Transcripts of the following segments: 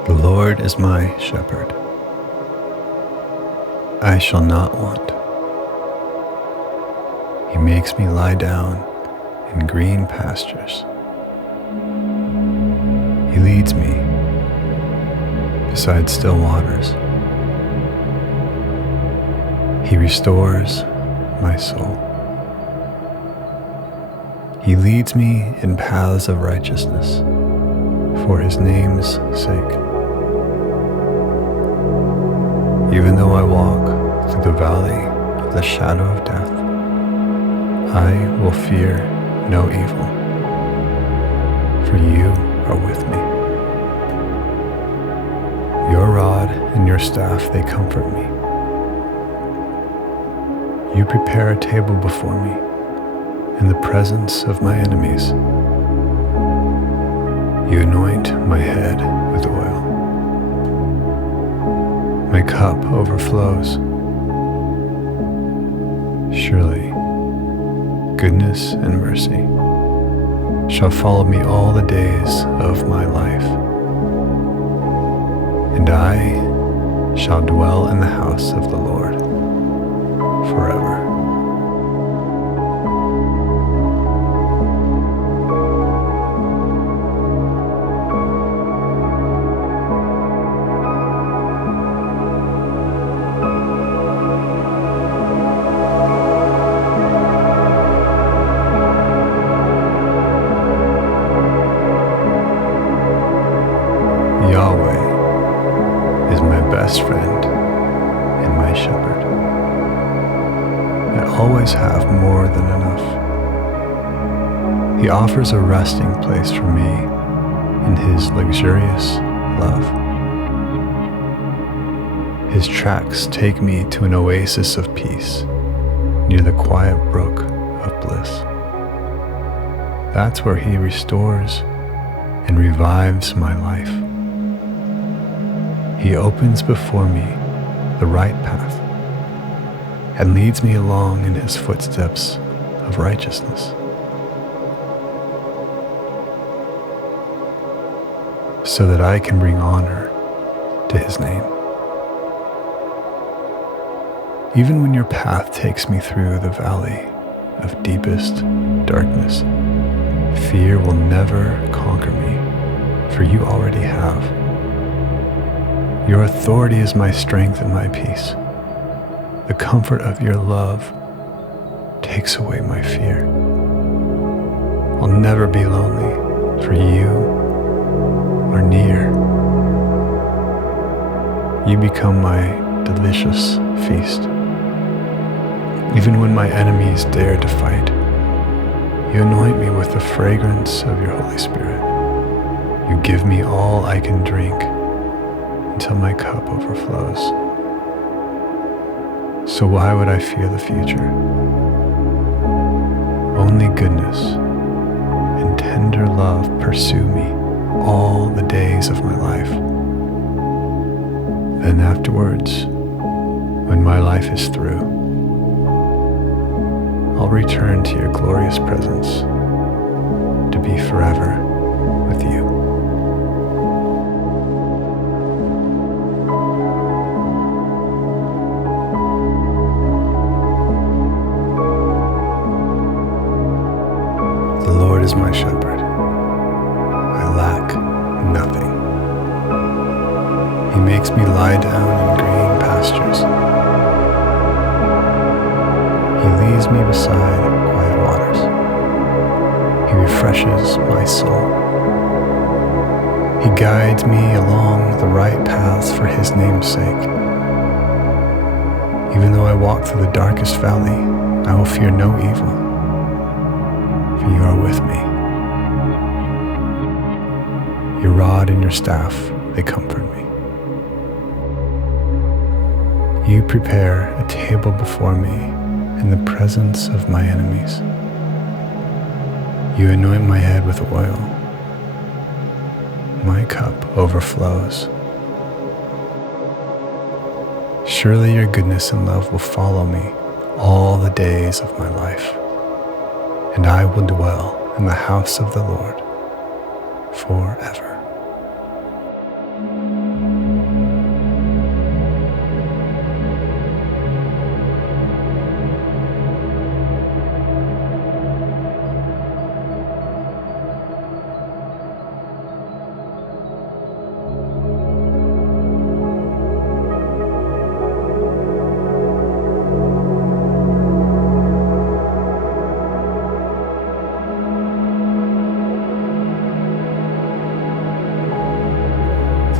The Lord is my shepherd. I shall not want. He makes me lie down in green pastures. He leads me beside still waters. He restores my soul. He leads me in paths of righteousness for his name's sake. Even though I walk through the valley of the shadow of death, I will fear no evil, for you are with me. Your rod and your staff, they comfort me. You prepare a table before me in the presence of my enemies. You anoint my head with oil. My cup overflows. Surely, goodness and mercy shall follow me all the days of my life, and I shall dwell in the house of the Lord forever. Yahweh is my best friend and my shepherd. I always have more than enough. He offers a resting place for me in his luxurious love. His tracks take me to an oasis of peace near the quiet brook of bliss. That's where he restores and revives my life. He opens before me the right path and leads me along in his footsteps of righteousness, so that I can bring honor to his name. Even when your path takes me through the valley of deepest darkness, fear will never conquer me, for you already have. Your authority is my strength and my peace. The comfort of your love takes away my fear. I'll never be lonely, for you are near. You become my delicious feast. Even when my enemies dare to fight, you anoint me with the fragrance of your Holy Spirit. You give me all I can drink until my cup overflows. So why would I fear the future? Only goodness and tender love pursue me all the days of my life. Then afterwards, when my life is through, I'll return to your glorious presence to be forever with you. The Lord is my shepherd. I lack nothing. He makes me lie down in green pastures. He leads me beside quiet waters. He refreshes my soul. He guides me along the right paths for his name's sake. Even though I walk through the darkest valley, I will fear no evil, for you are with me. Your rod and your staff, they comfort me. You prepare a table before me in the presence of my enemies. You anoint my head with oil. My cup overflows. Surely your goodness and love will follow me all the days of my life, and I will dwell in the house of the Lord forever.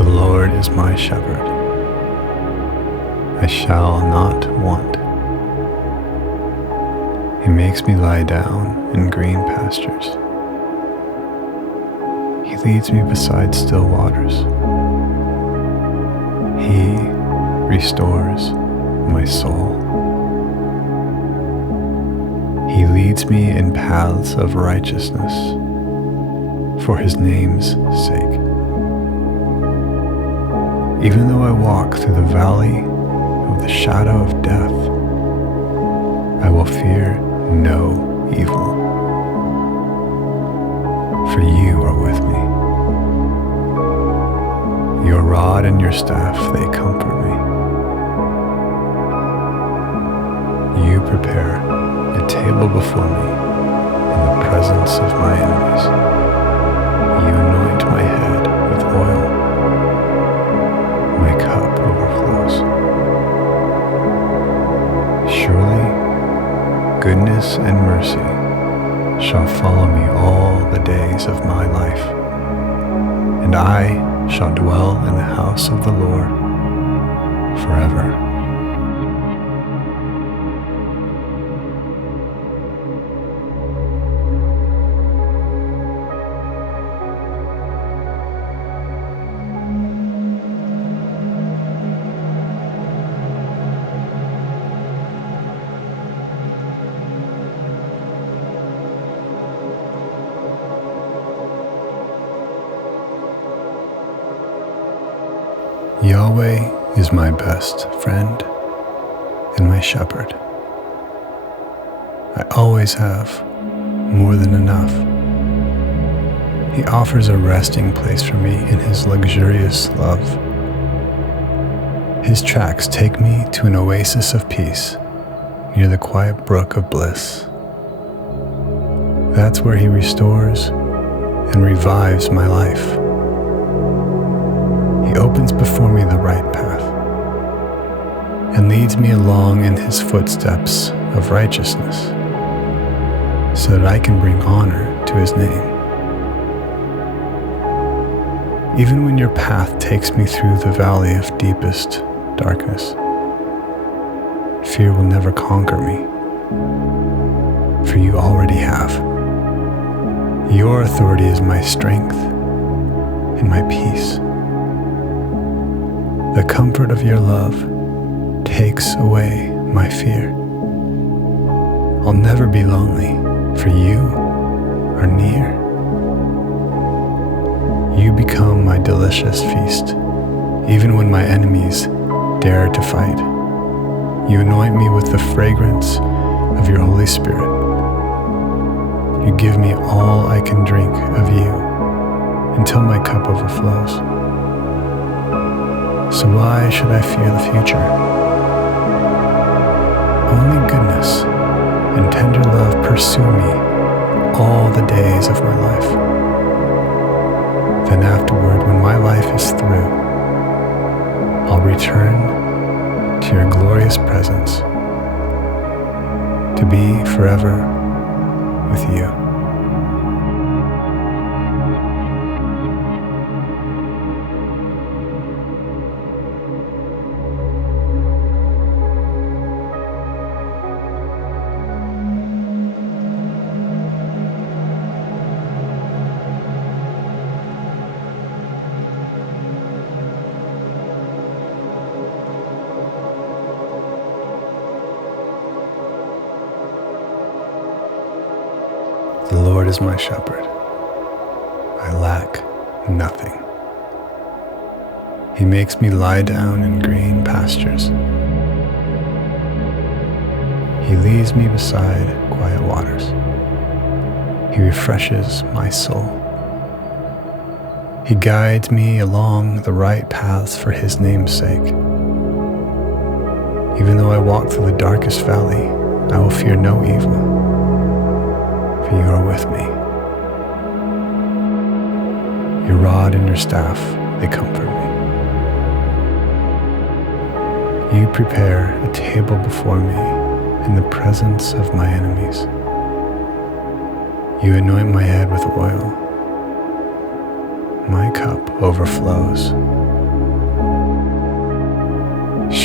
The Lord is my shepherd. I shall not want. He makes me lie down in green pastures. He leads me beside still waters. He restores my soul. He leads me in paths of righteousness for his name's sake. Even though I walk through the valley of the shadow of death, I will fear no evil, for you are with me. Your rod and your staff, they comfort me. You prepare a table before me in the presence of my enemies. You anoint my head with oil. My cup overflows. Surely, goodness and mercy shall follow me all the days of my life, and I shall dwell in the house of the Lord forever. Yahweh is my best friend and my shepherd. I always have more than enough. He offers a resting place for me in his luxurious love. His tracks take me to an oasis of peace near the quiet brook of bliss. That's where he restores and revives my life. He opens before me the right path and leads me along in his footsteps of righteousness so that I can bring honor to his name. Even when your path takes me through the valley of deepest darkness, fear will never conquer me, for you already have. Your authority is my strength and my peace. The comfort of your love takes away my fear. I'll never be lonely, for you are near. You become my delicious feast, even when my enemies dare to fight. You anoint me with the fragrance of your Holy Spirit. You give me all I can drink of you until my cup overflows. So why should I fear the future? Only goodness and tender love pursue me all the days of my life. Then afterward, when my life is through, I'll return to your glorious presence to be forever with you. The Lord is my shepherd. I lack nothing. He makes me lie down in green pastures. He leads me beside quiet waters. He refreshes my soul. He guides me along the right paths for his name's sake. Even though I walk through the darkest valley, I will fear no evil. You are with me. Your rod and your staff, they comfort me. You prepare a table before me in the presence of my enemies. You anoint my head with oil. My cup overflows.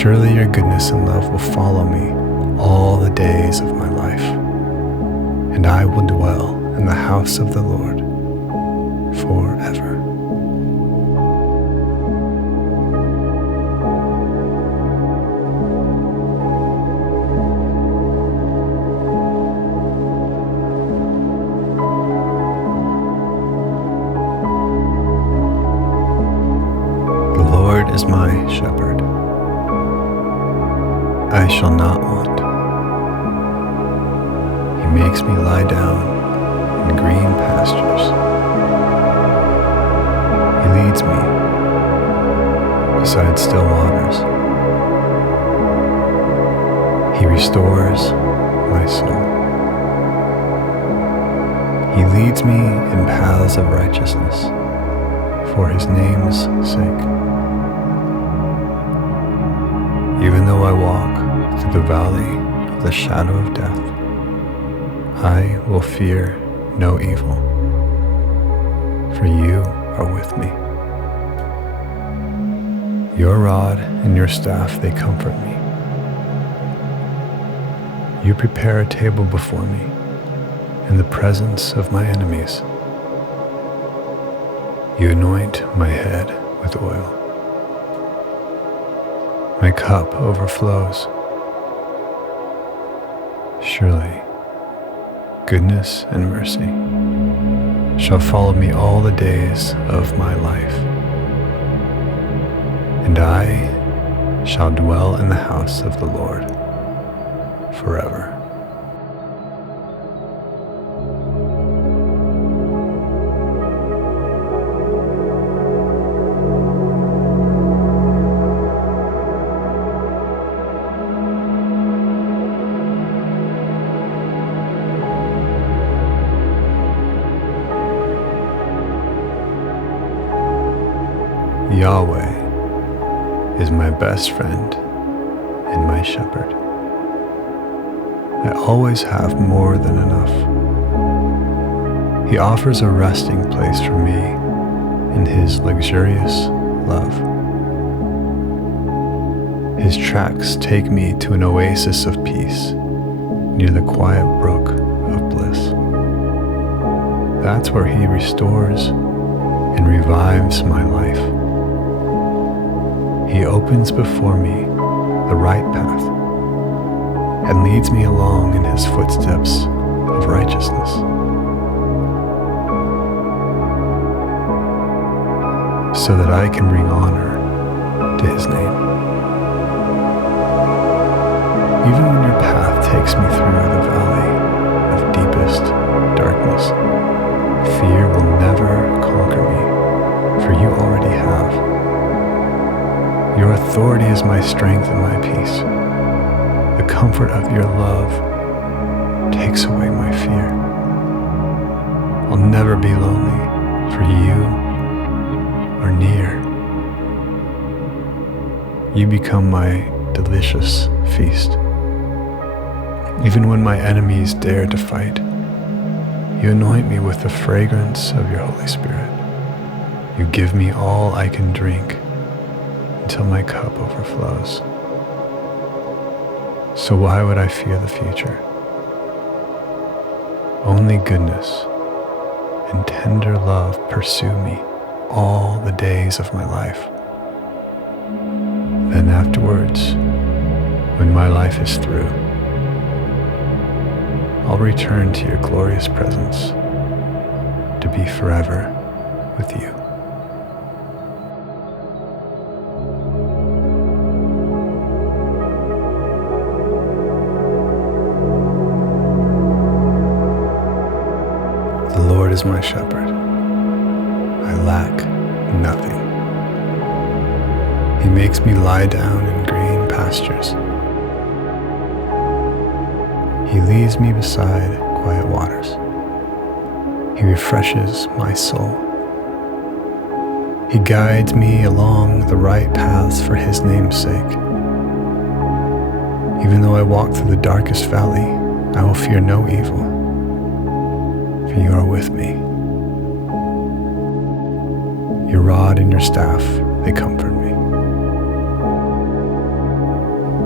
Surely your goodness and love will follow me all the days of my life, and I will dwell in the house of the Lord forever. The Lord is my shepherd. I shall not want. He makes me lie down in green pastures. He leads me beside still waters. He restores my soul. He leads me in paths of righteousness for his name's sake. Even though I walk through the valley of the shadow of death, I will fear no evil, for you are with me. Your rod and your staff, they comfort me. You prepare a table before me in the presence of my enemies. You anoint my head with oil. My cup overflows. Surely, goodness and mercy shall follow me all the days of my life, and I shall dwell in the house of the Lord forever. Yahweh is my best friend and my shepherd. I always have more than enough. He offers a resting place for me in his luxurious love. His tracks take me to an oasis of peace near the quiet brook of bliss. That's where he restores and revives my life. He opens before me the right path and leads me along in his footsteps of righteousness. So that I can bring honor to his name. Even when your path takes me through the valley of deepest darkness, fear will never conquer me, for you already have. Your authority is my strength and my peace. The comfort of your love takes away my fear. I'll never be lonely, for you are near. You become my delicious feast. Even when my enemies dare to fight, you anoint me with the fragrance of your Holy Spirit. You give me all I can drink until my cup overflows. So why would I fear the future? Only goodness and tender love pursue me all the days of my life. Then afterwards, when my life is through, I'll return to your glorious presence to be forever with you. The Lord is my shepherd. I lack nothing. He makes me lie down in green pastures. He leads me beside quiet waters. He refreshes my soul. He guides me along the right paths for his name's sake. Even though I walk through the darkest valley, I will fear no evil, for you are with me. Your rod and your staff, they comfort me.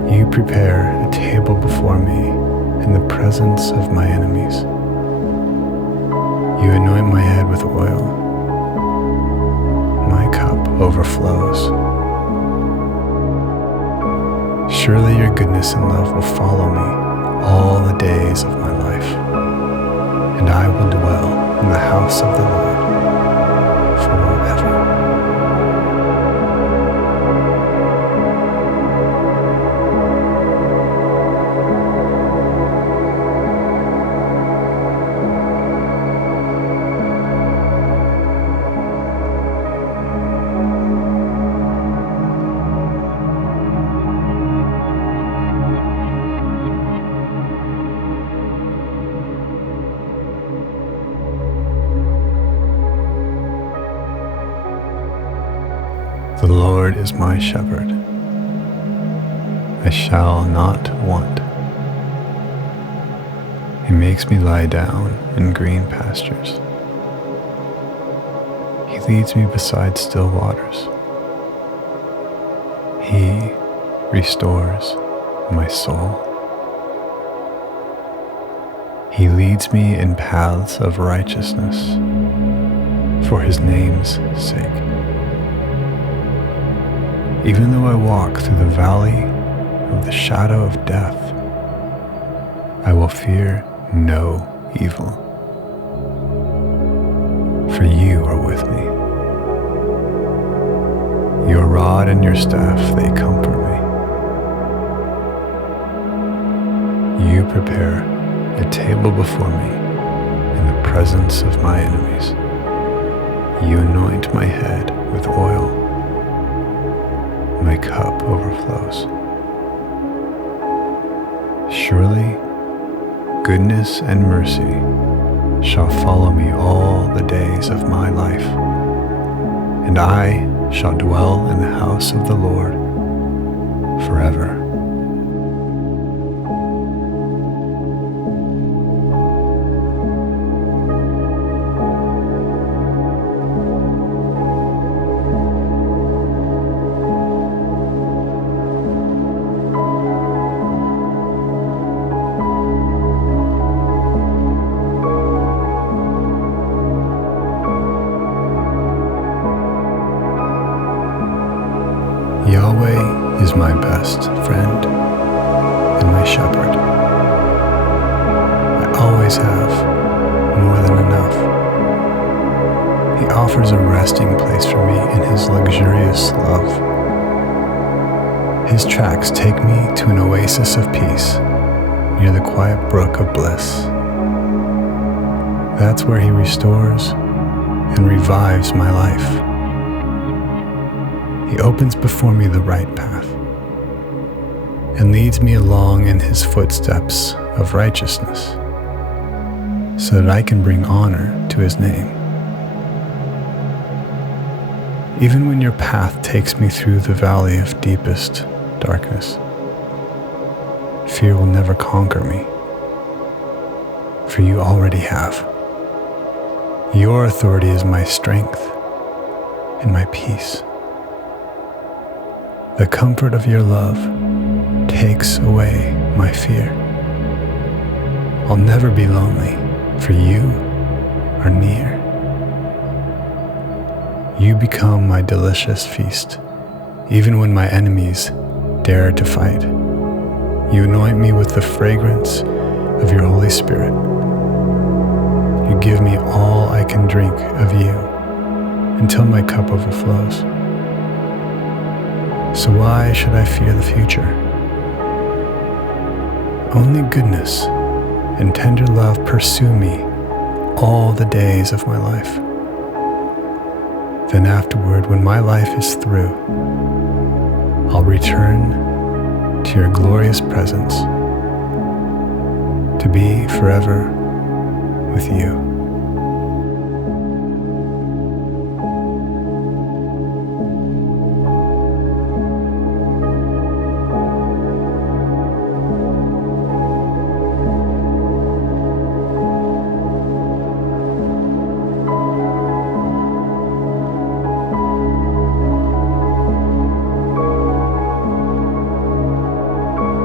You prepare a table before me in the presence of my enemies. You anoint my head with oil. My cup overflows. Surely your goodness and love will follow me all the days of my life, and I will dwell in the house of the Lord forever. The Lord is my shepherd. I shall not want. He makes me lie down in green pastures. He leads me beside still waters. He restores my soul. He leads me in paths of righteousness for his name's sake. Even though I walk through the valley of the shadow of death, I will fear no evil, for you are with me. Your rod and your staff, they comfort me. You prepare a table before me in the presence of my enemies. You anoint my head with oil. My cup overflows. Surely, goodness and mercy shall follow me all the days of my life, and I shall dwell in the house of the Lord forever. Yahweh is my best friend and my shepherd. I always have more than enough. He offers a resting place for me in his luxurious love. His tracks take me to an oasis of peace near the quiet brook of bliss. That's where he restores and revives my life. He opens before me the right path and leads me along in his footsteps of righteousness so that I can bring honor to his name. Even when your path takes me through the valley of deepest darkness, fear will never conquer me, for you already have. Your authority is my strength and my peace. The comfort of your love takes away my fear. I'll never be lonely, for you are near. You become my delicious feast, even when my enemies dare to fight. You anoint me with the fragrance of your Holy Spirit. You give me all I can drink of you until my cup overflows. So why should I fear the future? Only goodness and tender love pursue me all the days of my life. Then afterward, when my life is through, I'll return to your glorious presence to be forever with you.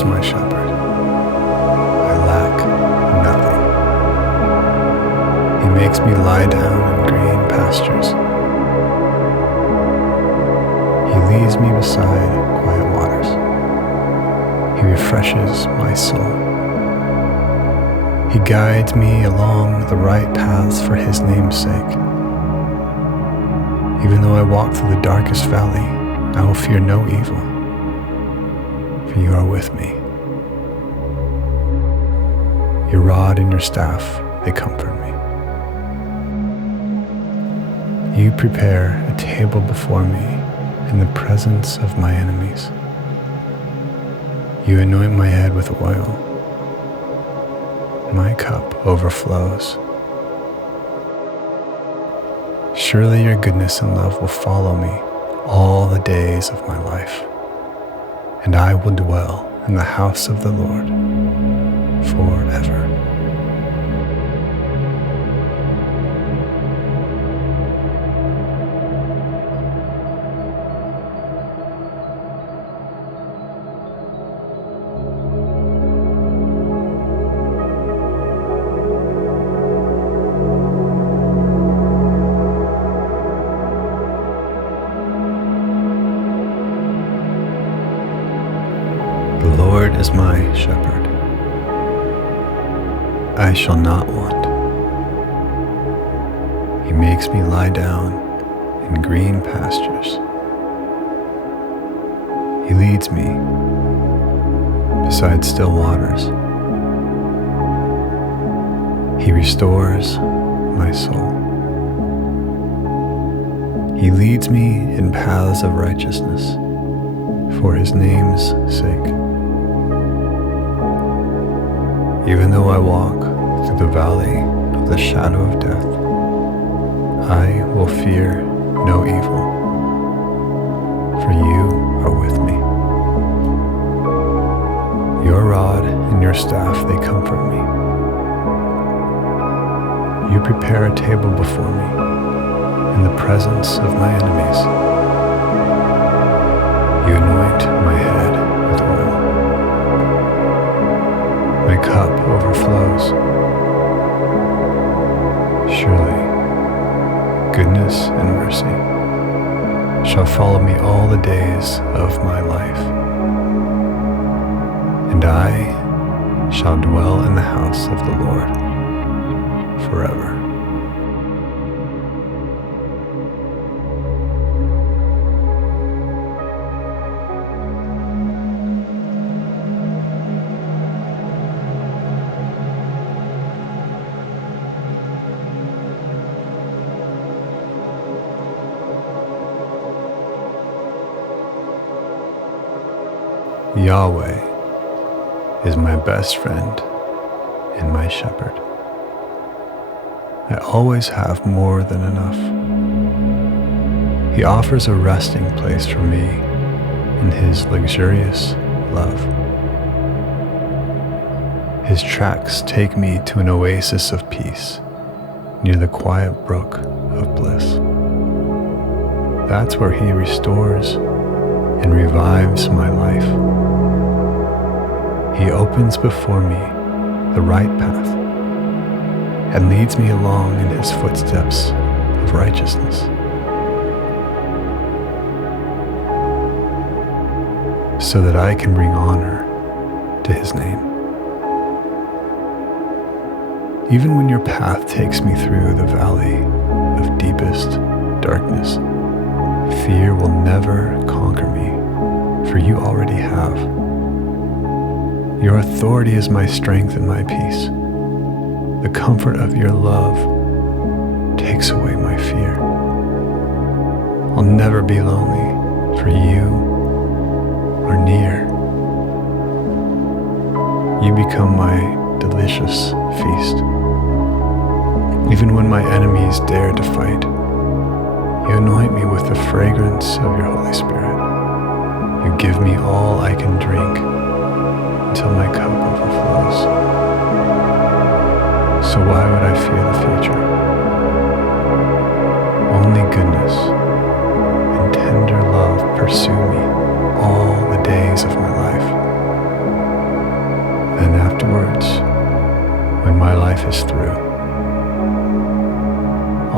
is my shepherd. I lack nothing. He makes me lie down in green pastures. He leads me beside quiet waters. He refreshes my soul. He guides me along the right paths for his name's sake. Even though I walk through the darkest valley, I will fear no evil, for you are with me. Your rod and your staff, they comfort me. You prepare a table before me in the presence of my enemies. You anoint my head with oil. My cup overflows. Surely your goodness and love will follow me all the days of my life, and I will dwell in the house of the Lord forever. The Lord is my shepherd. I shall not want. He makes me lie down in green pastures. He leads me beside still waters. He restores my soul. He leads me in paths of righteousness for his name's sake. Even though I walk through the valley of the shadow of death, I will fear no evil, for you are with me. Your rod and your staff, they comfort me. You prepare a table before me in the presence of my enemies. You anoint my head with oil. My cup overflows. Surely, goodness and mercy shall follow me all the days of my life, and I shall dwell in the house of the Lord forever. Yahweh is my best friend and my shepherd. I always have more than enough. He offers a resting place for me in his luxurious love. His tracks take me to an oasis of peace near the quiet brook of bliss. That's where he restores and revives my life. He opens before me the right path and leads me along in his footsteps of righteousness. So that I can bring honor to his name. Even when your path takes me through the valley of deepest darkness, fear will never conquer me, for you already have. Your authority is my strength and my peace. The comfort of your love takes away my fear. I'll never be lonely, for you are near. You become my delicious feast. Even when my enemies dare to fight, you anoint me with the fragrance of your Holy Spirit. You give me all I can drink until my cup overflows. So why would I fear the future? Only goodness and tender love pursue me all the days of my life,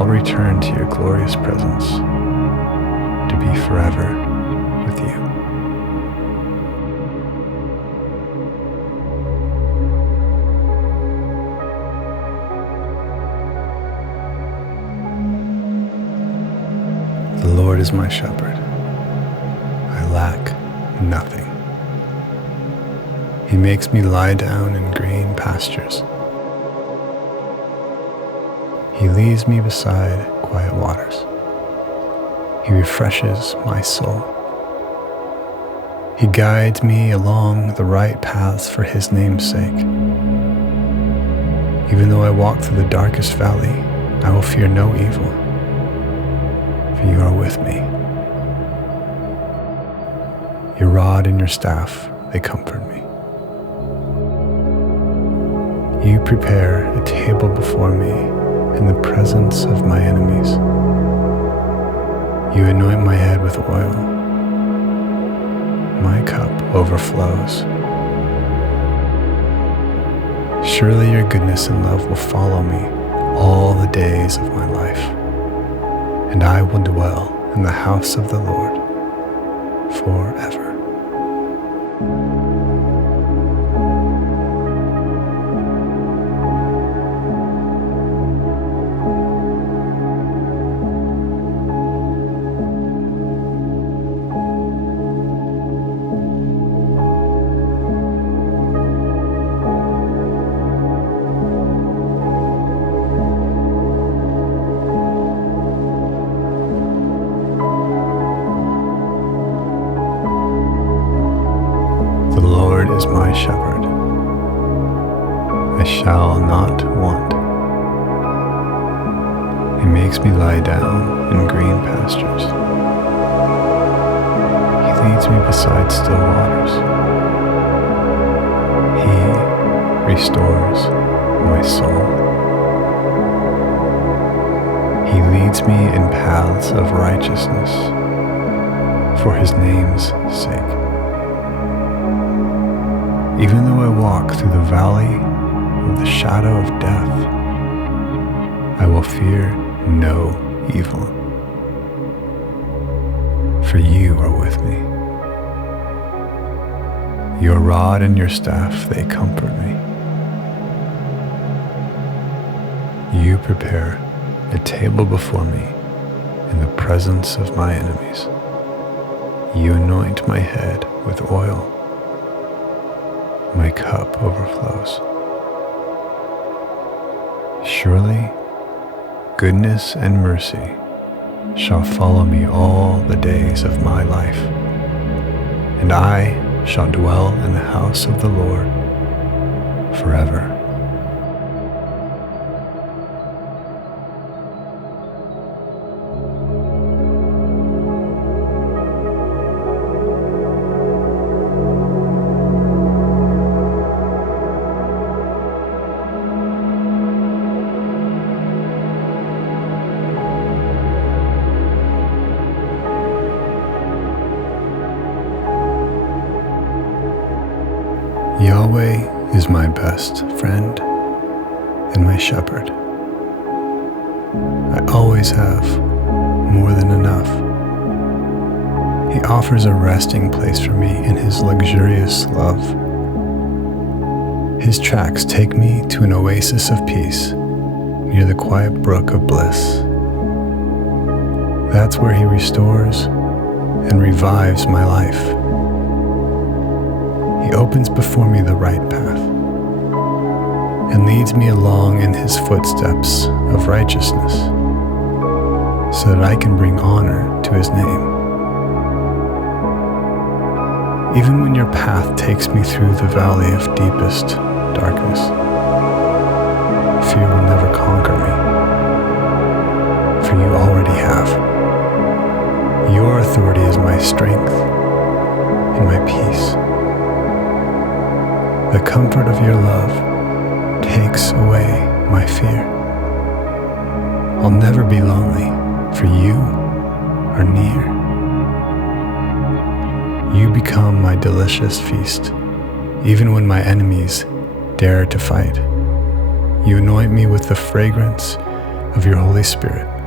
I'll return to your glorious presence to be forever with you. The Lord is my shepherd. I lack nothing. He makes me lie down in green pastures. He leads me beside quiet waters. He refreshes my soul. He guides me along the right paths for his name's sake. Even though I walk through the darkest valley, I will fear no evil, for you are with me. Your rod and your staff, they comfort me. You prepare a table before me in the presence of my enemies. You anoint my head with oil. My cup overflows. Surely your goodness and love will follow me all the days of my life, and I will dwell in the house of the Lord forever. The Lord is my shepherd. I shall not want. He makes me lie down in green pastures. He leads me beside still waters. He restores my soul. He leads me in paths of righteousness for his name's sake. Even though I walk through the valley of the shadow of death, I will fear no evil, for you are with me. Your rod and your staff, they comfort me. You prepare a table before me in the presence of my enemies. You anoint my head with oil. My cup overflows. Surely, goodness and mercy shall follow me all the days of my life, and I shall dwell in the house of the Lord forever. Yahweh is my best friend and my shepherd. I always have more than enough. He offers a resting place for me in his luxurious love. His tracks take me to an oasis of peace near the quiet brook of bliss. That's where he restores and revives my life. He opens before me the right path and leads me along in his footsteps of righteousness so that I can bring honor to his name. Even when your path takes me through the valley of deepest darkness, fear will never conquer me, for you already have. Your authority is my strength and my peace. The comfort of your love takes away my fear. I'll never be lonely, for you are near. You become my delicious feast, even when my enemies dare to fight. You anoint me with the fragrance of your Holy Spirit.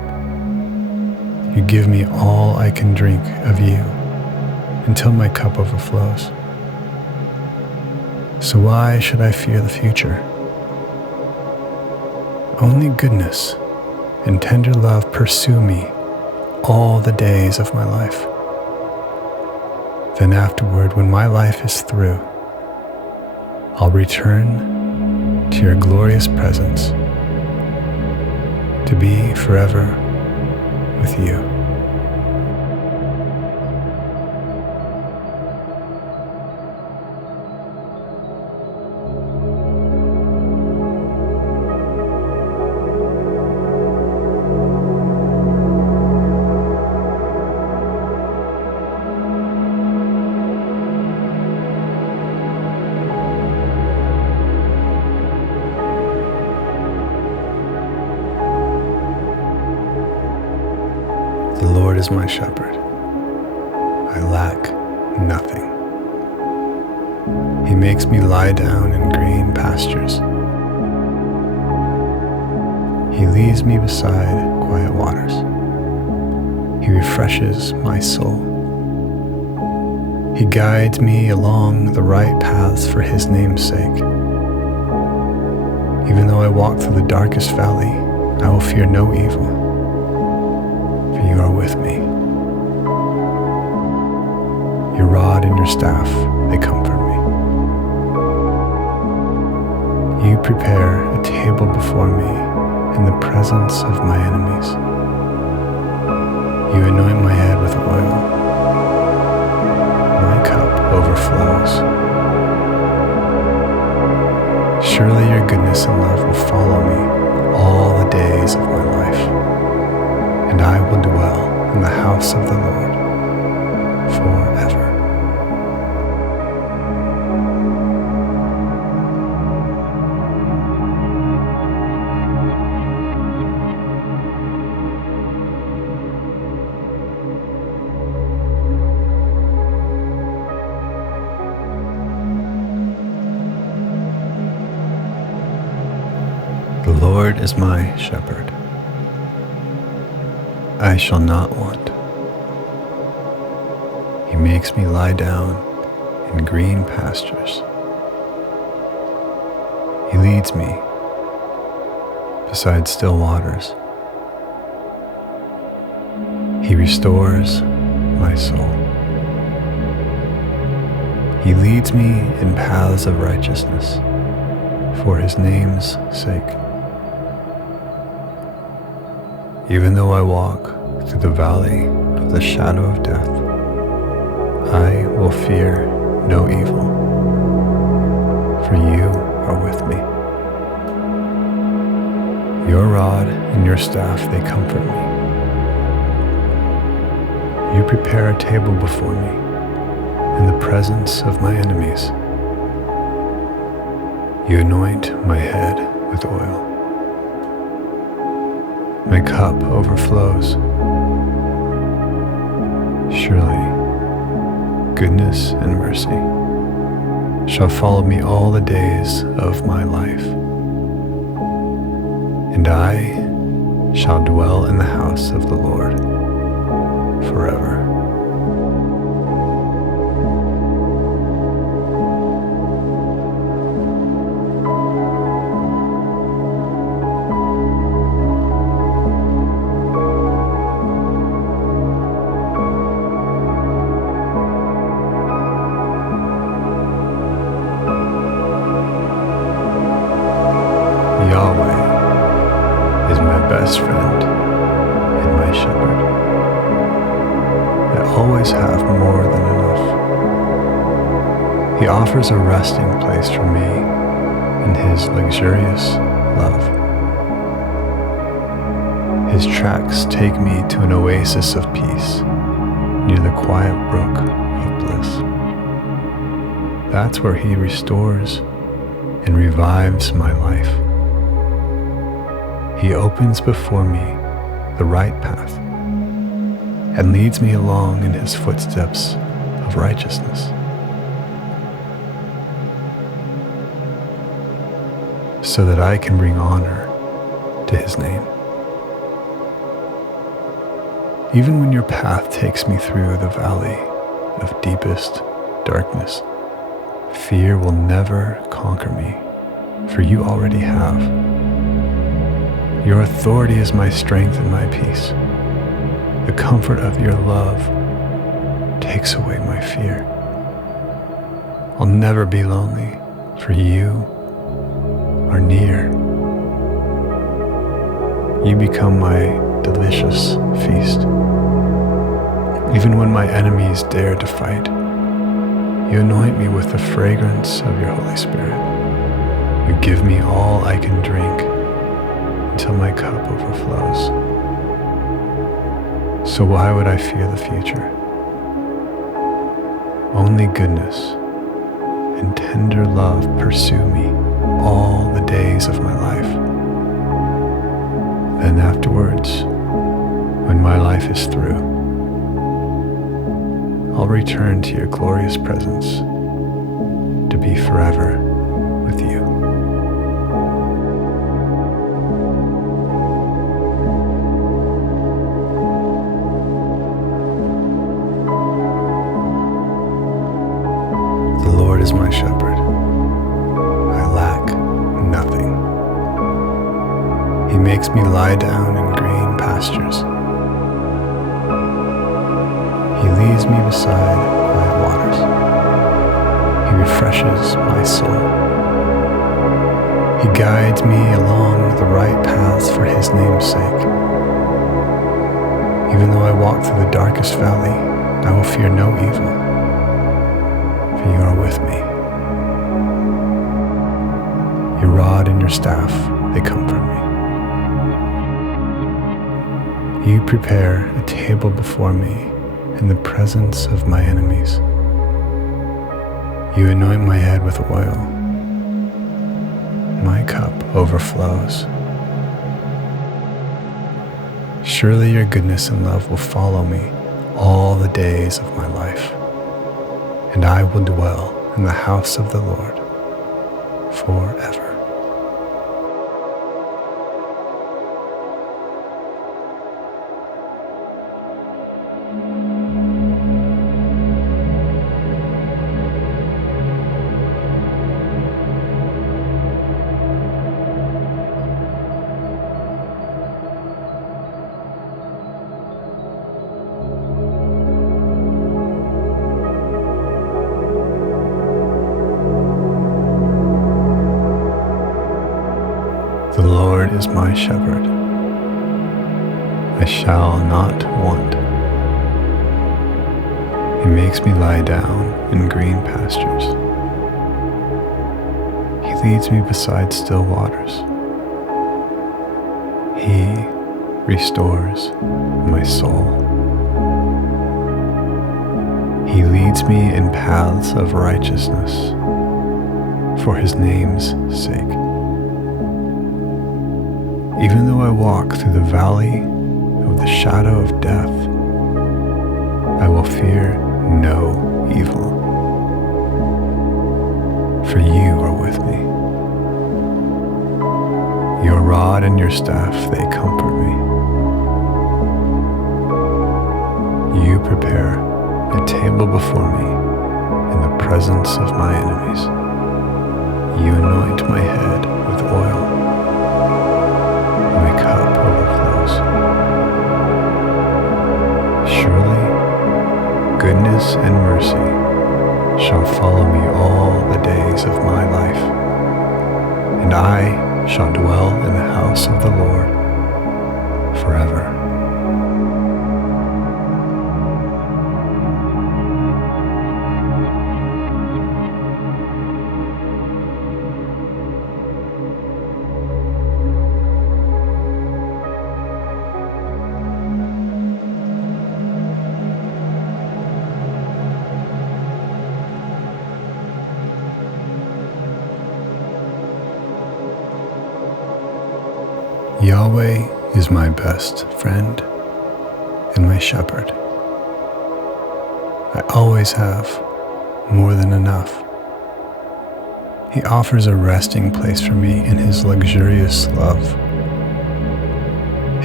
You give me all I can drink of you until my cup overflows. So why should I fear the future? Only goodness and tender love pursue me all the days of my life. Then afterward, when my life is through, I'll return to your glorious presence to be forever with you. The Lord is my shepherd. I lack nothing. He makes me lie down in green pastures. He leads me beside quiet waters. He refreshes my soul. He guides me along the right paths for his name's sake. Even though I walk through the darkest valley, I will fear no evil, for you are with me. Your rod and your staff, they comfort me. You prepare a table before me in the presence of my enemies. You anoint my head with oil. My cup overflows. Surely your goodness and love will follow me all the days of my life, and I will dwell in the house of the Lord forever. The Lord is my shepherd. I shall not want. He makes me lie down in green pastures. He leads me beside still waters. He restores my soul. He leads me in paths of righteousness for his name's sake. Even though I walk through the valley of the shadow of death, I will fear no evil, for you are with me. Your rod and your staff, they comfort me. You prepare a table before me in the presence of my enemies. You anoint my head with oil. My cup overflows. Surely, goodness and mercy shall follow me all the days of my life, and I shall dwell in the house of the Lord forever. Yahweh is my best friend and my shepherd. I always have more than enough. He offers a resting place for me in his luxurious love. His tracks take me to an oasis of peace near the quiet brook of bliss. That's where he restores and revives my life. He opens before me the right path and leads me along in his footsteps of righteousness, so that I can bring honor to his name. Even when your path takes me through the valley of deepest darkness, fear will never conquer me, for you already have. Your authority is my strength and my peace. The comfort of your love takes away my fear. I'll never be lonely, for you are near. You become my delicious feast. Even when my enemies dare to fight, you anoint me with the fragrance of your Holy Spirit. You give me all I can drink until my cup overflows. So why would I fear the future? Only goodness and tender love pursue me all the days of my life. Then afterwards, when my life is through, I'll return to your glorious presence to be forever with you. The Lord is my shepherd. I lack nothing. He makes me lie down in green pastures. He leads me beside quiet waters. He refreshes my soul. He guides me along the right paths for his name's sake. Even though I walk through the darkest valley, I will fear no evil, for you are with me. Your rod and your staff, they comfort me. You prepare a table before me in the presence of my enemies. You anoint my head with oil. My cup overflows. Surely your goodness and love will follow me all the days of my life, and I will dwell in the house of the Lord forever. The Lord is my shepherd. I shall not want. He makes me lie down in green pastures. He leads me beside still waters. He restores my soul. He leads me in paths of righteousness for his name's sake. Even though I walk through the valley of the shadow of death, I will fear no evil, for you are with me. Your rod and your staff, they comfort me. You prepare a table before me in the presence of my enemies. You anoint my head with oil. My cup overflows. Surely, goodness and mercy shall follow me all the days of my life, and I shall dwell in the house of the Lord forever. Yahweh is my best friend and my shepherd. I always have more than enough. He offers a resting place for me in his luxurious love.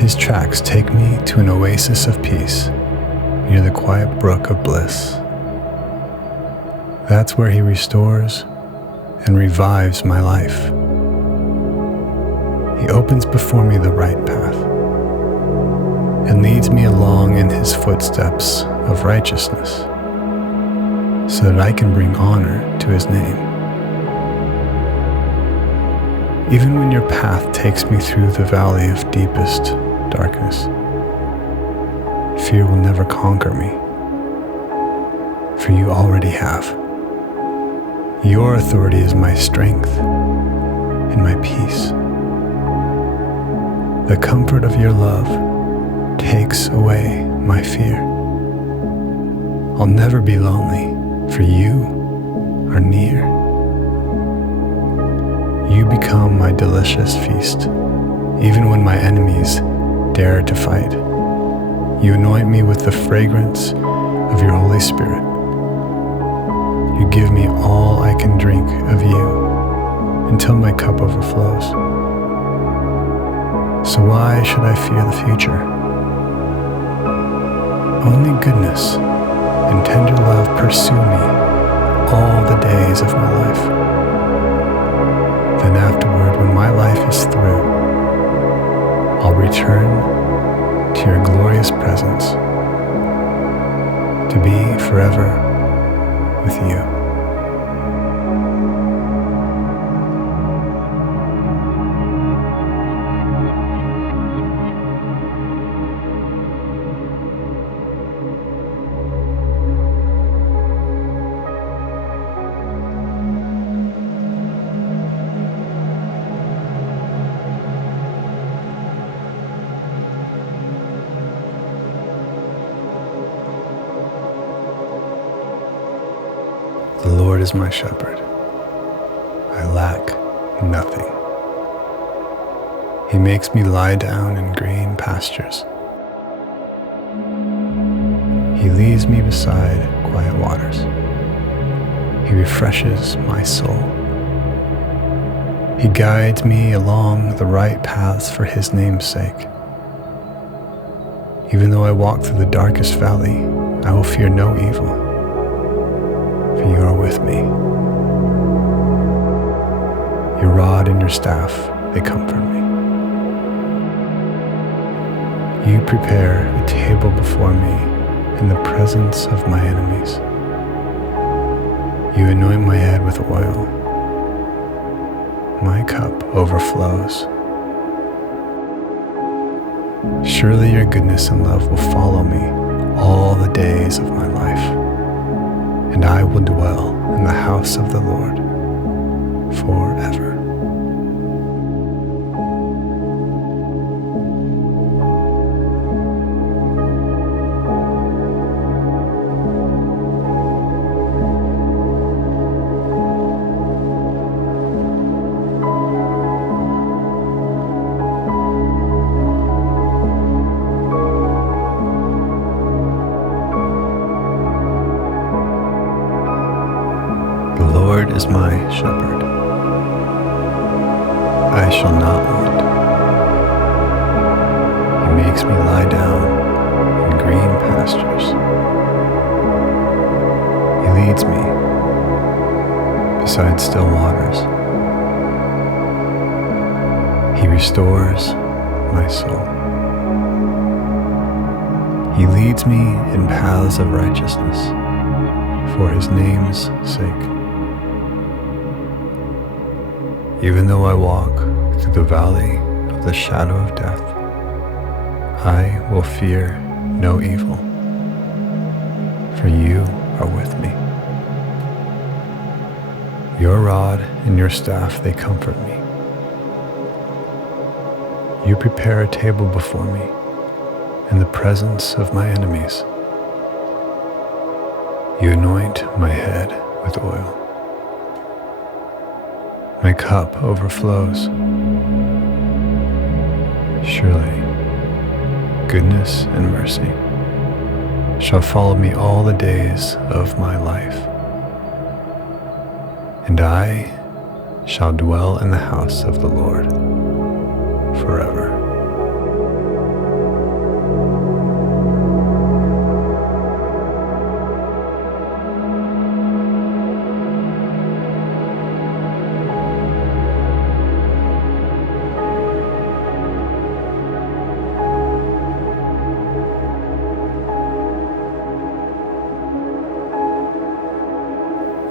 His tracks take me to an oasis of peace near the quiet brook of bliss. That's where He restores and revives my life. He opens before me the right path and leads me along in His footsteps of righteousness so that I can bring honor to His name. Even when your path takes me through the valley of deepest darkness, fear will never conquer me, for You already have. Your authority is my strength and my peace. The comfort of Your love takes away my fear. I'll never be lonely, for You are near. You become my delicious feast, even when my enemies dare to fight. You anoint me with the fragrance of Your Holy Spirit. You give me all I can drink of You until my cup overflows. So why should I fear the future? Only goodness and tender love pursue me all the days of my life. Then afterward, when my life is through, I'll return to Your glorious presence to be forever with You. The Lord is my shepherd. I lack nothing. He makes me lie down in green pastures. He leads me beside quiet waters. He refreshes my soul. He guides me along the right paths for His name's sake. Even though I walk through the darkest valley, I will fear no evil, for You are with me. Your rod and Your staff, they comfort me. You prepare a table before me in the presence of my enemies. You anoint my head with oil. My cup overflows. Surely Your goodness and love will follow me all the days of my life, and I will dwell in the house of the Lord forever. The Lord is my shepherd. I shall not want. He makes me lie down in green pastures. He leads me beside still waters. He restores my soul. He leads me in paths of righteousness for His name's sake. Even though I walk through the valley of the shadow of death, I will fear no evil, for You are with me. Your rod and Your staff, they comfort me. You prepare a table before me in the presence of my enemies. You anoint my head with oil. My cup overflows. Surely, goodness and mercy shall follow me all the days of my life, and I shall dwell in the house of the Lord forever.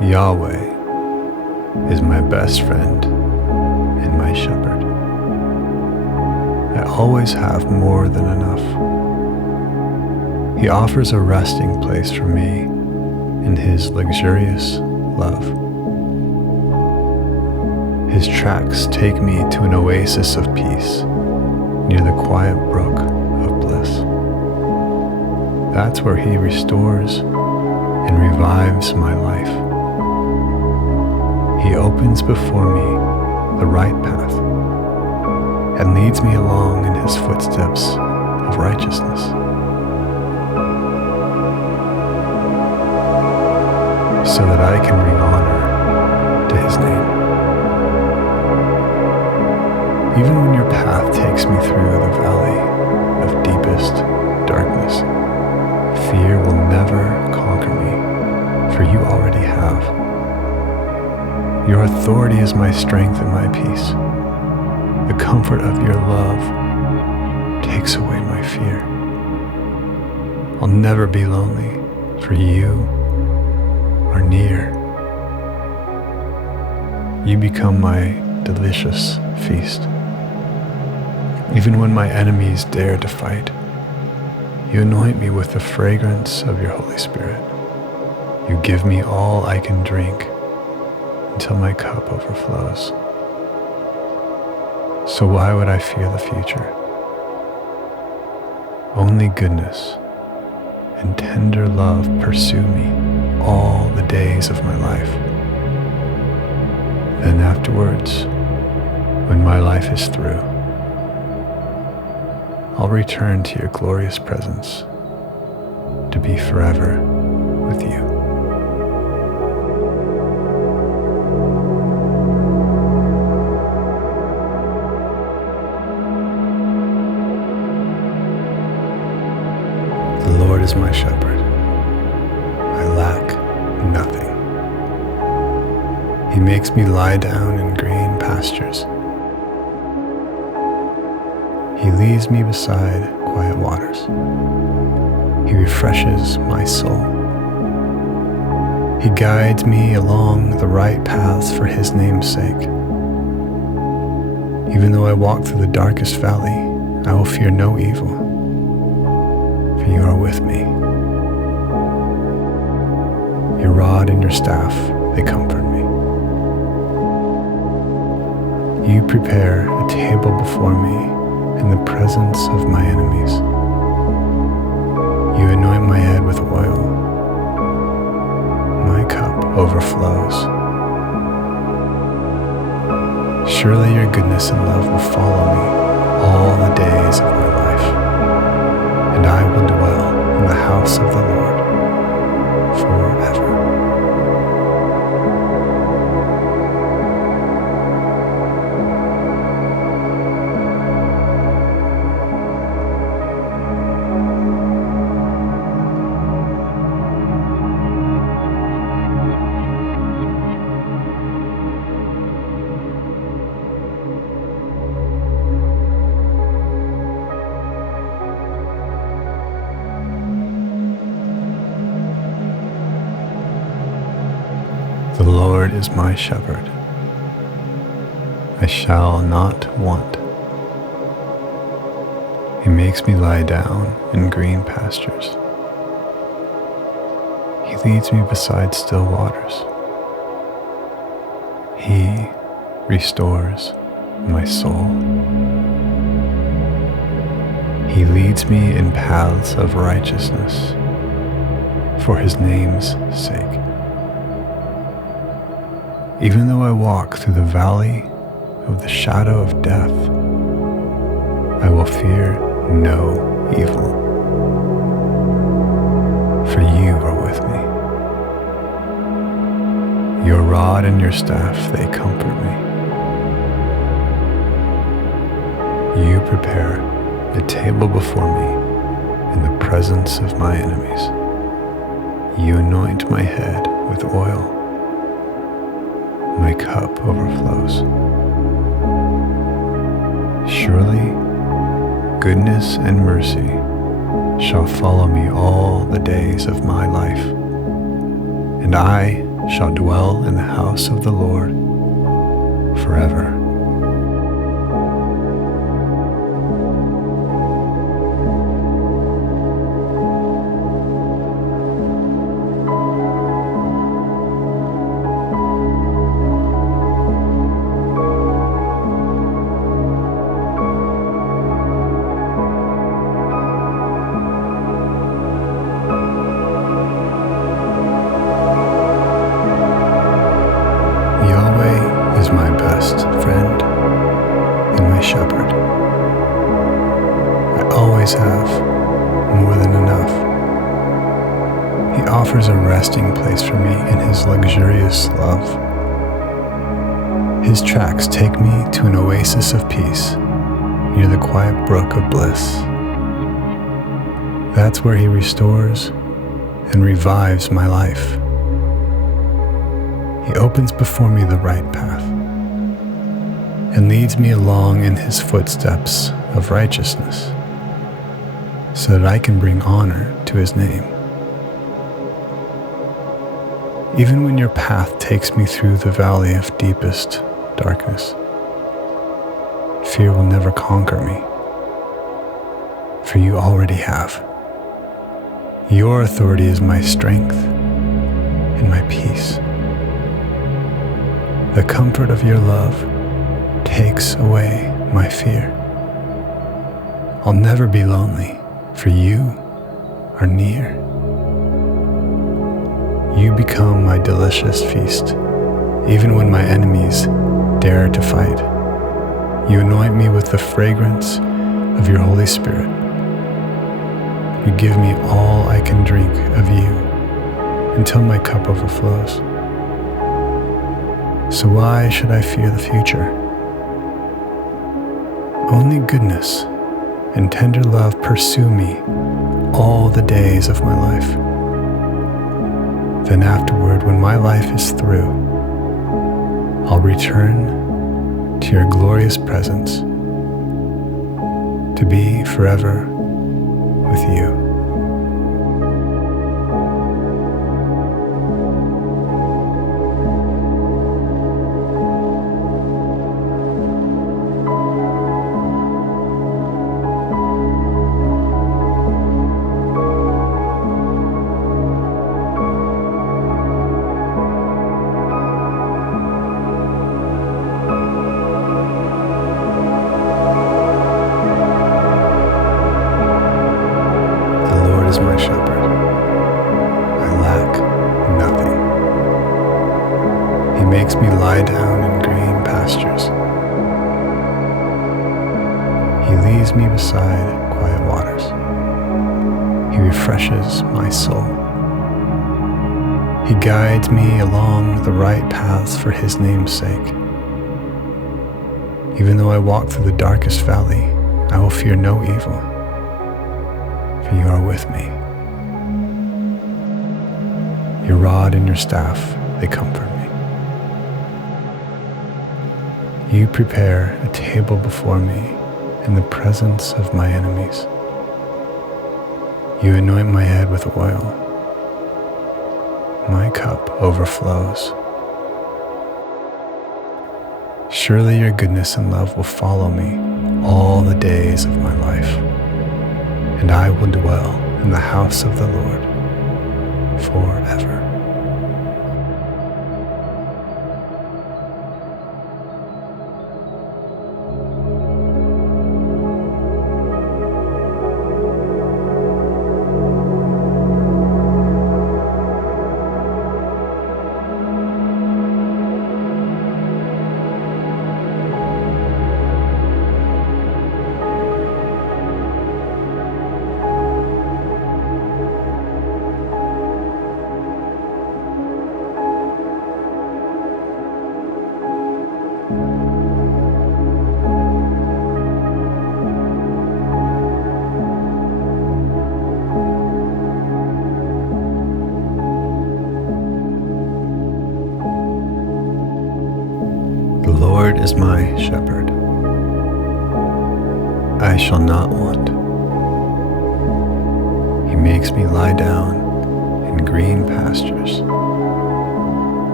Yahweh is my best friend and my shepherd. I always have more than enough. He offers a resting place for me in his luxurious love. His tracks take me to an oasis of peace near the quiet brook of bliss. That's where he restores and revives my life. He opens before me the right path and leads me along in his footsteps of righteousness, so that I can bring honor to his name. Even when your path takes me through the valley of deepest darkness, fear will never conquer me, for you already have. Your authority is my strength and my peace. The comfort of your love takes away my fear. I'll never be lonely, for you are near. You become my delicious feast. Even when my enemies dare to fight, you anoint me with the fragrance of your Holy Spirit. You give me all I can drink until my cup overflows. So why would I fear the future? Only goodness and tender love pursue me all the days of my life. Then afterwards, when my life is through, I'll return to your glorious presence to be forever with you. The Lord is my shepherd. I lack nothing. He makes me lie down in green pastures. He leads me beside quiet waters. He refreshes my soul. He guides me along the right paths for his name's sake. Even though I walk through the darkest valley, I will fear no evil, for you are with me. Your rod and your staff, they comfort me. You prepare a table before me in the presence of my enemies. You anoint my head with oil. My cup overflows. Surely your goodness and love will follow me all the days of my life, and I will dwell in the house of the Lord forever. The Lord is my shepherd. I shall not want. He makes me lie down in green pastures. He leads me beside still waters. He restores my soul. He leads me in paths of righteousness for his name's sake. Even though I walk through the valley of the shadow of death, I will fear no evil, for you are with me. Your rod and your staff, they comfort me. You prepare a table before me in the presence of my enemies. You anoint my head with oil. My cup overflows. Surely goodness and mercy shall follow me all the days of my life, and I shall dwell in the house of the Lord forever. Yahweh is my best friend and my shepherd. I always have more than enough. He offers a resting place for me in his luxurious love. His tracks take me to an oasis of peace near the quiet brook of bliss. That's where he restores and revives my life. He opens before me the right path and leads me along in his footsteps of righteousness so that I can bring honor to his name. Even when your path takes me through the valley of deepest darkness, fear will never conquer me, for you already have. Your authority is my strength and my peace. The comfort of your love takes away my fear. I'll never be lonely, for you are near. You become my delicious feast, even when my enemies dare to fight. You anoint me with the fragrance of your Holy Spirit. You give me all I can drink of you until my cup overflows. So why should I fear the future? Only goodness and tender love pursue me all the days of my life. Then afterward, when my life is through, I'll return to your glorious presence to be forever with you. Is my shepherd. I lack nothing. He makes me lie down in green pastures. He leads me beside quiet waters. He refreshes my soul. He guides me along the right paths for his name's sake. Even though I walk through the darkest valley, I will fear no evil. You are with me. Your rod and your staff, they comfort me. You prepare a table before me in the presence of my enemies. You anoint my head with oil. My cup overflows. Surely your goodness and love will follow me all the days of my life, and I will dwell in the house of the Lord forever. The Lord is my shepherd. I shall not want. He makes me lie down in green pastures.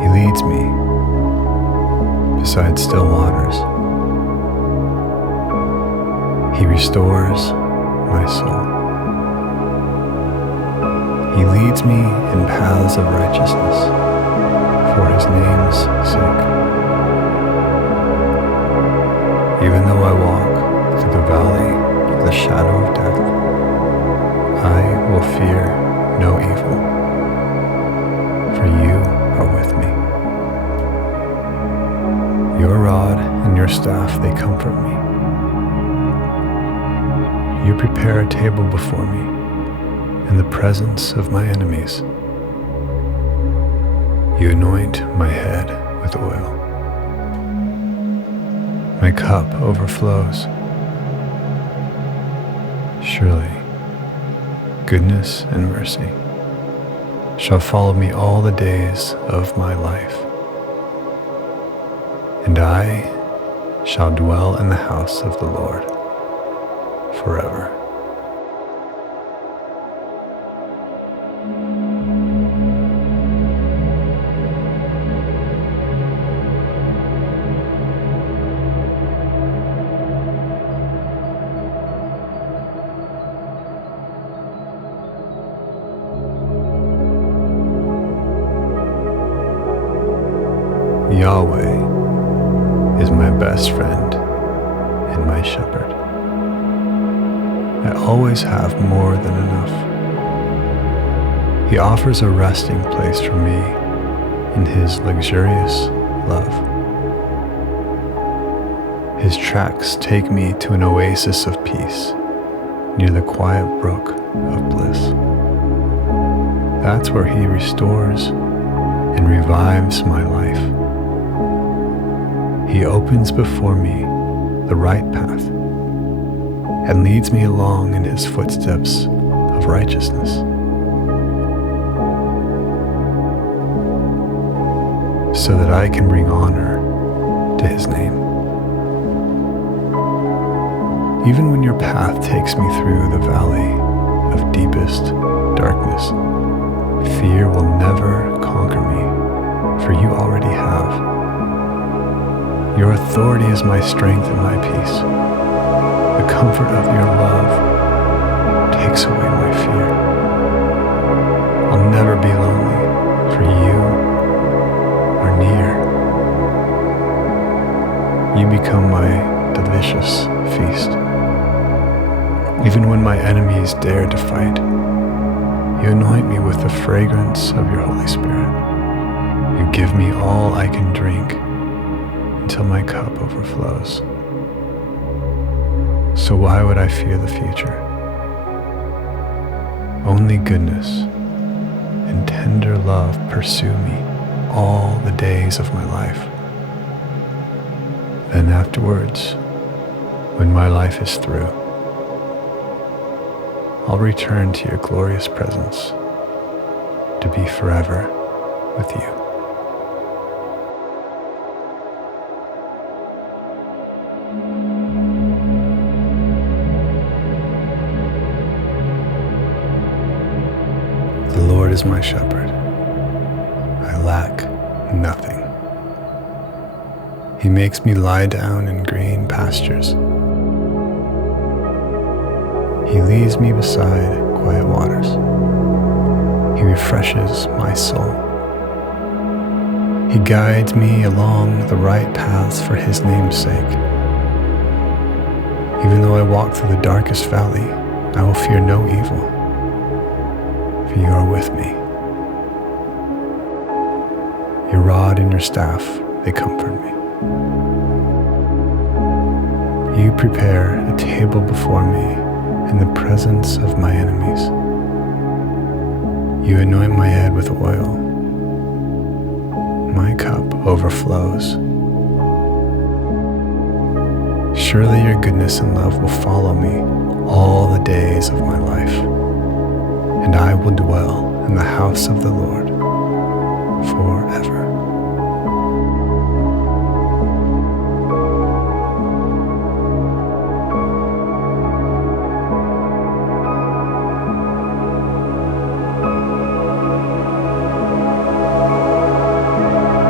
He leads me beside still waters. He restores my soul. He leads me in paths of righteousness for his name's sake. Even though I walk through the valley of the shadow of death, I will fear no evil, for you are with me. Your rod and your staff, they comfort me. You prepare a table before me in the presence of my enemies. You anoint my head with oil. My cup overflows. Surely, goodness and mercy shall follow me all the days of my life, and I shall dwell in the house of the Lord forever. Yahweh is my best friend and my shepherd. I always have more than enough. He offers a resting place for me in his luxurious love. His tracks take me to an oasis of peace near the quiet brook of bliss. That's where he restores and revives my life. He opens before me the right path and leads me along in his footsteps of righteousness, so that I can bring honor to his name. Even when your path takes me through the valley of deepest darkness, fear will never conquer me, for you already have. Your authority is my strength and my peace. The comfort of your love takes away my fear. I'll never be lonely, for you are near. You become my delicious feast. Even when my enemies dare to fight, you anoint me with the fragrance of your Holy Spirit. You give me all I can drink until my cup overflows. So why would I fear the future? Only goodness and tender love pursue me all the days of my life. Then afterwards, when my life is through, I'll return to your glorious presence to be forever with you. The Lord is my shepherd. I lack nothing. He makes me lie down in green pastures. He leads me beside quiet waters. He refreshes my soul. He guides me along the right paths for his name's sake. Even though I walk through the darkest valley, I will fear no evil, for you are with me. Your rod and your staff, they comfort me. You prepare a table before me in the presence of my enemies. You anoint my head with oil. My cup overflows. Surely your goodness and love will follow me all the days of my life, and I will dwell in the house of the Lord forever.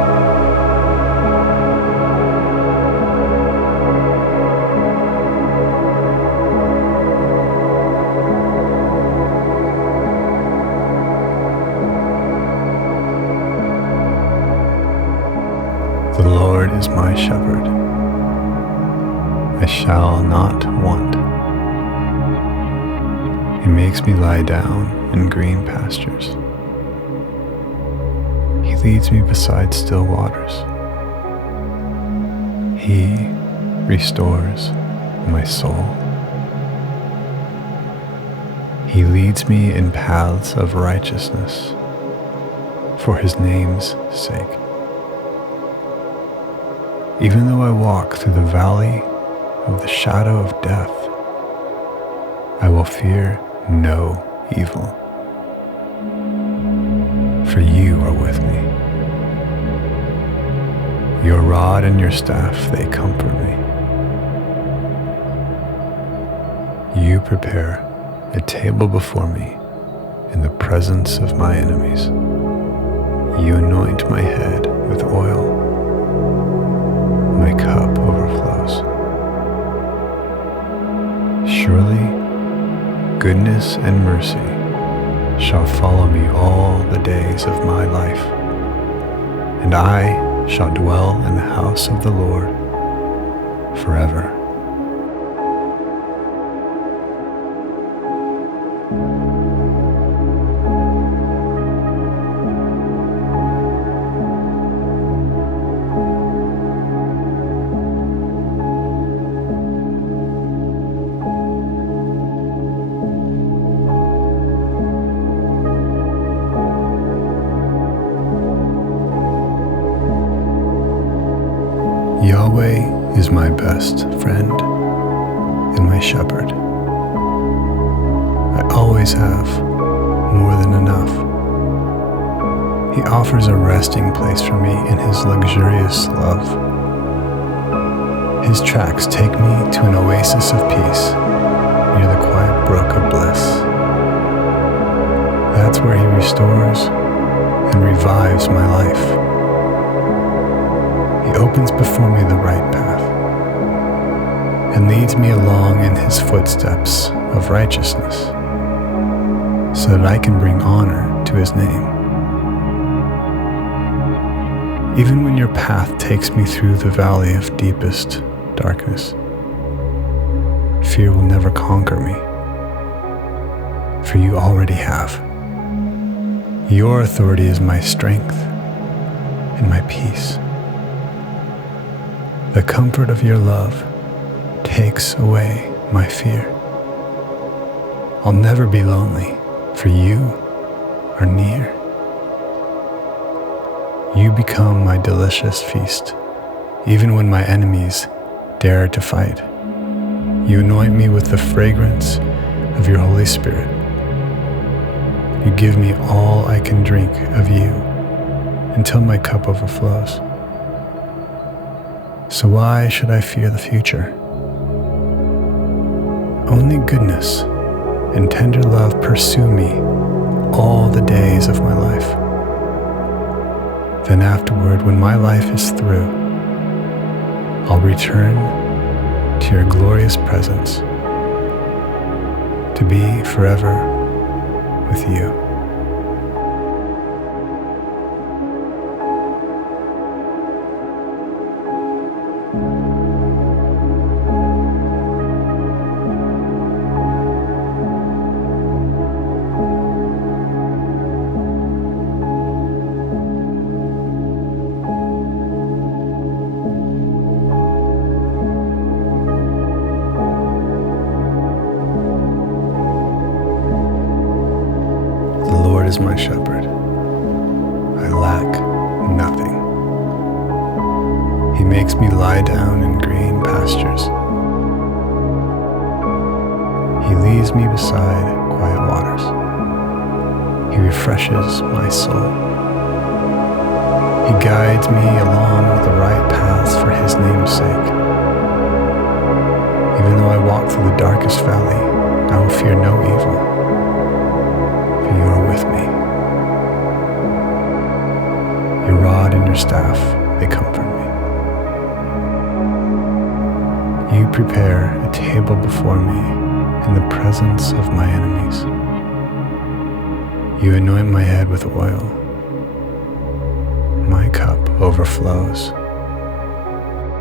my shepherd. I shall not want. He makes me lie down in green pastures. He leads me beside still waters. He restores my soul. He leads me in paths of righteousness for his name's sake. Even though I walk through the valley of the shadow of death, I will fear no evil, for you are with me. Your rod and your staff, they comfort me. You prepare a table before me in the presence of my enemies. You anoint my head with oil. My cup overflows. Surely, goodness and mercy shall follow me all the days of my life, and I shall dwell in the house of the Lord forever. Yahweh is my best friend and my shepherd. I always have more than enough. He offers a resting place for me in his luxurious love. His tracks take me to an oasis of peace near the quiet brook of bliss. That's where he restores and revives my life. He opens before me the right path and leads me along in his footsteps of righteousness so that I can bring honor to his name. Even when your path takes me through the valley of deepest darkness, fear will never conquer me, for you already have. Your authority is my strength and my peace. The comfort of your love takes away my fear. I'll never be lonely, for you are near. You become my delicious feast, even when my enemies dare to fight. You anoint me with the fragrance of your Holy Spirit. You give me all I can drink of you until my cup overflows. So why should I fear the future? Only goodness and tender love pursue me all the days of my life. Then afterward, when my life is through, I'll return to your glorious presence to be forever with you. The Lord is my shepherd. I lack nothing. He makes me lie down in green pastures. He leads me beside quiet waters. He refreshes my soul. He guides me along the right paths for his name's sake. Even though I walk through the darkest valley, I will fear no evil, for you are with me. Your rod and your staff, they comfort me. You prepare a table before me in the presence of my enemies. You anoint my head with oil. My cup overflows.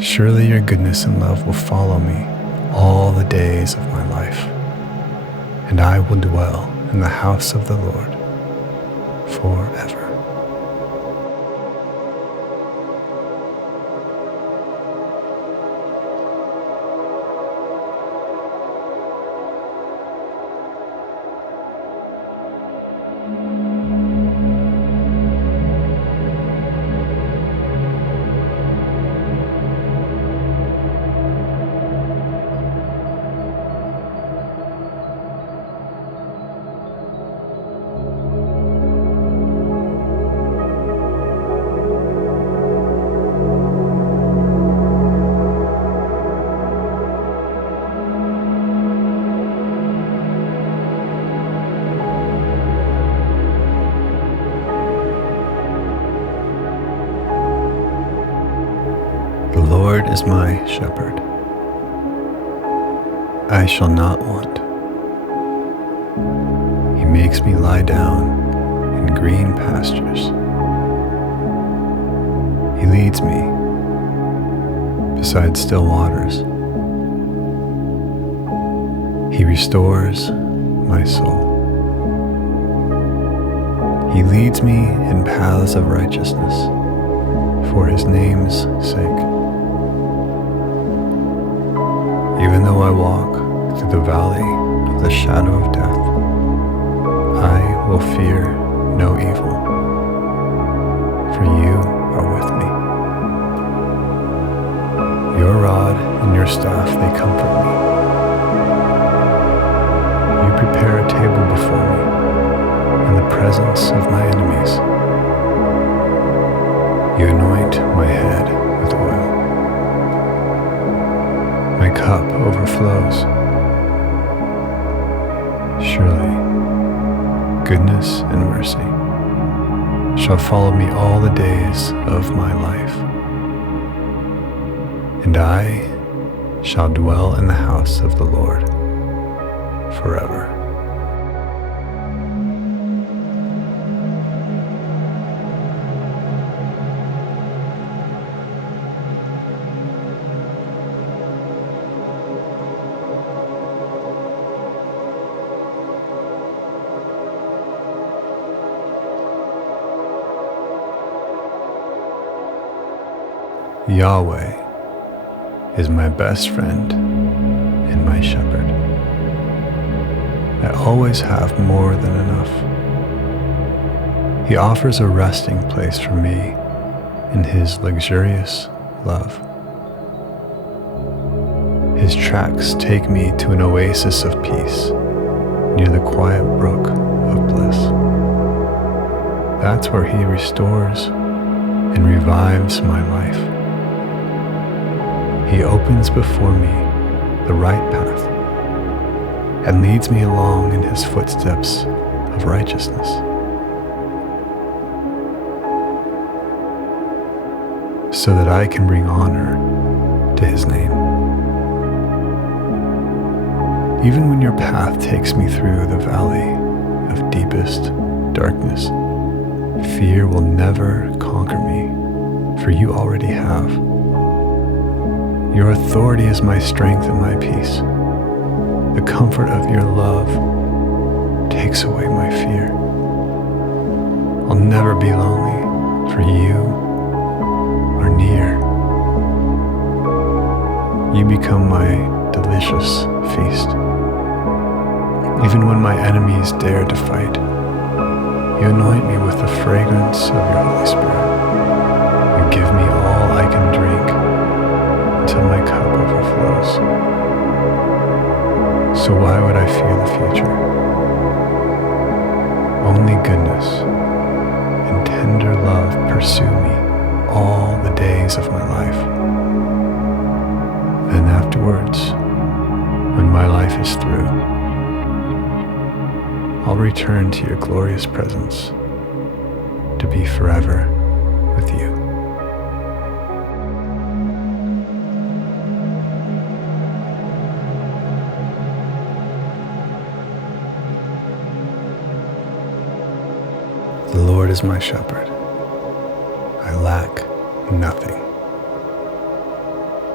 Surely your goodness and love will follow me all the days of my life, and I will dwell in the house of the Lord forever. The Lord is my shepherd. I shall not want. He makes me lie down in green pastures. He leads me beside still waters. He restores my soul. He leads me in paths of righteousness for his name's sake. Even though I walk through the valley of the shadow of death, I will fear no evil, for you are with me. Your rod and your staff, they comfort me. You prepare a table before me in the presence of my enemies. You anoint my head with oil. My cup overflows. Surely, goodness and mercy shall follow me all the days of my life, and I shall dwell in the house of the Lord forever. Yahweh is my best friend and my shepherd. I always have more than enough. He offers a resting place for me in his luxurious love. His tracks take me to an oasis of peace near the quiet brook of bliss. That's where he restores and revives my life. He opens before me the right path and leads me along in his footsteps of righteousness. So that I can bring honor to his name. Even when your path takes me through the valley of deepest darkness, fear will never conquer me, for you already have. Your authority is my strength and my peace. The comfort of your love takes away my fear. I'll never be lonely, for you are near. You become my delicious feast. Even when my enemies dare to fight, you anoint me with the fragrance of your Holy Spirit. You give me all I can drink until my cup overflows. So why would I fear the future? Only goodness and tender love pursue me all the days of my life. Then afterwards, when my life is through, I'll return to your glorious presence to be forever with you. The Lord is my shepherd. I lack nothing.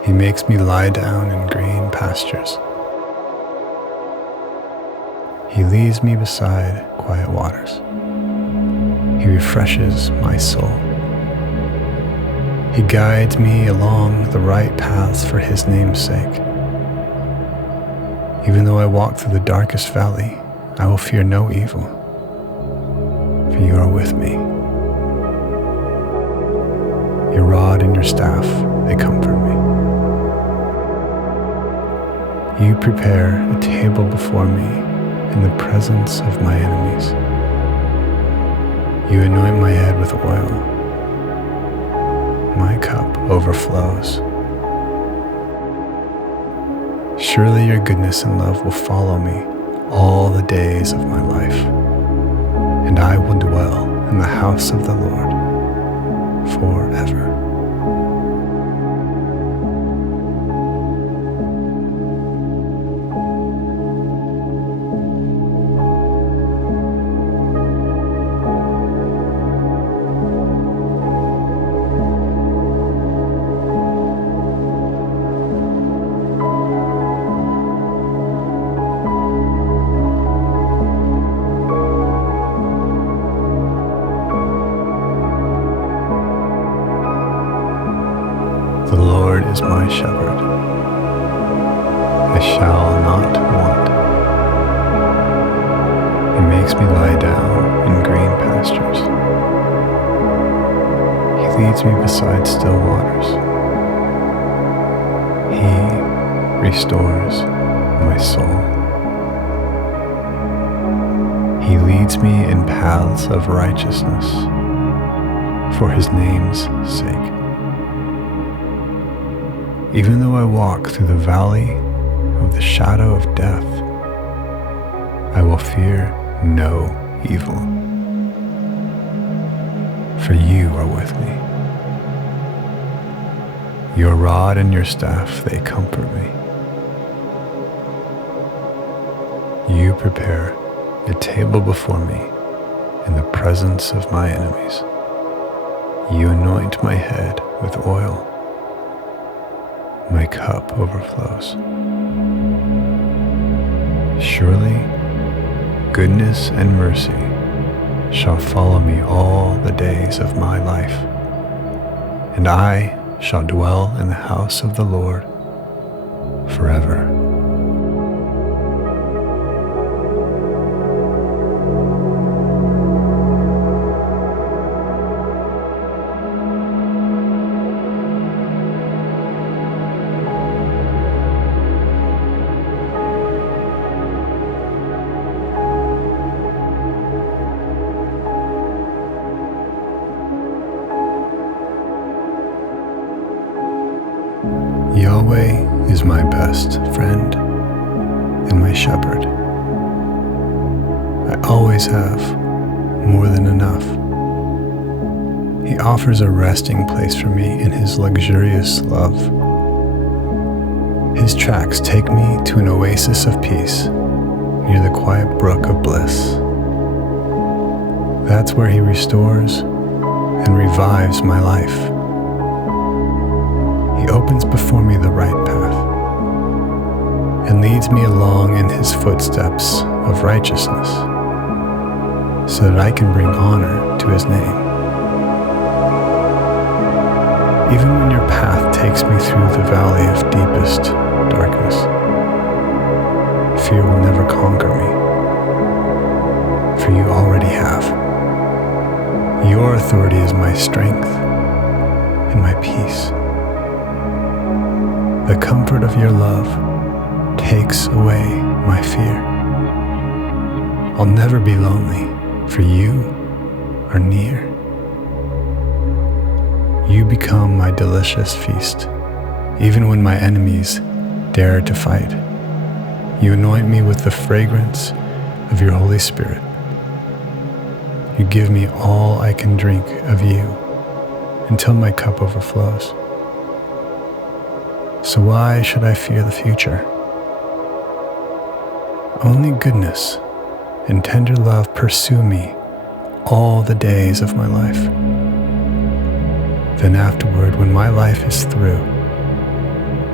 He makes me lie down in green pastures. He leads me beside quiet waters. He refreshes my soul. He guides me along the right paths for His name's sake. Even though I walk through the darkest valley, I will fear no evil, for You are with me. Your rod and Your staff, they comfort me. You prepare a table before me in the presence of my enemies. You anoint my head with oil. My cup overflows. Surely Your goodness and love will follow me all the days of my life, and I will dwell in the house of the Lord forever. The Lord is my shepherd. I shall not want. He makes me lie down in green pastures. He leads me beside still waters. He restores my soul. He leads me in paths of righteousness for His name's sake. Even though I walk through the valley of the shadow of death, I will fear no evil, for You are with me. Your rod and Your staff, they comfort me. You prepare a table before me in the presence of my enemies. You anoint my head with oil. My cup overflows. Surely, goodness and mercy shall follow me all the days of my life, and I shall dwell in the house of the Lord forever. Yahweh is my best friend and my shepherd. I always have more than enough. He offers a resting place for me in His luxurious love. His tracks take me to an oasis of peace near the quiet brook of bliss. That's where He restores and revives my life. He opens before me the right path and leads me along in His footsteps of righteousness so that I can bring honor to His name. Even when Your path takes me through the valley of deepest darkness, fear will never conquer me, for You already have. Your authority is my strength and my peace. The comfort of Your love takes away my fear. I'll never be lonely, for You are near. You become my delicious feast, even when my enemies dare to fight. You anoint me with the fragrance of Your Holy Spirit. You give me all I can drink of You until my cup overflows. So why should I fear the future? Only goodness and tender love pursue me all the days of my life. Then afterward, when my life is through,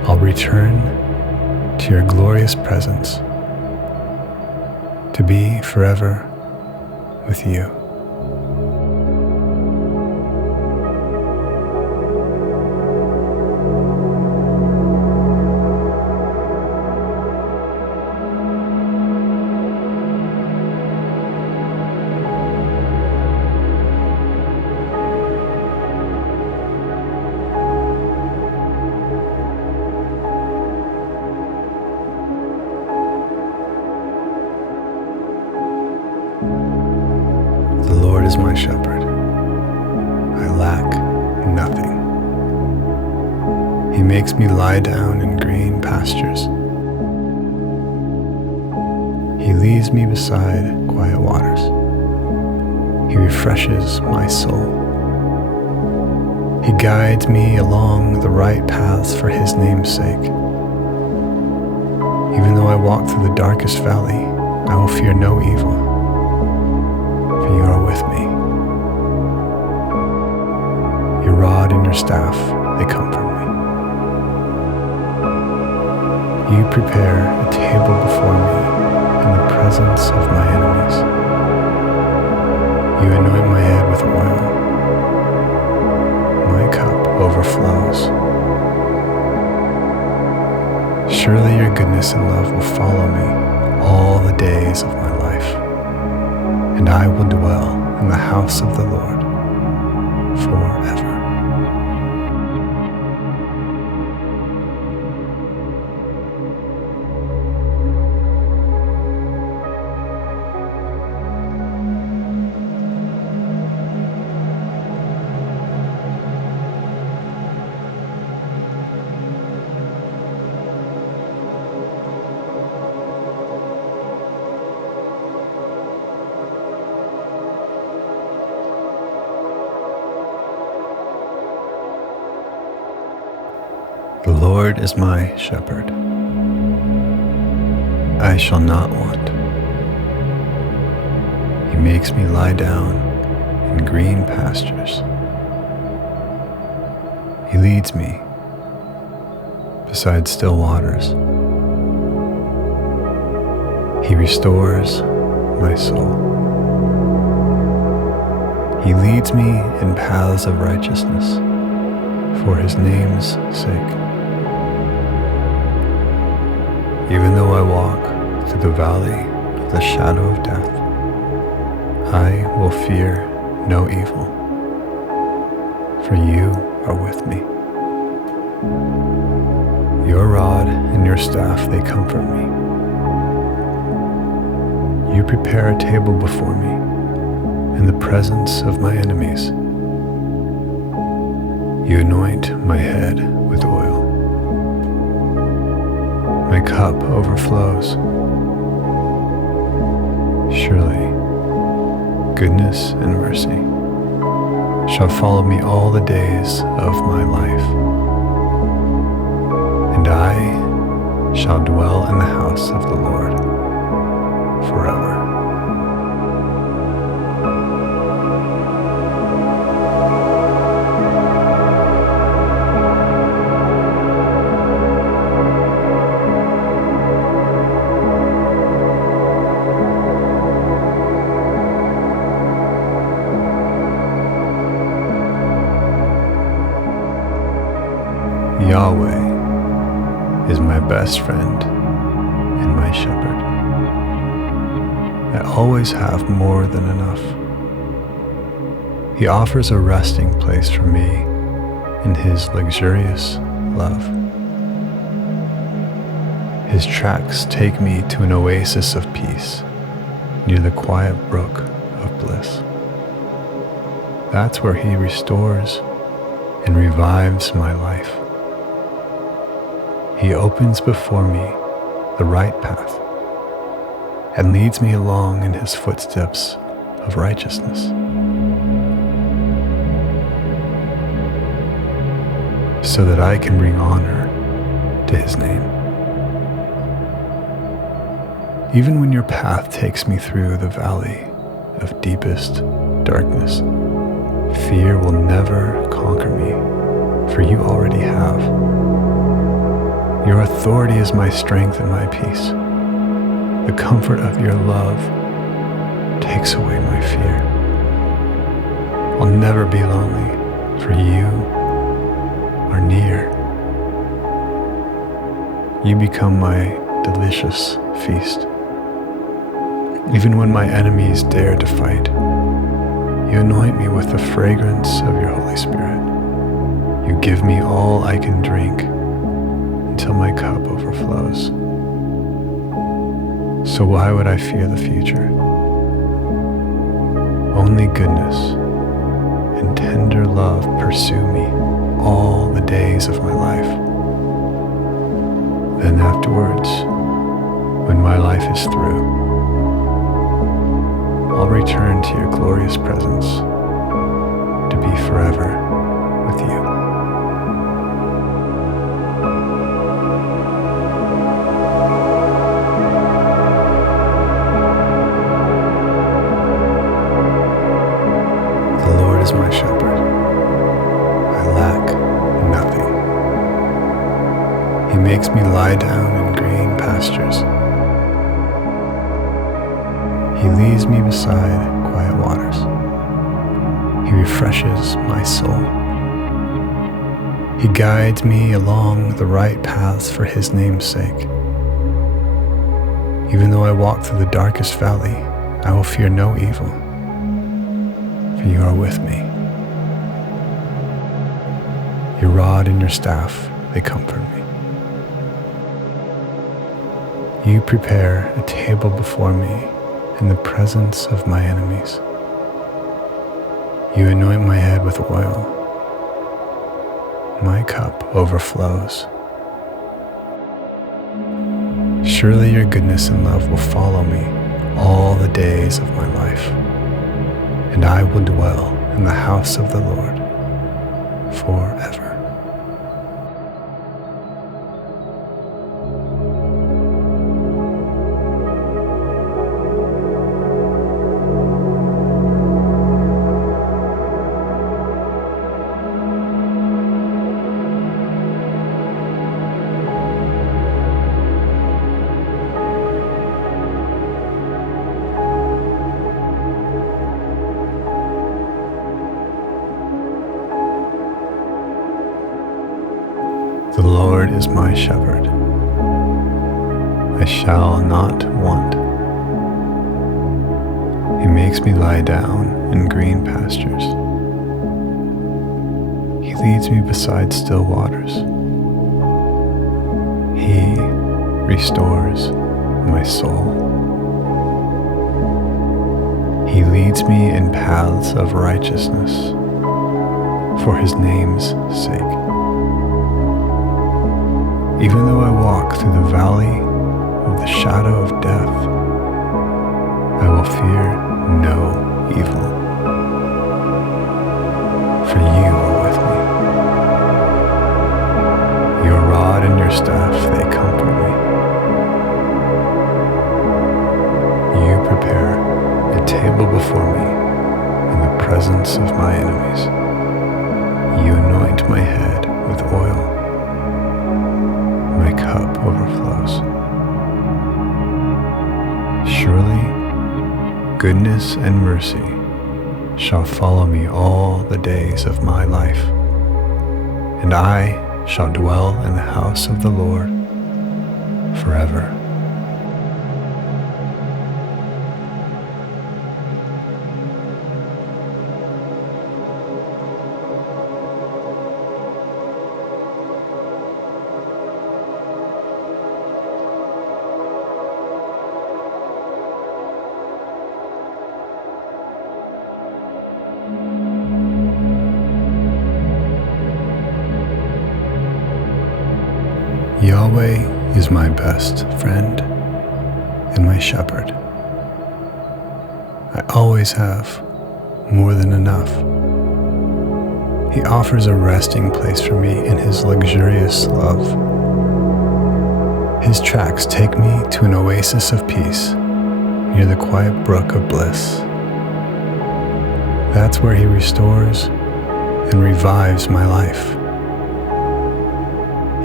I'll return to your glorious presence to be forever with you. The Lord is my shepherd. I lack nothing. He makes me lie down in green pastures. He leads me beside quiet waters. He refreshes my soul. He guides me along the right paths for his name's sake. Even though I walk through the darkest valley, I will fear no evil, for you are with me. Your rod and your staff, they comfort me. You prepare a table before me in the presence of my enemies. You anoint my head with oil. My cup overflows. Surely your goodness and love will follow me all the days of my life, and I will dwell in the house of the Lord forever. The Lord is my shepherd. I shall not want. He makes me lie down in green pastures. He leads me beside still waters. He restores my soul. He leads me in paths of righteousness for his name's sake. Even though I walk through the valley of the shadow of death, I will fear no evil, for you are with me. Your rod and your staff, they comfort me. You prepare a table before me in the presence of my enemies. You anoint my head with oil. My cup overflows. Surely, goodness and mercy shall follow me all the days of my life, and I shall dwell in the house of the Lord forever. Yahweh is my best friend and my shepherd. I always have more than enough. He offers a resting place for me in his luxurious love. His tracks take me to an oasis of peace near the quiet brook of bliss. That's where he restores and revives my life. He opens before me the right path and leads me along in his footsteps of righteousness, so that I can bring honor to his name. Even when your path takes me through the valley of deepest darkness, fear will never conquer me, for you already have. Your authority is my strength and my peace. The comfort of your love takes away my fear. I'll never be lonely, for you are near. You become my delicious feast. Even when my enemies dare to fight, you anoint me with the fragrance of your Holy Spirit. You give me all I can drink until my cup overflows. So why would I fear the future? Only goodness and tender love pursue me all the days of my life. Then afterwards, when my life is through, I'll return to your glorious presence to be forever with you. The Lord is my shepherd. I lack nothing. He makes me lie down in green pastures. He leads me beside quiet waters. He refreshes my soul. He guides me along the right paths for his name's sake. Even though I walk through the darkest valley, I will fear no evil, for you are with me. Your rod and your staff, they comfort me. You prepare a table before me in the presence of my enemies. You anoint my head with oil. My cup overflows. Surely your goodness and love will follow me all the days of my life, and I will dwell in the house of the Lord forever. The Lord is my shepherd. I shall not want. He makes me lie down in green pastures. He leads me beside still waters. He restores my soul. He leads me in paths of righteousness for his name's sake. Even though I walk through the valley of the shadow of death, I will fear no evil, for you are with me. Your rod and your staff, they comfort me. You prepare a table before me in the presence of my enemies. You anoint my head with oil. My cup overflows. Surely, goodness and mercy shall follow me all the days of my life, and I shall dwell in the house of the Lord forever. Yahweh is my best friend and my shepherd. I always have more than enough. He offers a resting place for me in his luxurious love. His tracks take me to an oasis of peace near the quiet brook of bliss. That's where he restores and revives my life. He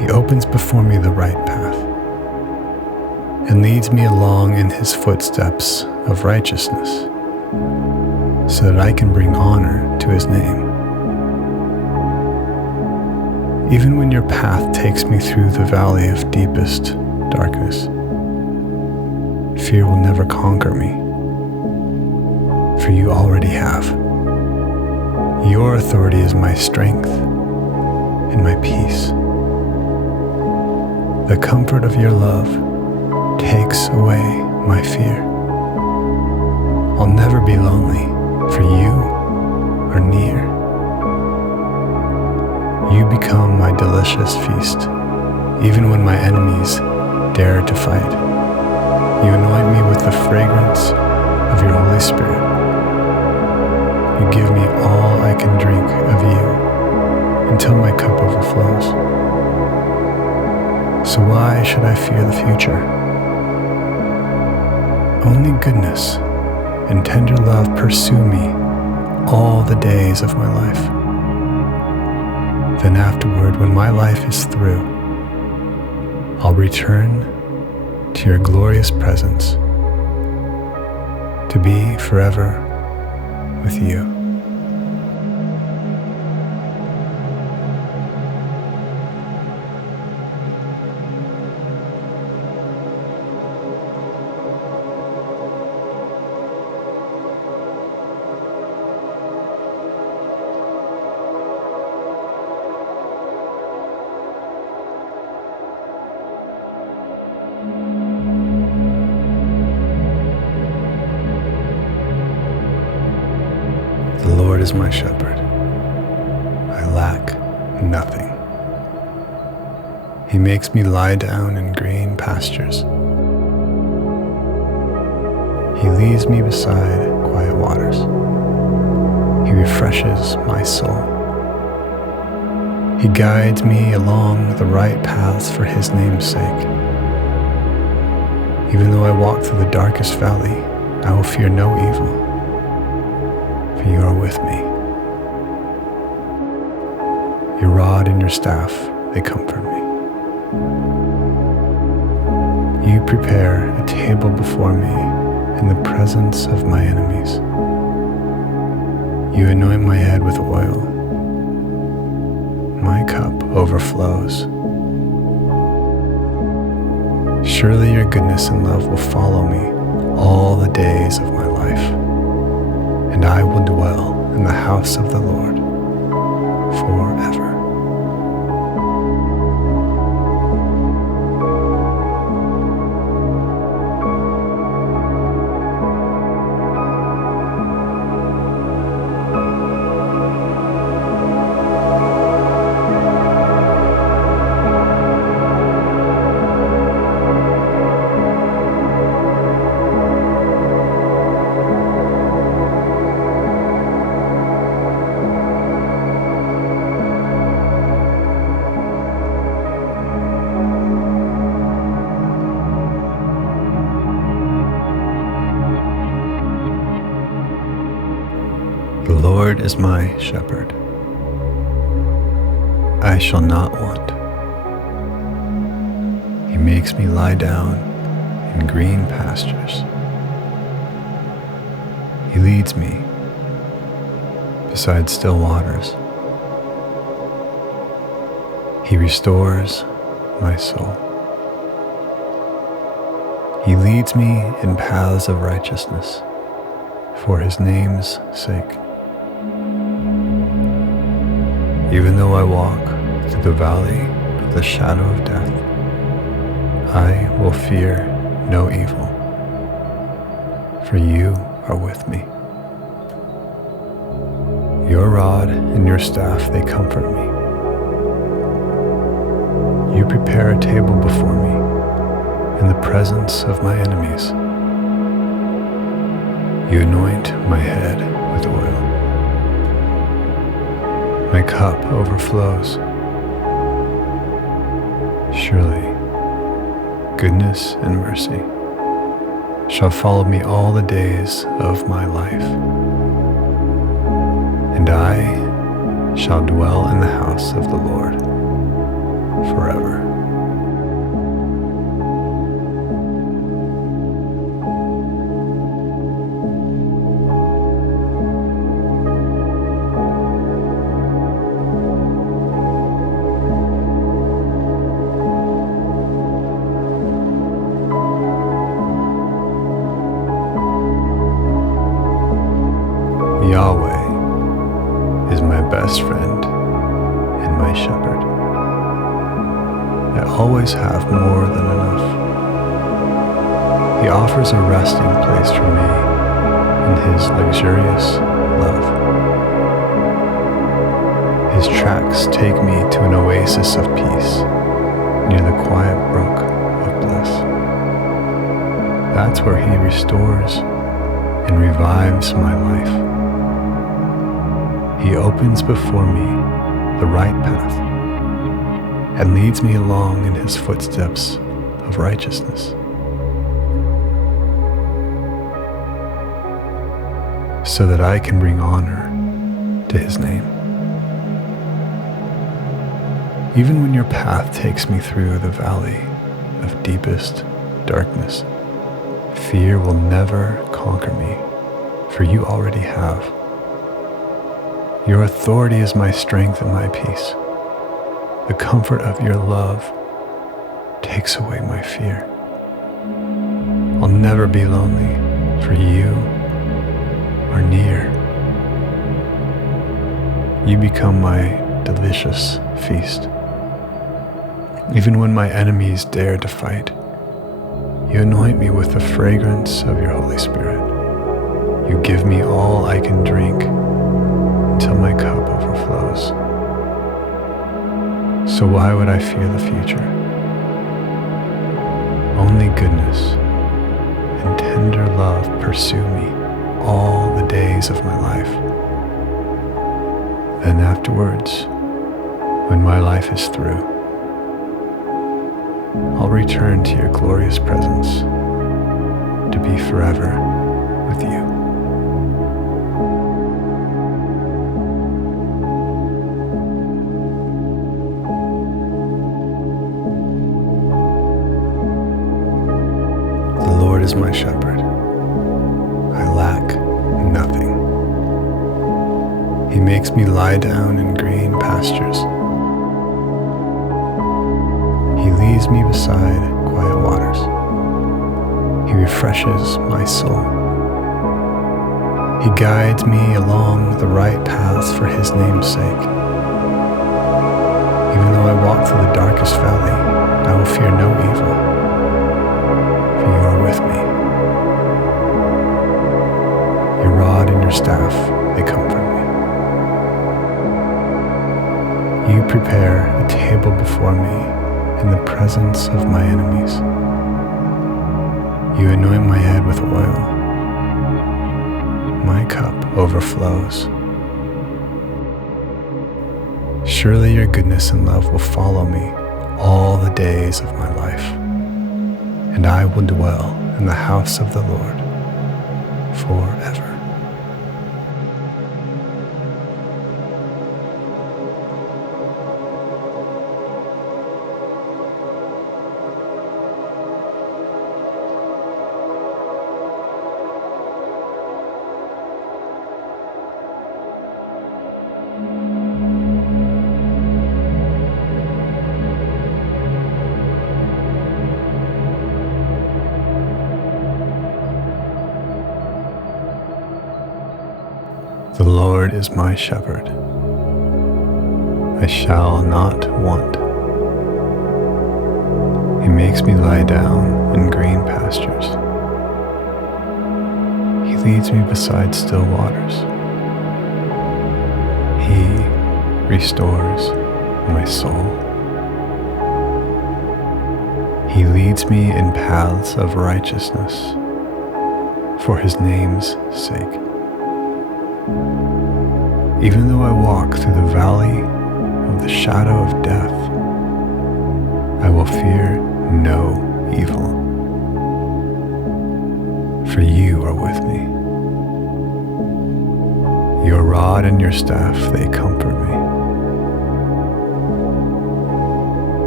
He opens before me the right path and leads me along in his footsteps of righteousness, so that I can bring honor to his name. Even when your path takes me through the valley of deepest darkness, fear will never conquer me, for you already have. Your authority is my strength and my peace. The comfort of your love takes away my fear. I'll never be lonely, for you are near. You become my delicious feast, even when my enemies dare to fight. You anoint me with the fragrance of your Holy Spirit. You give me all I can drink of you until my cup overflows. So why should I fear the future? Only goodness and tender love pursue me all the days of my life. Then afterward, when my life is through, I'll return to your glorious presence to be forever with you. The Lord is my shepherd. I lack nothing. He makes me lie down in green pastures. He leads me beside quiet waters. He refreshes my soul. He guides me along the right paths for his name's sake. Even though I walk through the darkest valley, I will fear no evil. You are with me. Your rod and your staff, they comfort me. You prepare a table before me in the presence of my enemies. You anoint my head with oil. My cup overflows. Surely your goodness and love will follow me all the days of my life, and I will dwell in the house of the Lord forever. The Lord is my shepherd. I shall not want. He makes me lie down in green pastures. He leads me beside still waters. He restores my soul. He leads me in paths of righteousness for his name's sake. Even though I walk through the valley of the shadow of death, I will fear no evil, for you are with me. Your rod and your staff, they comfort me. You prepare a table before me in the presence of my enemies. You anoint my head with oil. My cup overflows. Surely, goodness and mercy shall follow me all the days of my life, and I shall dwell in the house of the Lord forever. Yahweh is my best friend and my shepherd. I always have more than enough. He offers a resting place for me in his luxurious love. His tracks take me to an oasis of peace near the quiet brook of bliss. That's where he restores and revives my life. He opens before me the right path and leads me along in his footsteps of righteousness, so that I can bring honor to his name. Even when your path takes me through the valley of deepest darkness, fear will never conquer me, for you already have. Your authority is my strength and my peace. The comfort of your love takes away my fear. I'll never be lonely, for you are near. You become my delicious feast. Even when my enemies dare to fight, you anoint me with the fragrance of your Holy Spirit. You give me all I can drink until my cup overflows. So why would I fear the future? Only goodness and tender love pursue me all the days of my life. Then afterwards, when my life is through, I'll return to your glorious presence to be forever with you. The Lord is my shepherd. I lack nothing. He makes me lie down in green pastures. He leads me beside quiet waters. He refreshes my soul. He guides me along the right paths for his name's sake. Even though I walk through the darkest valley, I will fear no evil, for you are with me. Your rod and your staff, they comfort me. You prepare a table before me in the presence of my enemies. You anoint my head with oil. My cup overflows. Surely your goodness and love will follow me all the days of my life, and I will dwell in the house of the Lord forever. The Lord is my shepherd. I shall not want. He makes me lie down in green pastures. He leads me beside still waters. He restores my soul. He leads me in paths of righteousness for his name's sake. Even though I walk through the valley of the shadow of death, I will fear no evil, for you are with me. Your rod and your staff, they comfort me.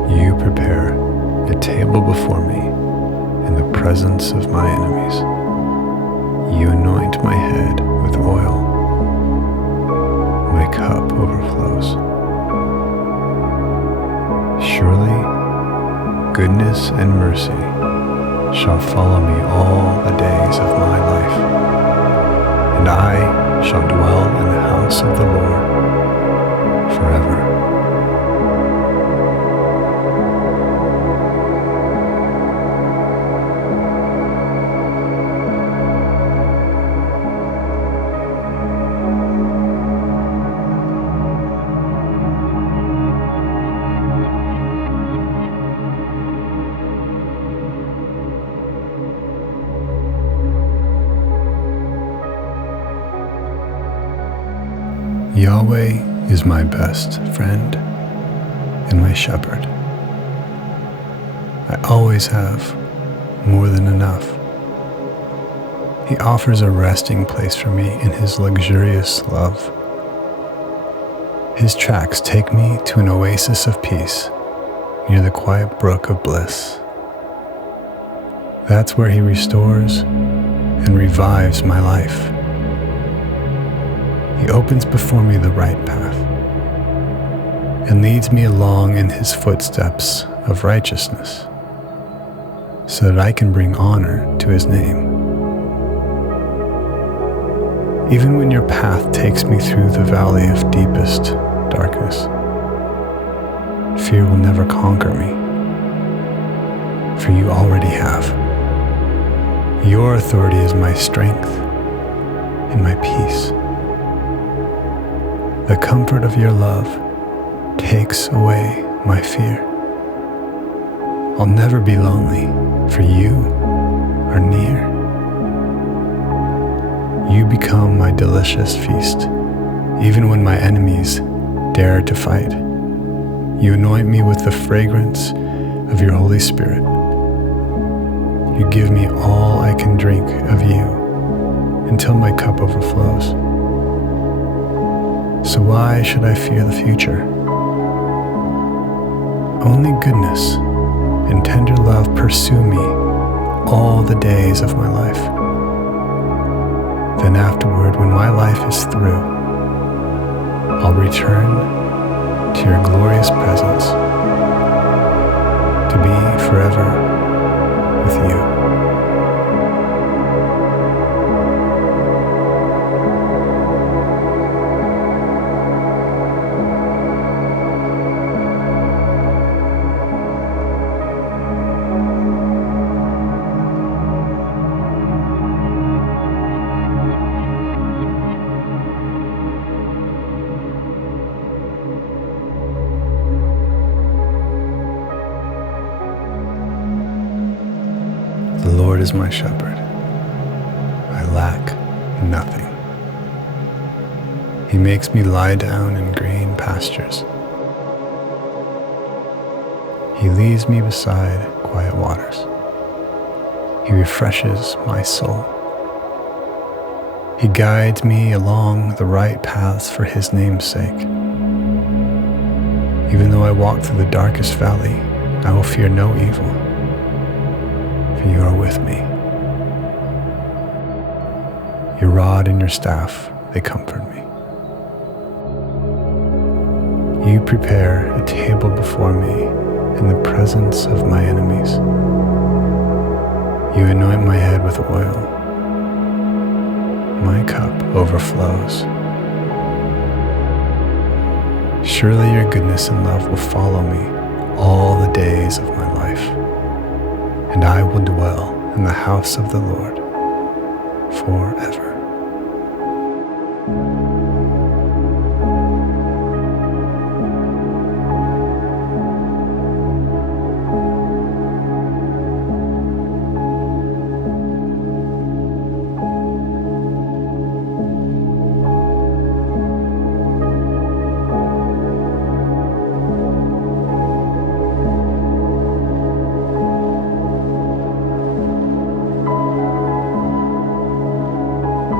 You prepare a table before me in the presence of my enemies. You anoint my head with oil. My cup overflows. Surely, goodness and mercy shall follow me all the days of my life, and I shall dwell in the house of the Lord forever. Yahweh is my best friend and my shepherd. I always have more than enough. He offers a resting place for me in his luxurious love. His tracks take me to an oasis of peace near the quiet brook of bliss. That's where he restores and revives my life. He opens before me the right path and leads me along in his footsteps of righteousness so that I can bring honor to his name. Even when your path takes me through the valley of deepest darkness, fear will never conquer me, for you already have. Your authority is my strength and my peace. The comfort of your love takes away my fear. I'll never be lonely, for you are near. You become my delicious feast, even when my enemies dare to fight. You anoint me with the fragrance of your Holy Spirit. You give me all I can drink of you until my cup overflows. So why should I fear the future? Only goodness and tender love pursue me all the days of my life. Then afterward, when my life is through, I'll return to your glorious presence to be forever with you. The Lord is my shepherd. I lack nothing. He makes me lie down in green pastures. He leads me beside quiet waters. He refreshes my soul. He guides me along the right paths for his name's sake. Even though I walk through the darkest valley, I will fear no evil, for you are with me. Your rod and your staff, they comfort me. You prepare a table before me in the presence of my enemies. You anoint my head with oil. My cup overflows. Surely your goodness and love will follow me all the days of my life, and I will dwell in the house of the Lord forever.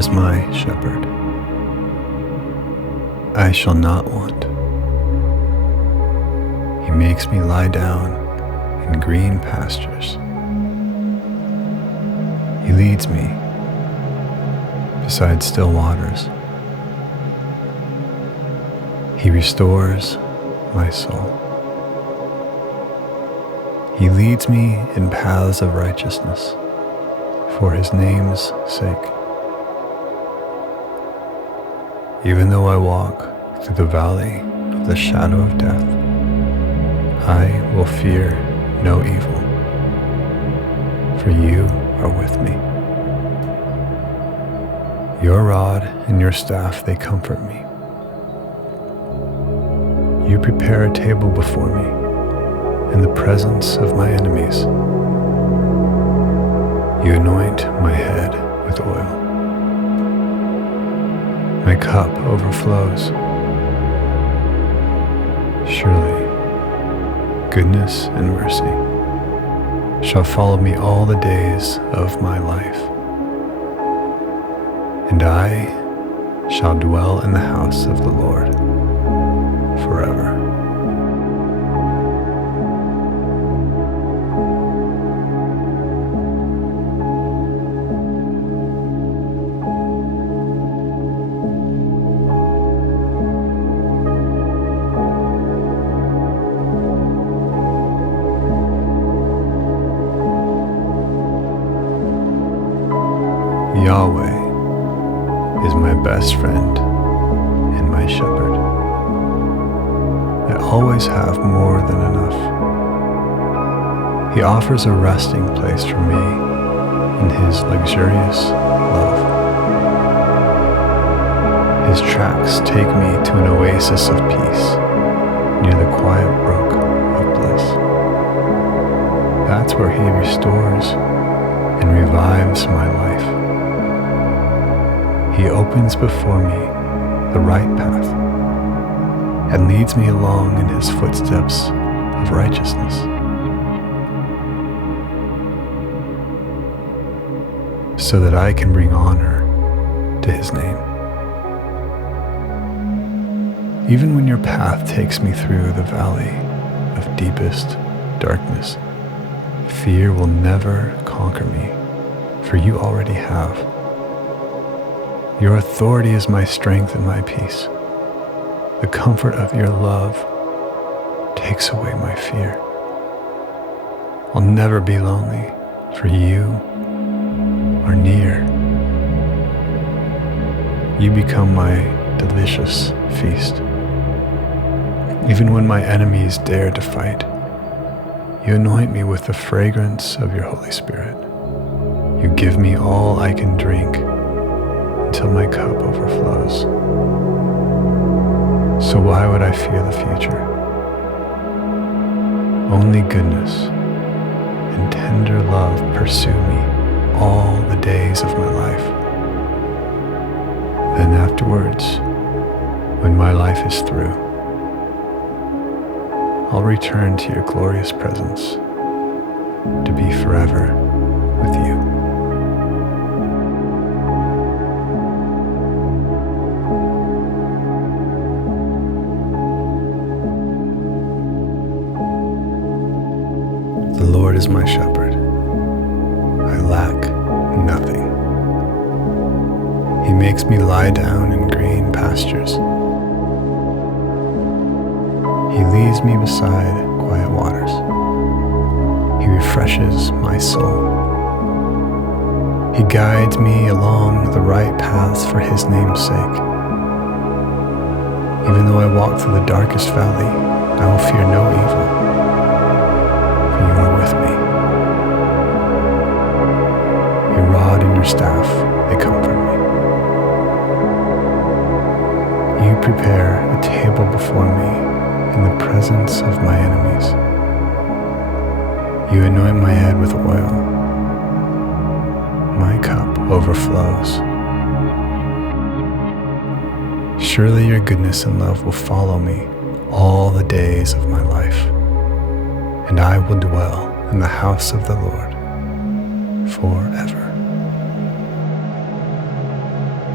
is my shepherd. I shall not want. He makes me lie down in green pastures. He leads me beside still waters. He restores my soul. He leads me in paths of righteousness for his name's sake. Even though I walk through the valley of the shadow of death, I will fear no evil, for you are with me. Your rod and your staff, they comfort me. You prepare a table before me in the presence of my enemies. You anoint my head with oil. My cup overflows. Surely, goodness and mercy shall follow me all the days of my life, and I shall dwell in the house of the Lord forever. Yahweh is my best friend and my shepherd. I always have more than enough. He offers a resting place for me in his luxurious love. His tracks take me to an oasis of peace near the quiet brook of bliss. That's where he restores and revives my life. He opens before me the right path and leads me along in his footsteps of righteousness, so that I can bring honor to his name. Even when your path takes me through the valley of deepest darkness, fear will never conquer me, for you already have. Your authority is my strength and my peace. The comfort of your love takes away my fear. I'll never be lonely, for you are near. You become my delicious feast. Even when my enemies dare to fight, you anoint me with the fragrance of your Holy Spirit. You give me all I can drink until my cup overflows. So why would I fear the future? Only goodness and tender love pursue me all the days of my life. Then afterwards, when my life is through, I'll return to your glorious presence to be forever with you. The Lord is my shepherd. I lack nothing. He makes me lie down in green pastures. He leads me beside quiet waters. He refreshes my soul. He guides me along the right paths for his name's sake. Even though I walk through the darkest valley, I will fear no evil. You are with me. Your rod and your staff, they comfort me. You prepare a table before me in the presence of my enemies. You anoint my head with oil. My cup overflows. Surely your goodness and love will follow me all the days of my life, and I will dwell in the house of the Lord forever.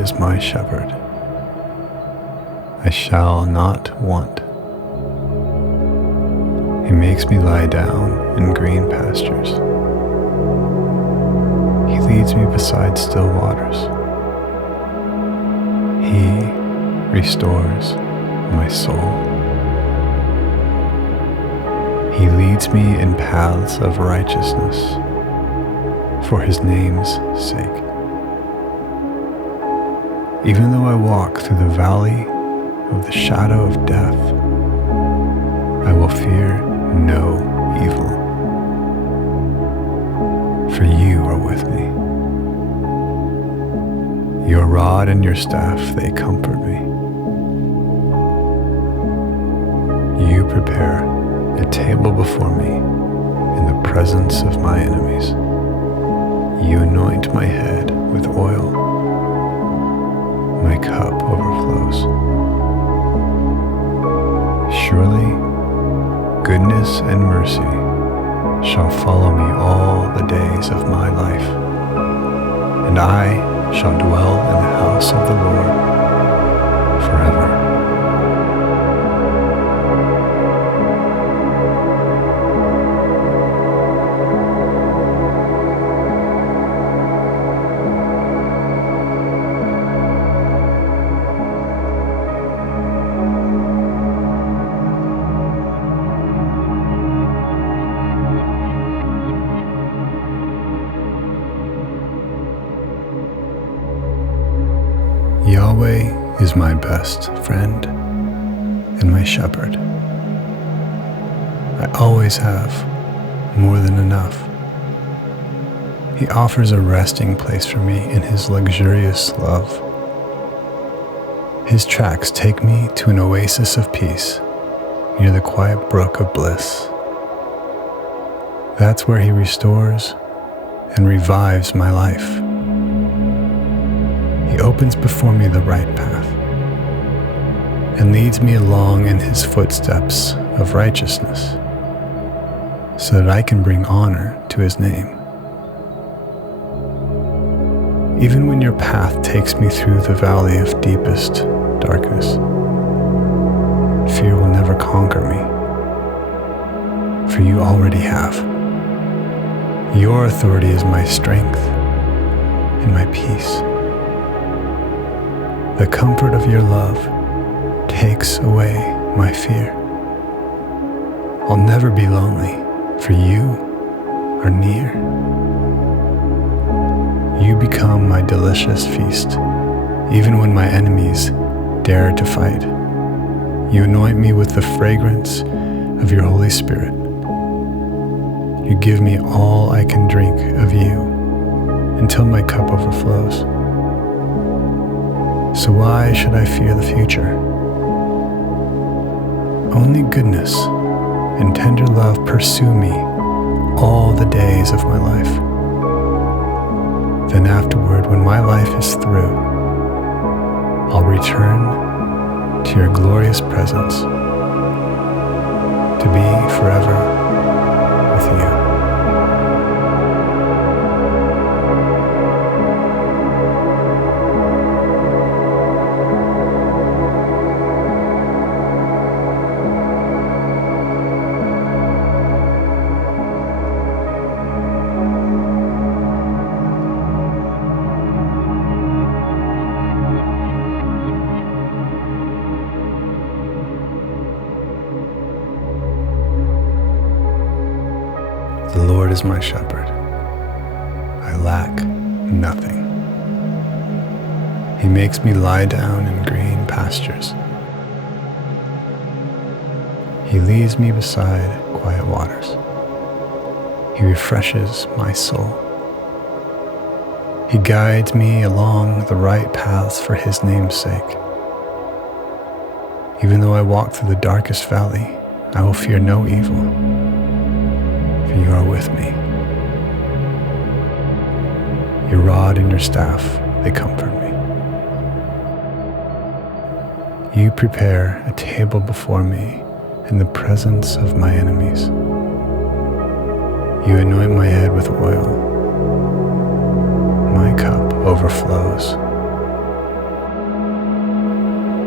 is my shepherd. I shall not want. He makes me lie down in green pastures. He leads me beside still waters. He restores my soul. He leads me in paths of righteousness for his name's sake. Even though I walk through the valley of the shadow of death, I will fear no evil, for you are with me. Your rod and your staff, they comfort me. You prepare a table before me in the presence of my enemies. You anoint my head with oil. My cup overflows. Surely, goodness and mercy shall follow me all the days of my life, and I shall dwell in the house of the Lord forever. Yahweh is my best friend and my shepherd. I always have more than enough. He offers a resting place for me in his luxurious love. His tracks take me to an oasis of peace near the quiet brook of bliss. That's where he restores and revives my life. He opens before me the right path and leads me along in his footsteps of righteousness so that I can bring honor to his name. Even when your path takes me through the valley of deepest darkness, fear will never conquer me, for you already have. Your authority is my strength and my peace. The comfort of your love takes away my fear. I'll never be lonely, for you are near. You become my delicious feast, even when my enemies dare to fight. You anoint me with the fragrance of your Holy Spirit. You give me all I can drink of you until my cup overflows. So why should I fear the future? Only goodness and tender love pursue me all the days of my life. Then afterward, when my life is through, I'll return to your glorious presence to be forever with you. The Lord is my shepherd. I lack nothing. He makes me lie down in green pastures. He leads me beside quiet waters. He refreshes my soul. He guides me along the right paths for his name's sake. Even though I walk through the darkest valley, I will fear no evil, for you are with me. Your rod and your staff, they comfort me. You prepare a table before me in the presence of my enemies. You anoint my head with oil. My cup overflows.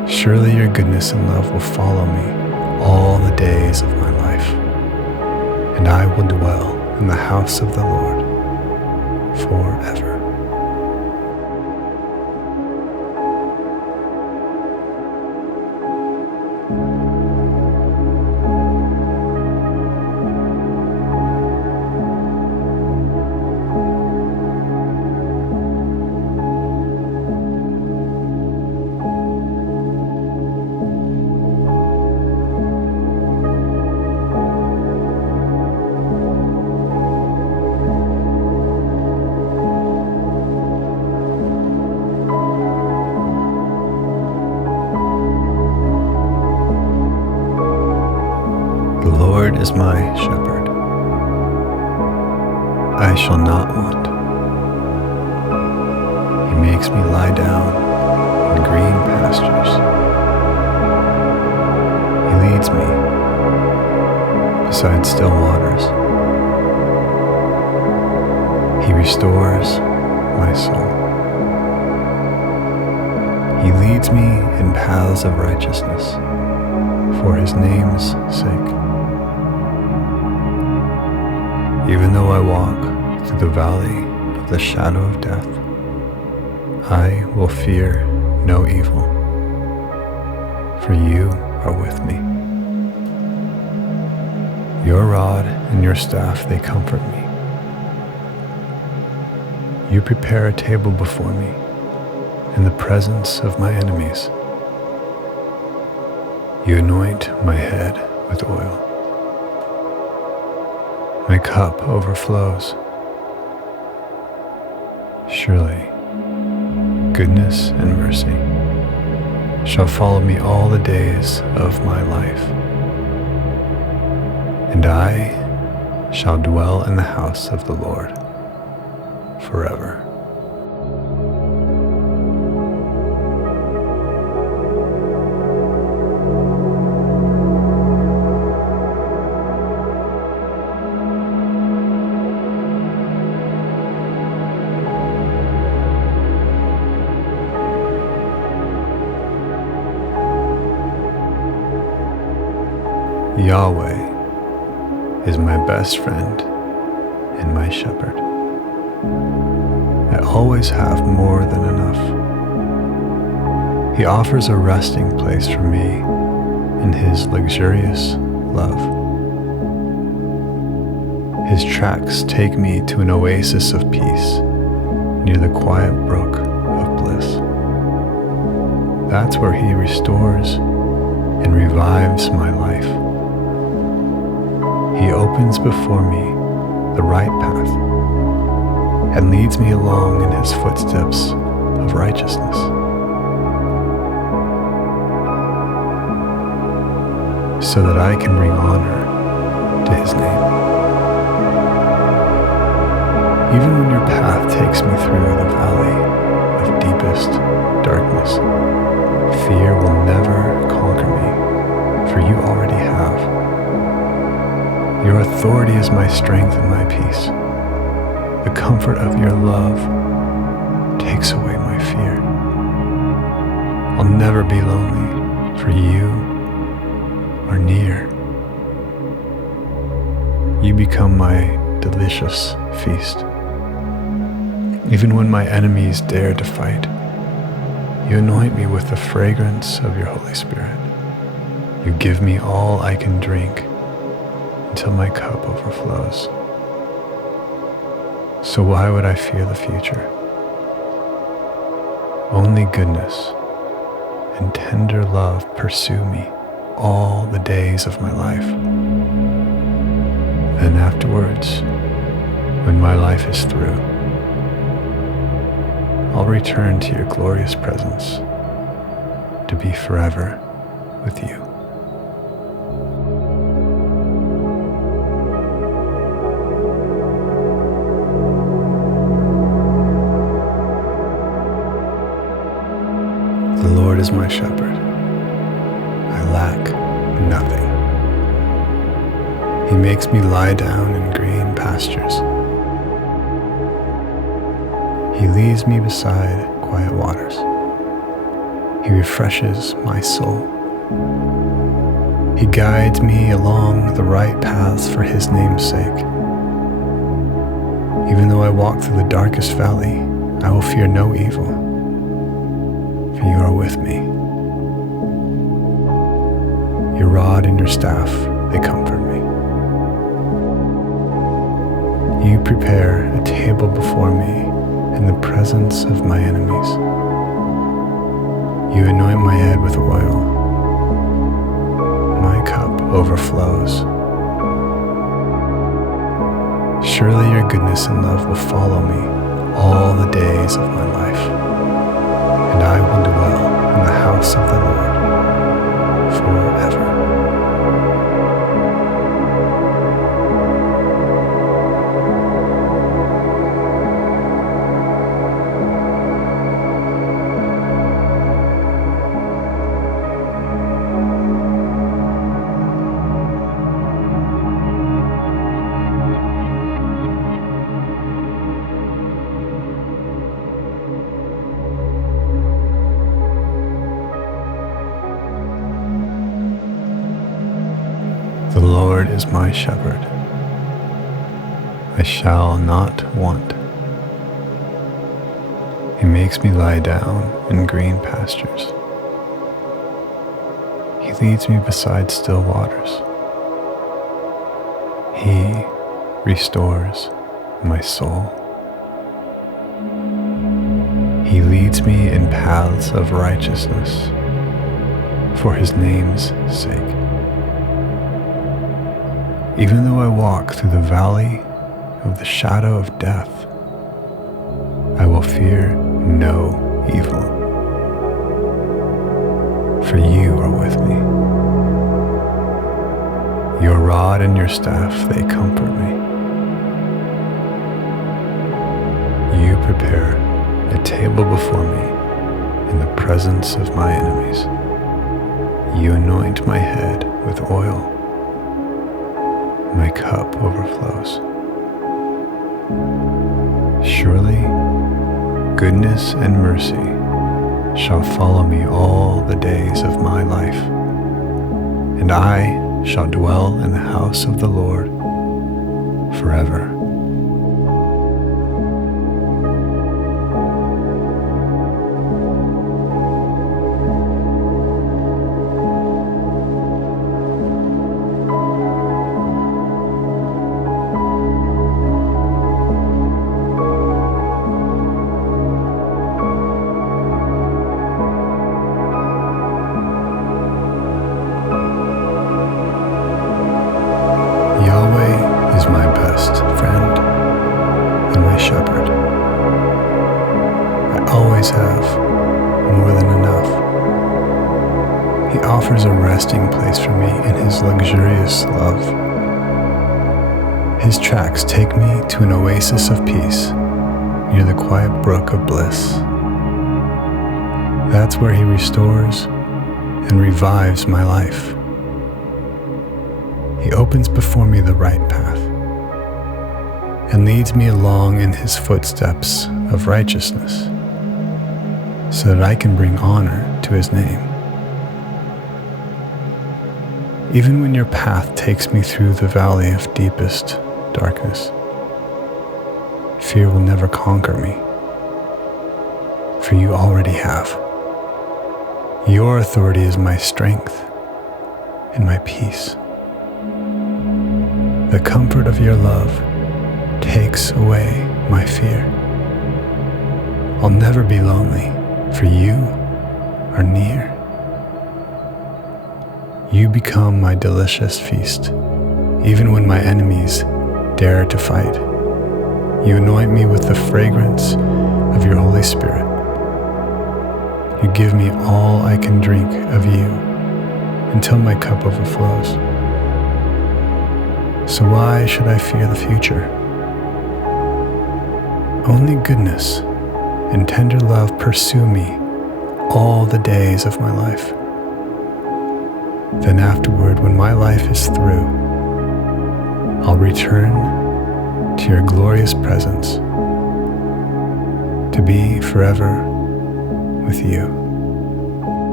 Surely your goodness and love will follow me all the days of my life, and I will dwell in the house of the Lord forever. The Lord is my shepherd. I shall not want. He makes me lie down in green pastures. He leads me beside still waters. He restores my soul. He leads me in paths of righteousness for his name's sake. Even though I walk through the valley of the shadow of death, I will fear no evil, for you are with me. Your rod and your staff, they comfort me. You prepare a table before me in the presence of my enemies. You anoint my head with oil. My cup overflows. Surely, goodness and mercy shall follow me all the days of my life, and I shall dwell in the house of the Lord forever. Yahweh is my best friend and my shepherd. I always have more than enough. He offers a resting place for me in his luxurious love. His tracks take me to an oasis of peace near the quiet brook of bliss. That's where he restores and revives my life. He opens before me the right path and leads me along in his footsteps of righteousness, so that I can bring honor to his name. Even when your path takes me through the valley of deepest darkness, fear will never conquer me, for you already have. Your authority is my strength and my peace. The comfort of your love takes away my fear. I'll never be lonely, for you are near. You become my delicious feast. Even when my enemies dare to fight, you anoint me with the fragrance of your Holy Spirit. You give me all I can drink until my cup overflows. So why would I fear the future? Only goodness and tender love pursue me all the days of my life. Then afterwards, when my life is through, I'll return to your glorious presence to be forever with you. The Lord is my shepherd. I lack nothing. He makes me lie down in green pastures. He leads me beside quiet waters. He refreshes my soul. He guides me along the right paths for His name's sake. Even though I walk through the darkest valley, I will fear no evil, for you are with me. Your rod and your staff, they comfort me. You prepare a table before me in the presence of my enemies. You anoint my head with oil. My cup overflows. Surely your goodness and love will follow me all the days of my life, and I will dwell in the house of the Lord forever. The Lord is my shepherd. I shall not want. He makes me lie down in green pastures. He leads me beside still waters. He restores my soul. He leads me in paths of righteousness for His name's sake. Even though I walk through the valley of the shadow of death, I will fear no evil, for you are with me. Your rod and your staff, they comfort me. You prepare a table before me in the presence of my enemies. You anoint my head with oil. My cup overflows. Surely goodness and mercy shall follow me all the days of my life, and I shall dwell in the house of the Lord forever. Yahweh is my best friend and my shepherd. I always have more than enough. He offers a resting place for me in His luxurious love. His tracks take me to an oasis of peace near the quiet brook of bliss. That's where He restores and revives my life. He opens before me the right path and leads me along in His footsteps of righteousness so that I can bring honor to His name. Even when your path takes me through the valley of deepest darkness, fear will never conquer me, for you already have. Your authority is my strength and my peace. The comfort of your love takes away my fear. I'll never be lonely, for you are near. You become my delicious feast, even when my enemies dare to fight. You anoint me with the fragrance of your Holy Spirit. You give me all I can drink of you until my cup overflows. So why should I fear the future? Only goodness and tender love pursue me all the days of my life. Then afterward, when my life is through, I'll return to your glorious presence to be forever with you.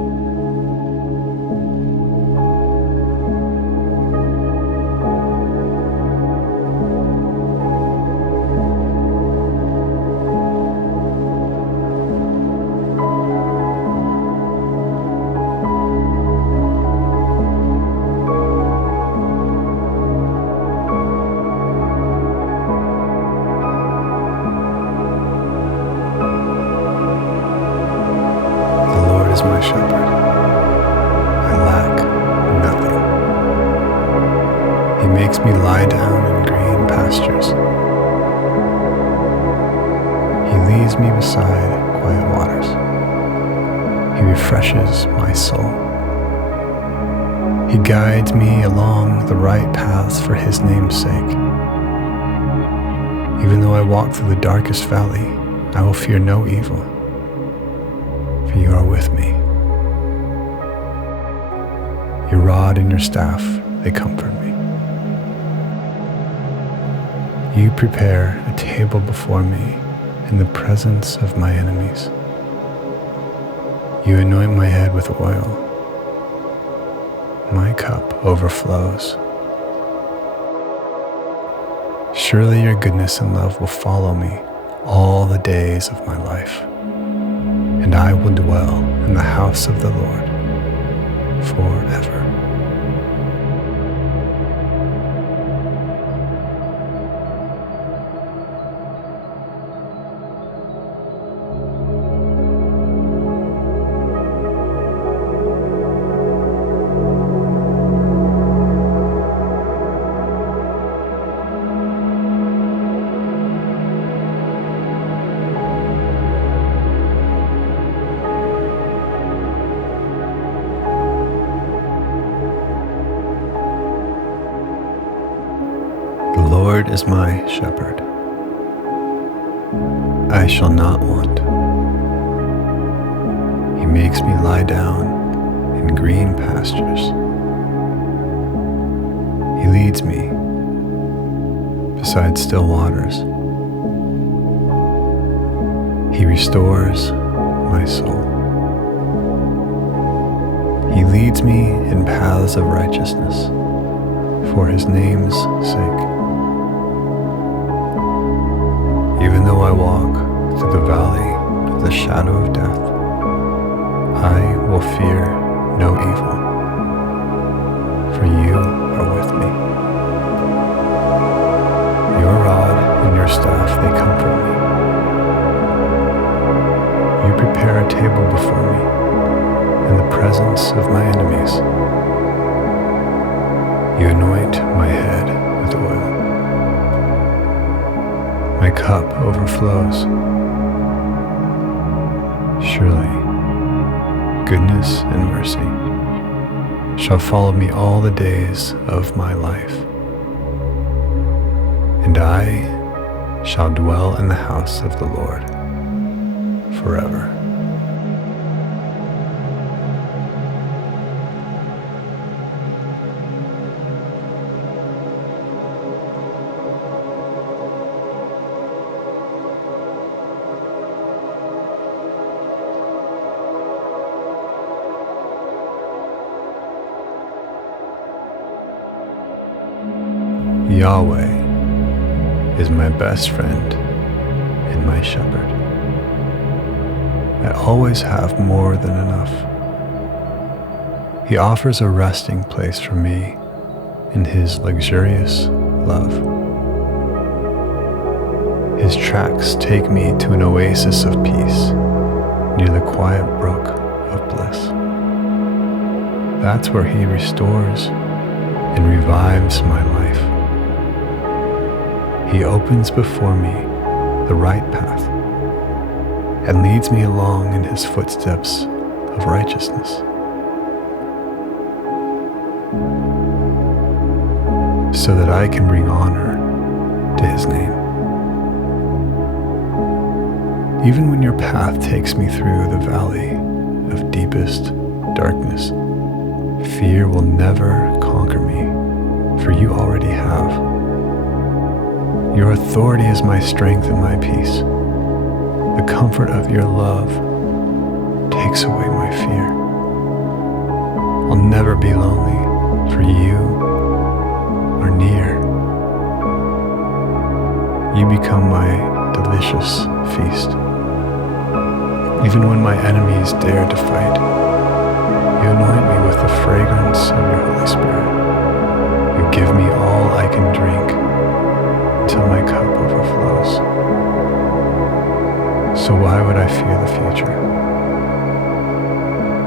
is my shepherd. I lack nothing. He makes me lie down in green pastures. He leads me beside quiet waters. He refreshes my soul. He guides me along the right paths for his name's sake. Even though I walk through the darkest valley, I will fear no evil, for you are with me. Your rod and your staff, they comfort me. You prepare a table before me in the presence of my enemies. You anoint my head with oil. My cup overflows. Surely your goodness and love will follow me all the days of my life, and I will dwell in the house of the Lord forever. The Lord is my shepherd. I shall not want. He makes me lie down in green pastures. He leads me beside still waters. He restores my soul. He leads me in paths of righteousness for his name's sake. Even though I walk through the valley of the shadow of death, I will fear no evil, for you are with me. Your rod and your staff, they comfort me. You prepare a table before me in the presence of my enemies. You anoint my head with oil. My cup overflows. Surely, goodness and mercy shall follow me all the days of my life, and I shall dwell in the house of the Lord forever. Yahweh is my best friend and my shepherd. I always have more than enough. He offers a resting place for me in his luxurious love. His tracks take me to an oasis of peace near the quiet brook of bliss. That's where he restores and revives my life. He opens before me the right path and leads me along in his footsteps of righteousness, so that I can bring honor to his name. Even when your path takes me through the valley of deepest darkness, fear will never conquer me, for you already have. Your authority is my strength and my peace. The comfort of your love takes away my fear. I'll never be lonely, for you are near. You become my delicious feast. Even when my enemies dare to fight, you anoint me with the fragrance of your Holy Spirit. You give me all I can drink until my cup overflows. So why would I fear the future?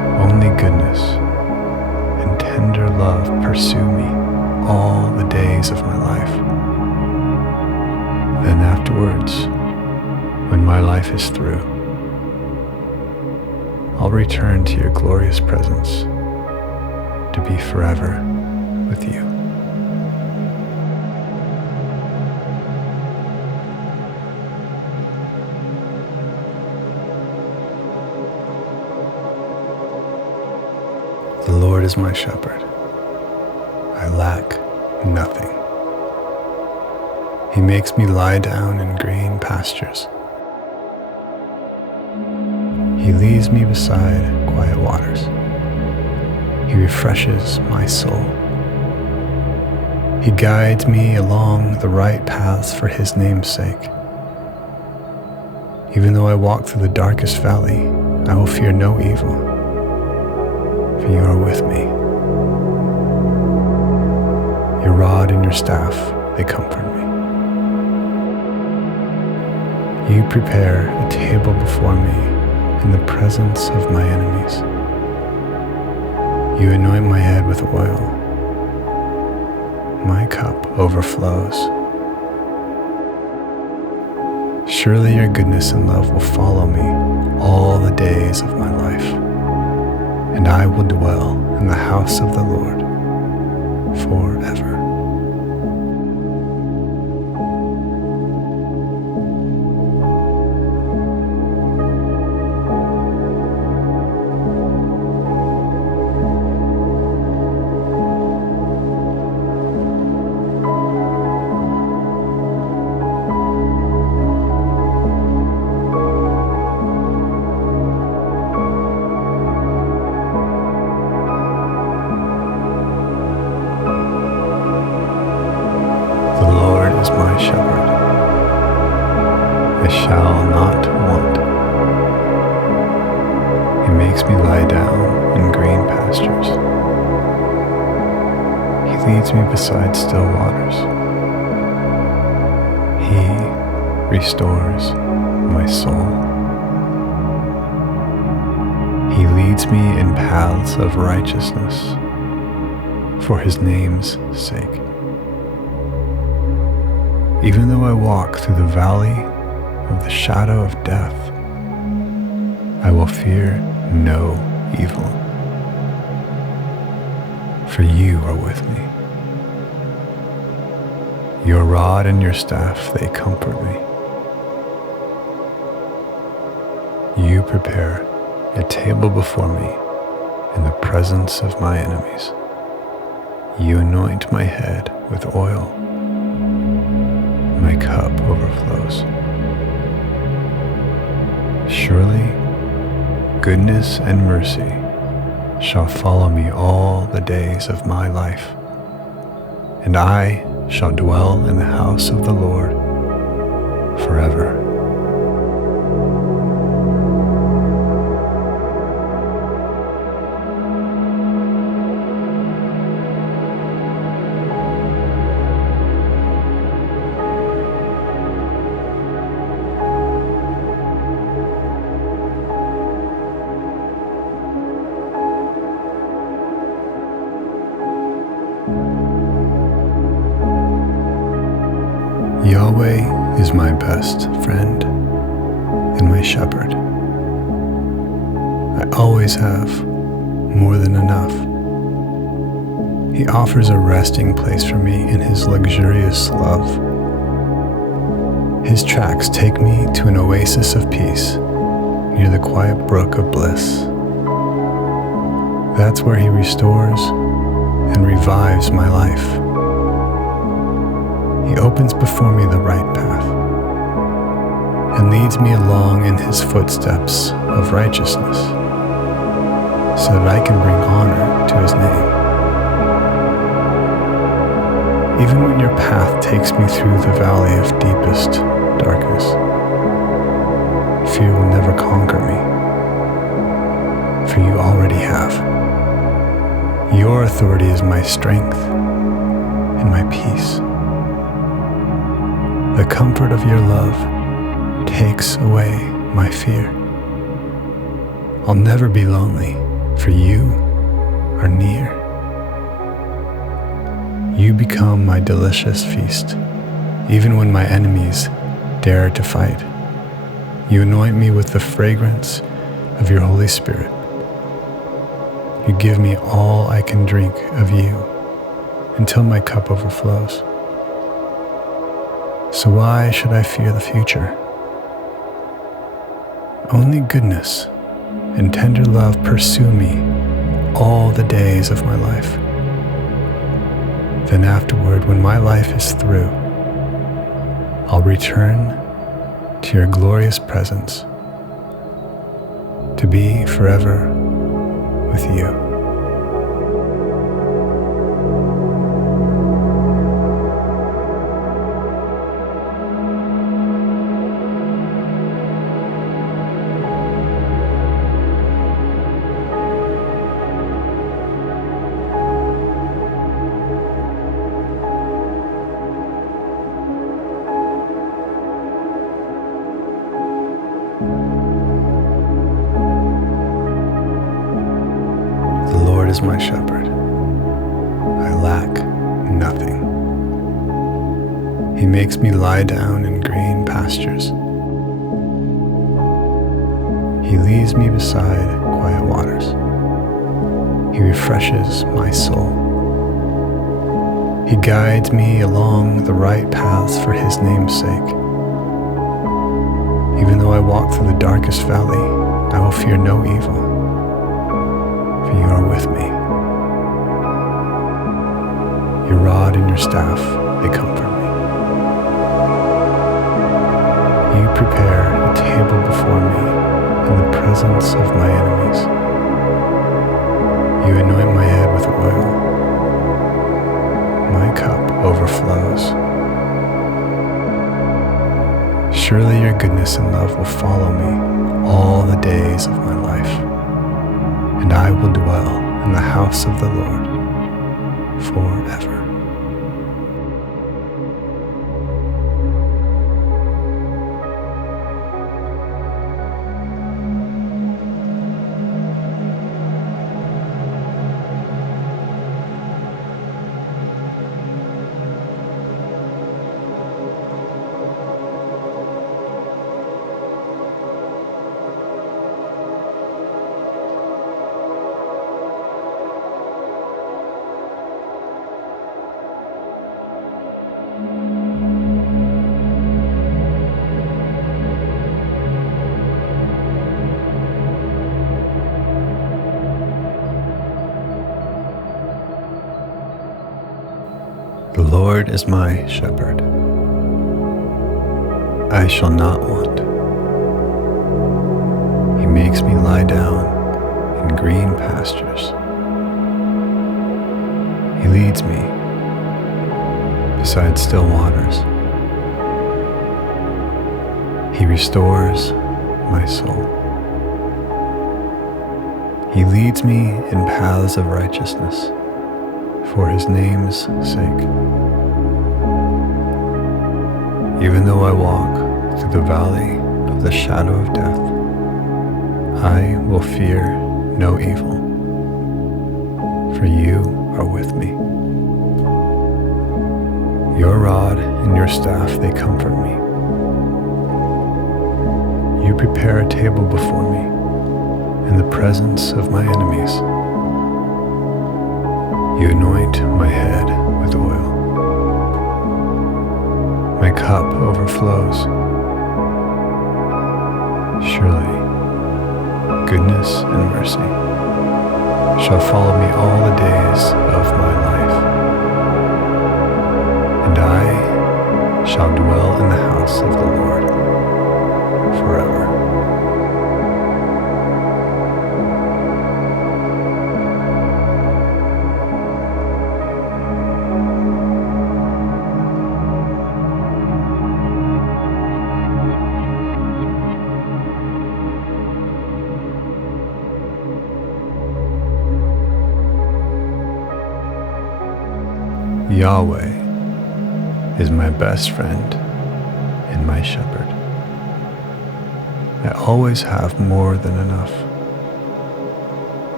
goodness and tender love pursue me all the days of my life. Then afterwards, when my life is through, I'll return to your glorious presence to be forever with you. The Lord is my shepherd. I lack nothing. He makes me lie down in green pastures. He leads me beside quiet waters. He refreshes my soul. He guides me along the right paths for His name's sake. Even though I walk through the darkest valley, I will fear no evil, for you are with me. Your rod and your staff, they comfort me. You prepare a table before me in the presence of my enemies. You anoint my head with oil. My cup overflows. Surely your goodness and love will follow me all the days of my life, and I will dwell in the house of the Lord forever. My shepherd, I shall not want. He makes me lie down in green pastures. He leads me beside still waters. He restores my soul. He leads me in paths of righteousness for His name's sake. Even though I walk through the valley of the shadow of death, I will fear no evil, for you are with me. Your rod and your staff, they comfort me. You prepare a table before me in the presence of my enemies. You anoint my head with oil. My cup overflows. Surely, goodness and mercy shall follow me all the days of my life, and I shall dwell in the house of the Lord forever. Yahweh is my best friend and my shepherd. I always have more than enough. He offers a resting place for me in His luxurious love. His tracks take me to an oasis of peace near the quiet brook of bliss. That's where He restores and revives my life. He opens before me the right path and leads me along in His footsteps of righteousness so that I can bring honor to His name. Even when your path takes me through the valley of deepest darkness, fear will never conquer me, for you already have. Your authority is my strength and my peace. The comfort of your love takes away my fear. I'll never be lonely for you are near. You become my delicious feast, even when my enemies dare to fight. You anoint me with the fragrance of your Holy Spirit. You give me all I can drink of you until my cup overflows. So why should I fear the future? Only goodness and tender love pursue me all the days of my life. Then afterward, when my life is through, I'll return to your glorious presence to be forever with you. The Lord is my shepherd. I lack nothing. He makes me lie down in green pastures. He leads me beside quiet waters. He refreshes my soul. He guides me along the right paths for his name's sake. Even though I walk through the darkest valley, I will fear no evil, for you are with me. Your rod and your staff, they comfort me. You prepare a table before me in the presence of my enemies. You anoint my head with oil. My cup overflows. Surely your goodness and love will follow me all the days of my life, and I will dwell in the house of the Lord forever. The Lord is my shepherd. I shall not want. He makes me lie down in green pastures. He leads me beside still waters. He restores my soul. He leads me in paths of righteousness for his name's sake. Even though I walk through the valley of the shadow of death, I will fear no evil, for you are with me. Your rod and your staff, they comfort me. You prepare a table before me in the presence of my enemies. You anoint my head with oil. My cup overflows. Surely, goodness and mercy shall follow me all the days of my life, and I shall dwell in the house of the Lord forever. Yahweh is my best friend and my shepherd. I always have more than enough.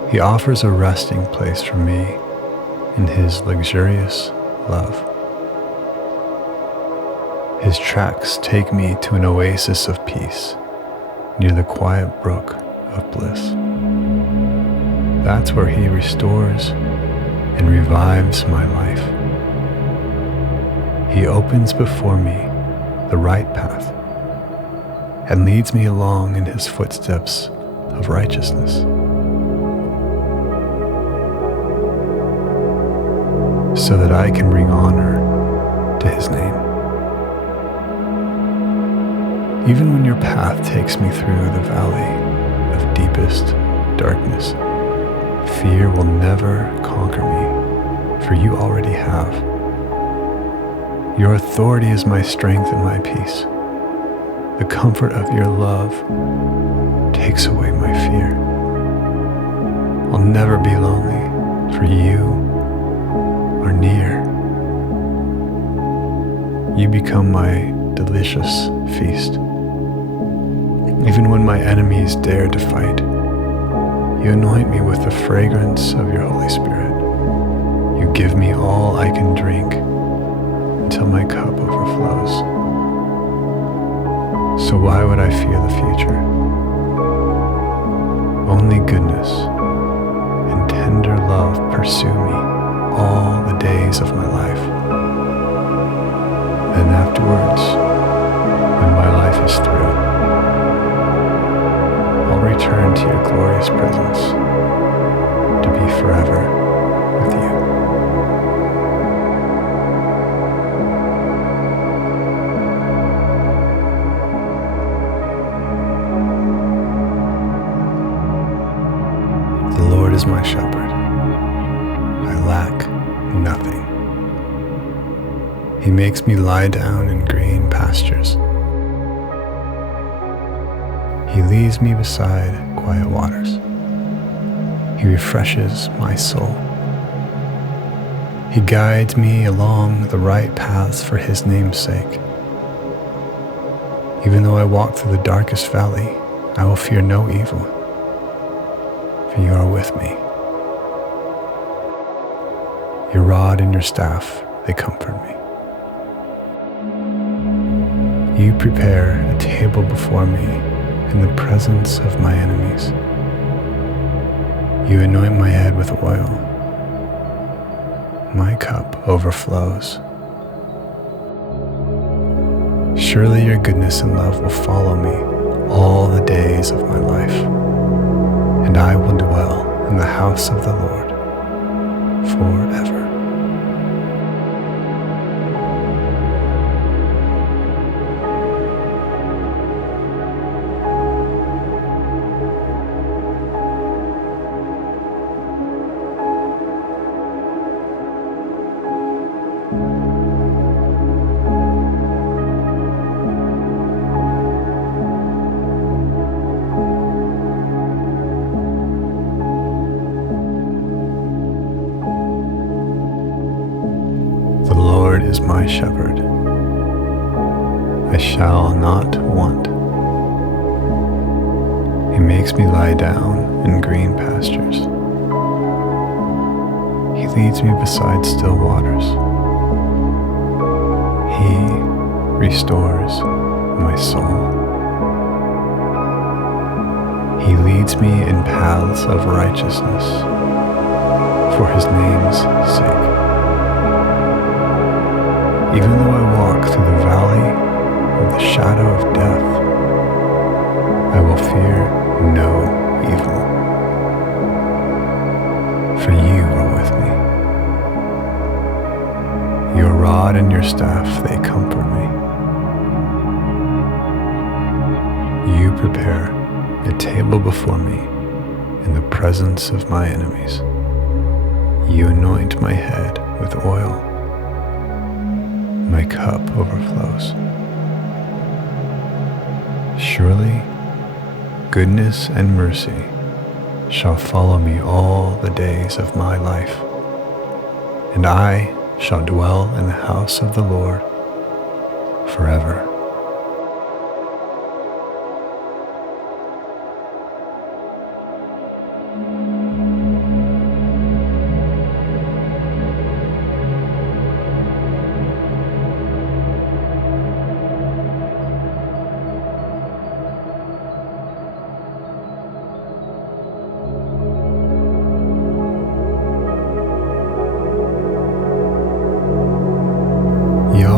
He offers a resting place for me in His luxurious love. His tracks take me to an oasis of peace near the quiet brook of bliss. That's where He restores and revives my life. He opens before me the right path and leads me along in His footsteps of righteousness, so that I can bring honor to His name. Even when your path takes me through the valley of deepest darkness, fear will never conquer me, for You already have. Your authority is my strength and my peace. The comfort of Your love takes away my fear. I'll never be lonely, for You are near. You become my delicious feast. Even when my enemies dare to fight, You anoint me with the fragrance of Your Holy Spirit. You give me all I can drink until my cup overflows. So why would I fear the future? Only goodness and tender love pursue me all the days of my life. Then afterwards, when my life is through, I'll return to Your glorious presence to be forever with You. The Lord is my shepherd. I lack nothing. He makes me lie down in green pastures. He leads me beside quiet waters. He refreshes my soul. He guides me along the right paths for His name's sake. Even though I walk through the darkest valley, I will fear no evil, for You are with me. Your rod and Your staff, they comfort me. You prepare a table before me in the presence of my enemies. You anoint my head with oil. My cup overflows. Surely Your goodness and love will follow me all the days of my life, and I will dwell in the house of the Lord forever. The Lord is my shepherd. I shall not want. He makes me lie down in green pastures. He leads me beside still waters. He restores my soul. He leads me in paths of righteousness for His name's sake. Even though I walk through the valley of the shadow of death, I will fear no evil, for You are with me. Your rod and Your staff, they comfort me. You prepare a table before me in the presence of my enemies. You anoint my head with oil. My cup overflows. Surely, goodness and mercy shall follow me all the days of my life, and I shall dwell in the house of the Lord forever.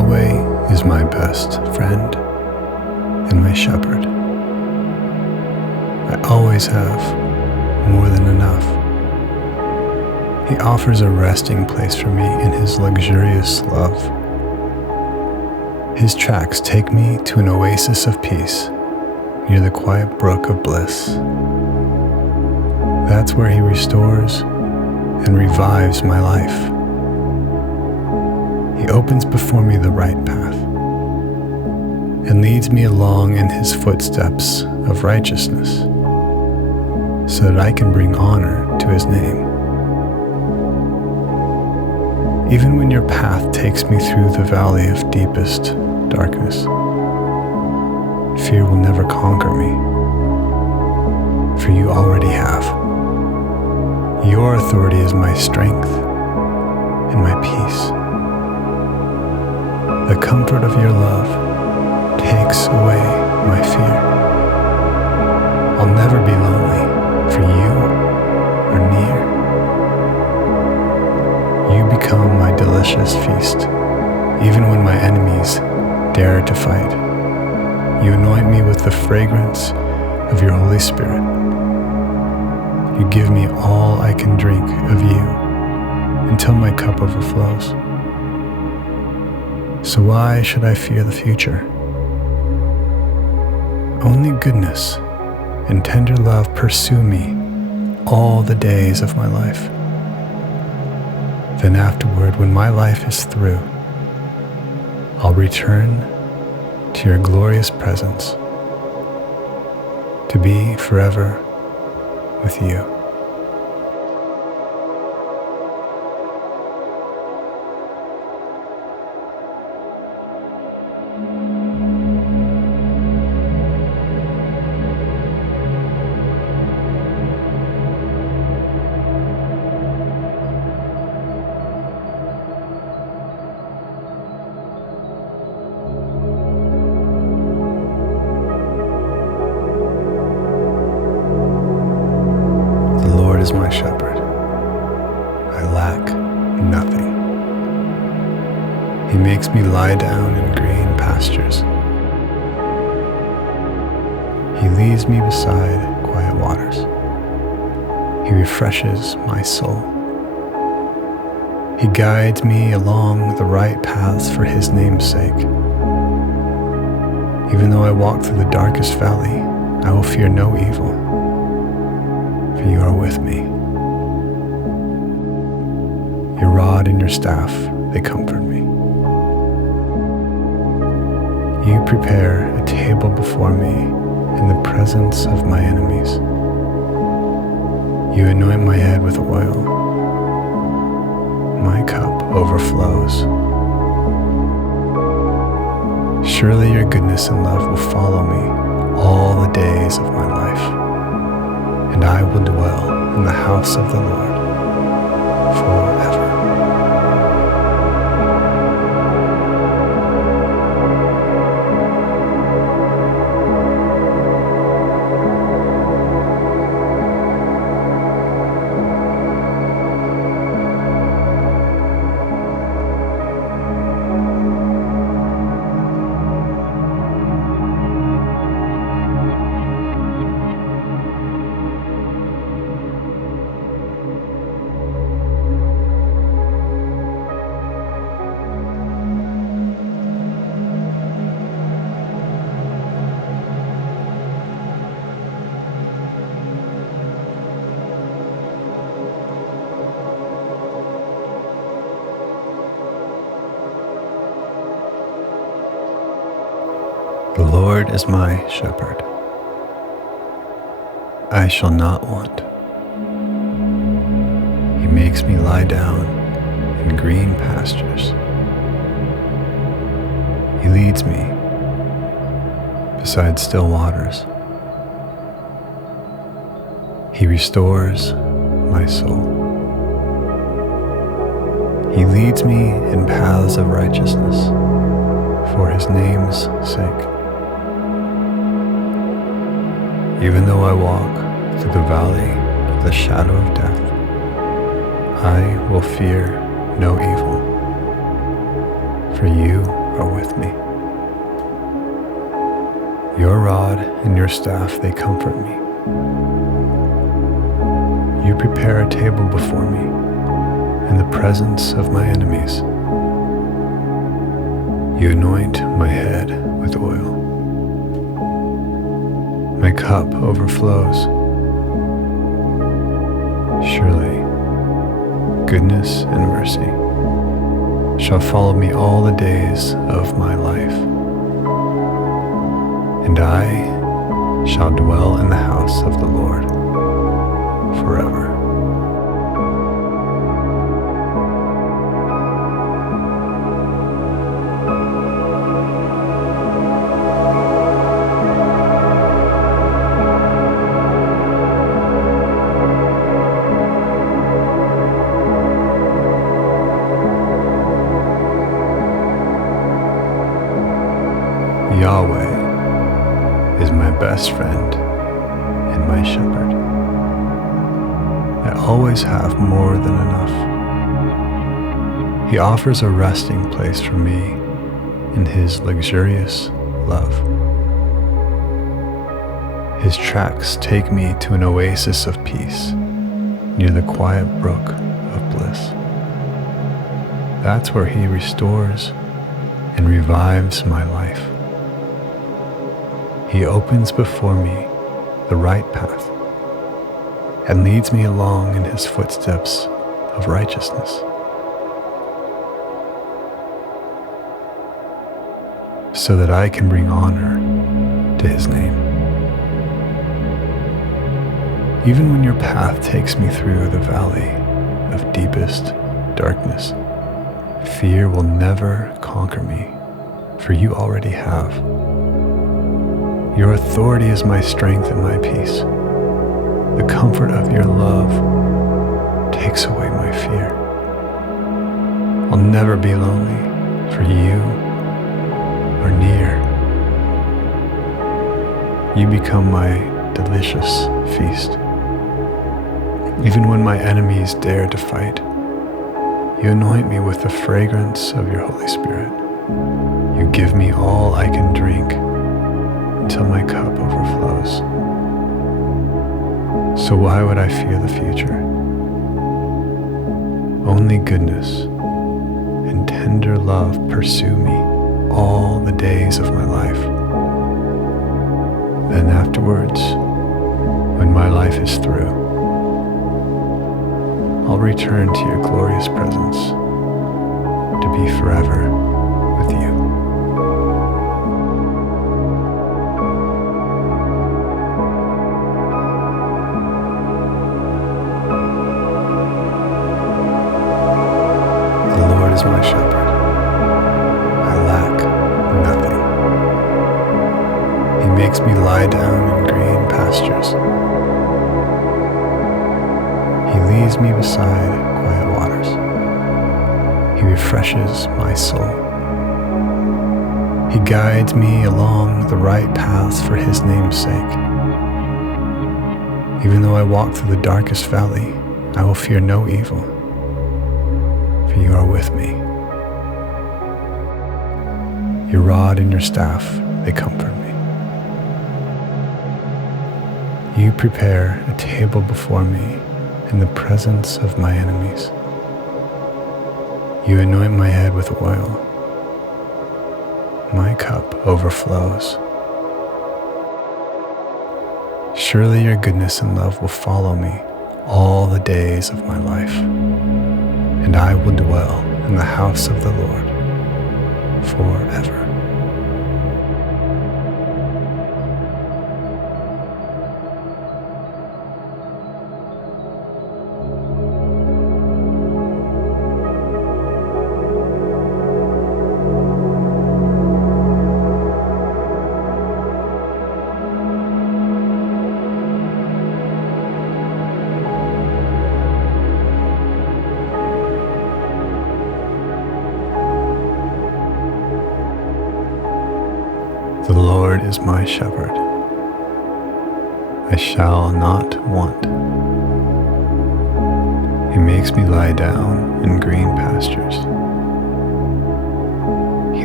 Yahweh is my best friend and my shepherd. I always have more than enough. He offers a resting place for me in his luxurious love. His tracks take me to an oasis of peace near the quiet brook of bliss. That's where he restores and revives my life. He opens before me the right path and leads me along in his footsteps of righteousness so that I can bring honor to his name. Even when your path takes me through the valley of deepest darkness, fear will never conquer me, for you already have. Your authority is my strength and my peace. The comfort of your love takes away my fear. I'll never be lonely, for you are near. You become my delicious feast, even when my enemies dare to fight. You anoint me with the fragrance of your Holy Spirit. You give me all I can drink of you until my cup overflows. So why should I fear the future? Only goodness and tender love pursue me all the days of my life. Then afterward, when my life is through, I'll return to your glorious presence to be forever with you. The Lord is my shepherd. I lack nothing. He makes me lie down in green pastures. He leads me beside quiet waters. He refreshes my soul. He guides me along the right paths for his name's sake. Even though I walk through the darkest valley, I will fear no evil, for you are with me. Your rod and your staff, they comfort me. You prepare a table before me in the presence of my enemies. You anoint my head with oil. My cup overflows. Surely your goodness and love will follow me all the days of my life, and I will dwell in the house of the Lord forever. The Lord is my shepherd. I shall not want. He makes me lie down in green pastures. He leads me beside still waters. He restores my soul. He leads me in paths of righteousness for his name's sake. Even though I walk through the valley of the shadow of death, I will fear no evil, for you are with me. Your rod and your staff, they comfort me. You prepare a table before me in the presence of my enemies. You anoint my head with oil. My cup overflows. Surely, goodness and mercy shall follow me all the days of my life, and I shall dwell in the house of the Lord forever. Yahweh is my best friend and my shepherd. I always have more than enough. He offers a resting place for me in His luxurious love. His tracks take me to an oasis of peace near the quiet brook of bliss. That's where He restores and revives my life. He opens before me the right path and leads me along in His footsteps of righteousness, so that I can bring honor to His name. Even when your path takes me through the valley of deepest darkness, fear will never conquer me, for you already have. Your authority is my strength and my peace. The comfort of your love takes away my fear. I'll never be lonely, for you are near. You become my delicious feast. Even when my enemies dare to fight, you anoint me with the fragrance of your Holy Spirit. You give me all I can drink until my cup overflows. So why would I fear the future? Only goodness and tender love pursue me all the days of my life. Then afterwards, when my life is through, I'll return to your glorious presence to be forever with you. Is my shepherd. I lack nothing. He makes me lie down in green pastures. He leads me beside quiet waters. He refreshes my soul. He guides me along the right paths for His name's sake. Even though I walk through the darkest valley, I will fear no evil, for you are with me. Your rod and your staff, they comfort me. You prepare a table before me in the presence of my enemies. You anoint my head with oil. My cup overflows. Surely your goodness and love will follow me all the days of my life, and I will dwell in the house of the Lord forever. The Lord is my shepherd. I shall not want. He makes me lie down in green pastures. He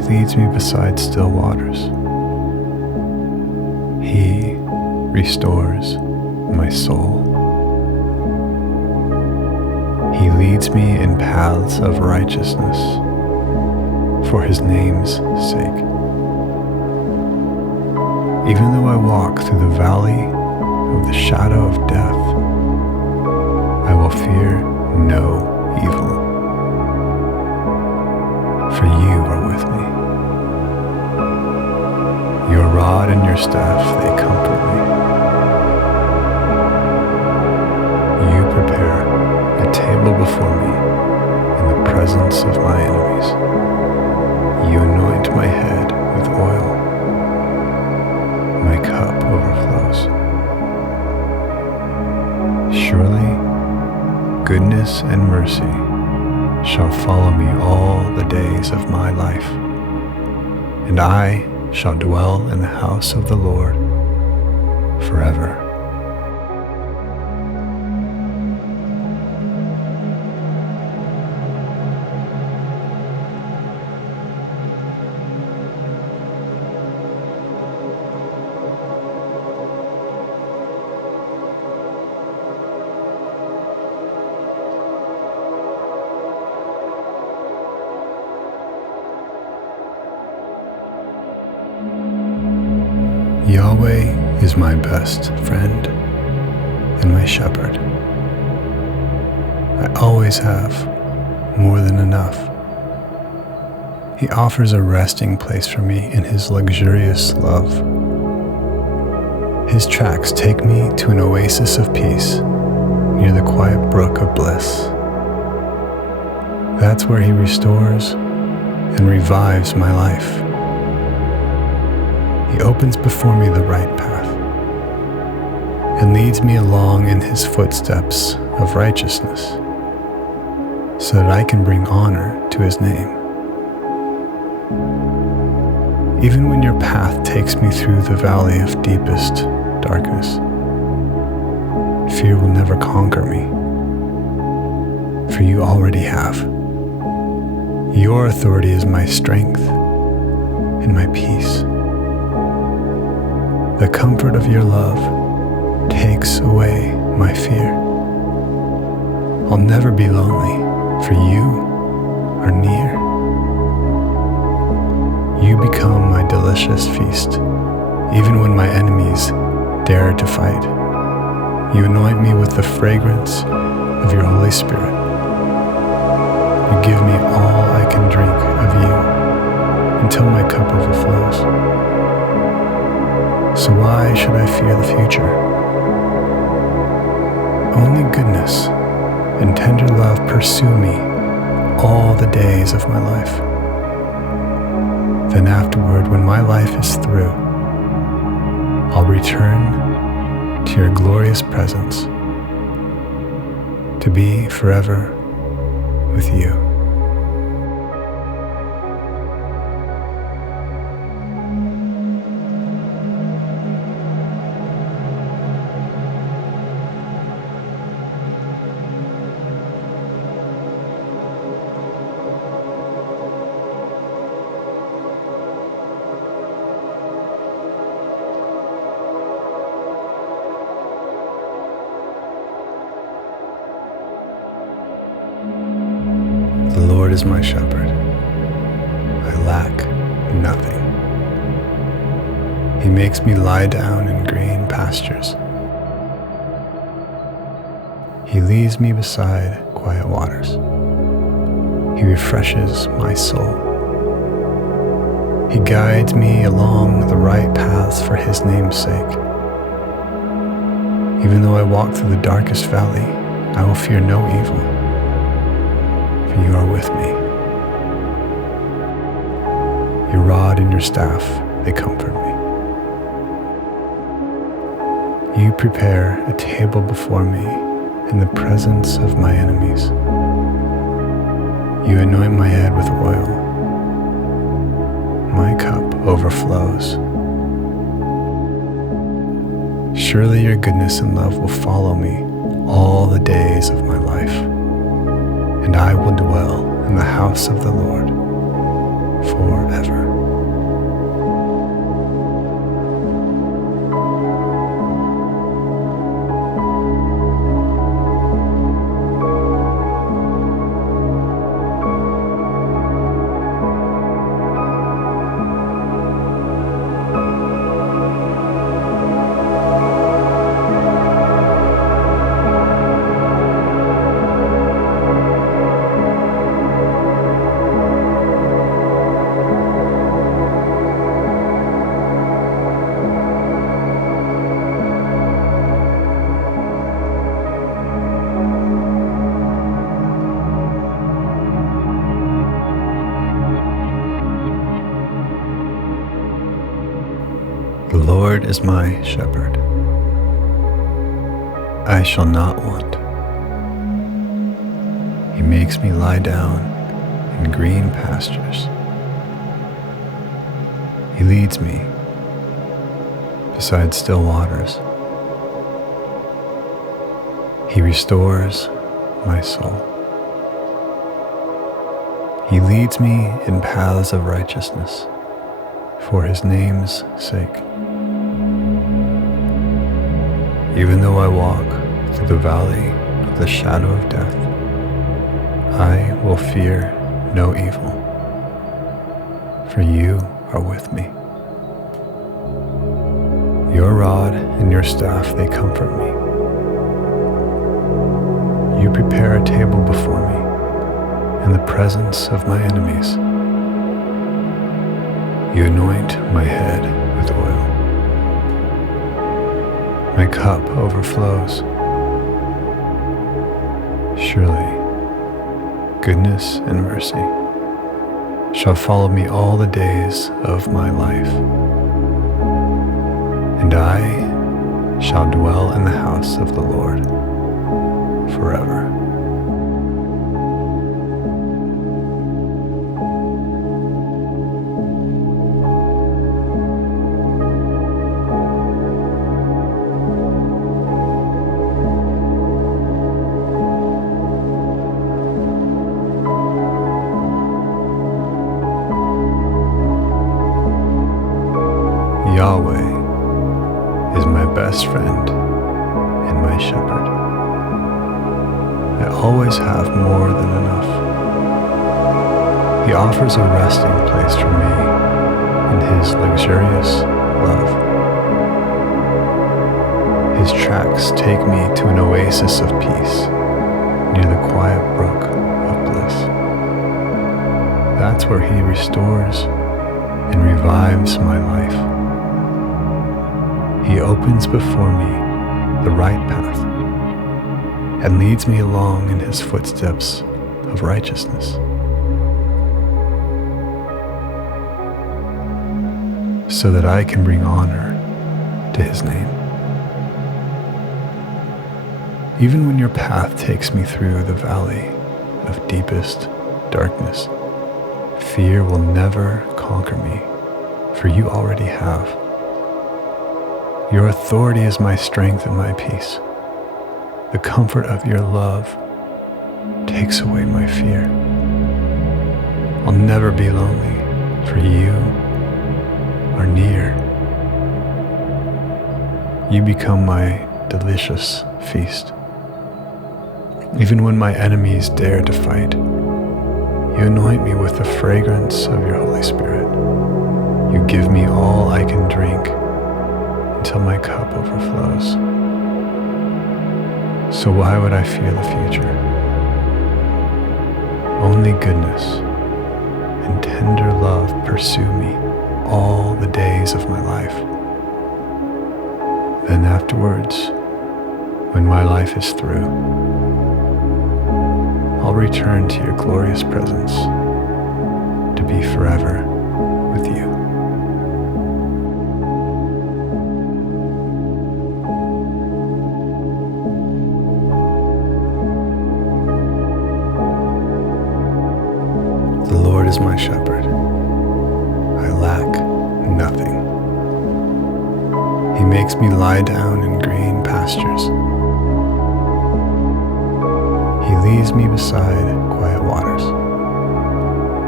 leads me beside still waters. He restores my soul. He leads me in paths of righteousness for his name's sake. Even though I walk through the valley of the shadow of death, I will fear no evil, for you are with me. Your rod and your staff, they comfort me. You prepare a table before me in the presence of my enemies. You anoint my head with oil. My cup overflows. Surely, goodness and mercy shall follow me all the days of my life, and I shall dwell in the house of the Lord forever. Yahweh is my best friend and my shepherd. I always have more than enough. He offers a resting place for me in his luxurious love. His tracks take me to an oasis of peace near the quiet brook of bliss. That's where he restores and revives my life. He opens before me the right path and leads me along in his footsteps of righteousness so that I can bring honor to his name. Even when your path takes me through the valley of deepest darkness, fear will never conquer me, for you already have. Your authority is my strength and my peace. The comfort of your love takes away my fear. I'll never be lonely, for you are near. You become my delicious feast, even when my enemies dare to fight. You anoint me with the fragrance of your Holy Spirit. You give me all I can drink of you until my cup overflows. So why should I fear the future? Only goodness and tender love pursue me all the days of my life. Then afterward, when my life is through, I'll return to your glorious presence to be forever with you. The Lord is my shepherd. I lack nothing. He makes me lie down in green pastures. He leads me beside quiet waters. He refreshes my soul. He guides me along the right paths for his name's sake. Even though I walk through the darkest valley, I will fear no evil, for you are with me. Your rod and your staff, they comfort me. You prepare a table before me in the presence of my enemies. You anoint my head with oil. My cup overflows. Surely your goodness and love will follow me all the days of my life, and I will dwell in the house of the Lord forever. The Lord is my shepherd. I shall not want. He makes me lie down in green pastures. He leads me beside still waters. He restores my soul. He leads me in paths of righteousness for his name's sake. Even though I walk through the valley of the shadow of death, I will fear no evil, for you are with me. Your rod and your staff, they comfort me. You prepare a table before me in the presence of my enemies. You anoint my head with oil. My cup overflows. Surely, goodness and mercy shall follow me all the days of my life, and I shall dwell in the house of the Lord forever. Yahweh is my best friend and my shepherd. I always have more than enough. He offers a resting place for me in his luxurious love. His tracks take me to an oasis of peace near the quiet brook of bliss. That's where he restores and revives my life. He opens before me the right path and leads me along in his footsteps of righteousness, so that I can bring honor to his name. Even when your path takes me through the valley of deepest darkness, fear will never conquer me, for you already have. Your authority is my strength and my peace. The comfort of your love takes away my fear. I'll never be lonely, for you are near. You become my delicious feast. Even when my enemies dare to fight, you anoint me with the fragrance of your Holy Spirit. You give me all I can drink until my cup overflows. So why would I fear the future? Only goodness and tender love pursue me all the days of my life. Then afterwards, when my life is through, I'll return to your glorious presence to be forever with you. The Lord is my shepherd. I lack nothing. He makes me lie down in green pastures. He leads me beside quiet waters.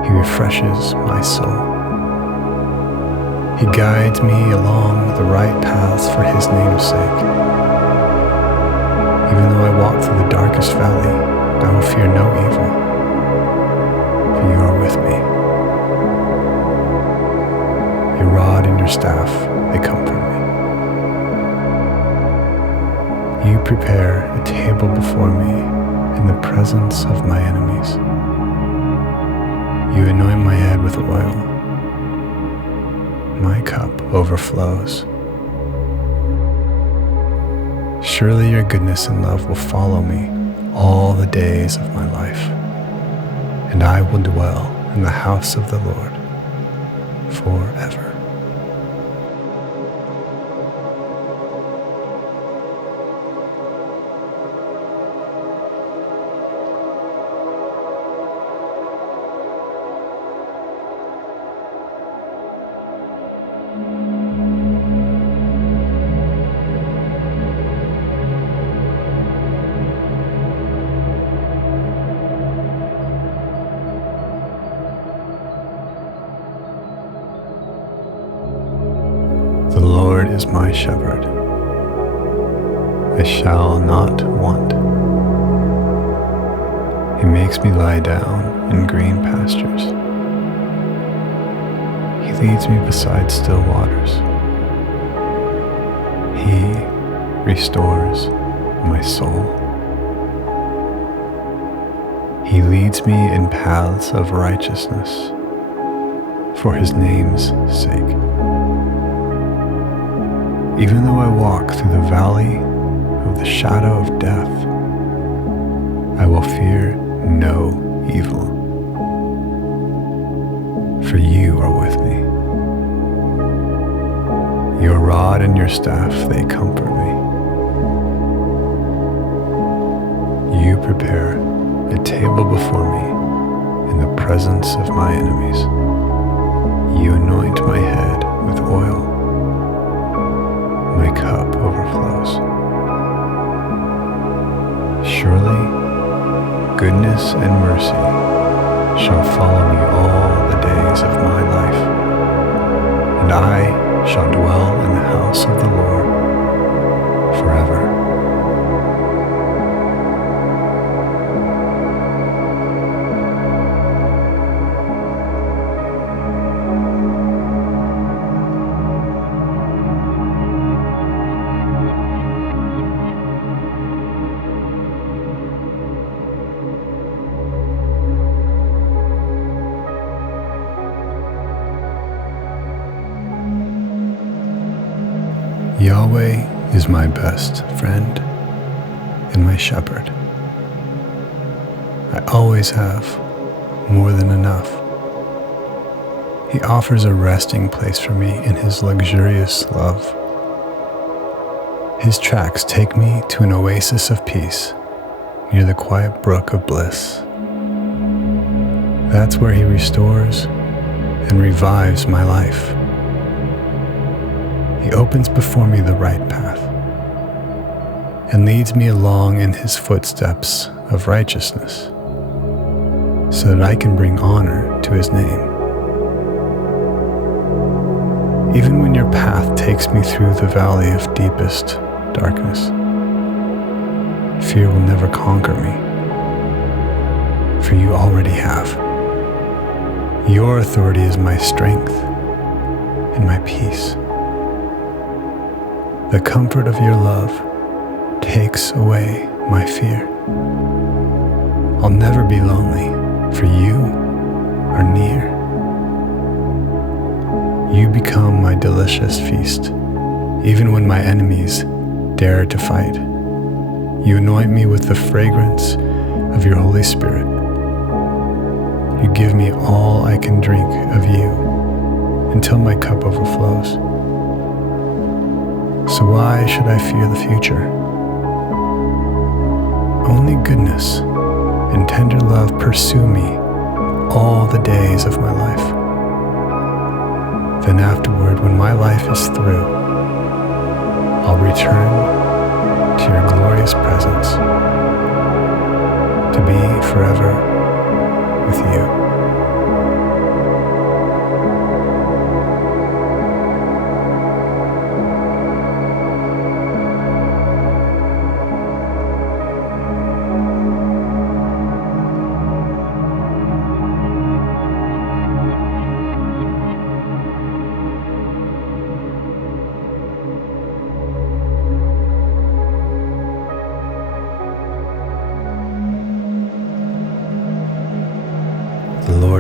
He refreshes my soul. He guides me along the right paths for His name's sake. Even though I walk through the darkest valley, I will fear no evil, for you are with me. Your rod and your staff, they comfort me. You prepare a table before me in the presence of my enemies. You anoint my head with oil. My cup overflows. Surely your goodness and love will follow me all the days of my life, and I will dwell in the house of the Lord forever. The Lord is my shepherd. I shall not want. He makes me lie down in green pastures. He leads me beside still waters. He restores my soul. He leads me in paths of righteousness for His name's sake. Even though I walk through the valley of the shadow of death, I will fear no evil, for you are with me. Your rod and your staff, they comfort me. You prepare a table before me in the presence of my enemies. You anoint my head with oil. My cup overflows. Surely, goodness and mercy shall follow me all the days of my life, and I shall dwell in the house of the Lord forever. Yahweh is my best friend and my shepherd. I always have more than enough. He offers a resting place for me in His luxurious love. His tracks take me to an oasis of peace near the quiet brook of bliss. That's where He restores and revives my life. He opens before me the right path and leads me along in His footsteps of righteousness so that I can bring honor to His name. Even when your path takes me through the valley of deepest darkness, fear will never conquer me, for you already have. Your authority is my strength and my peace. The comfort of your love takes away my fear. I'll never be lonely, for you are near. You become my delicious feast, even when my enemies dare to fight. You anoint me with the fragrance of your Holy Spirit. You give me all I can drink of you until my cup overflows. So why should I fear the future? Only goodness and tender love pursue me all the days of my life. Then afterward, when my life is through, I'll return to your glorious presence to be forever with you.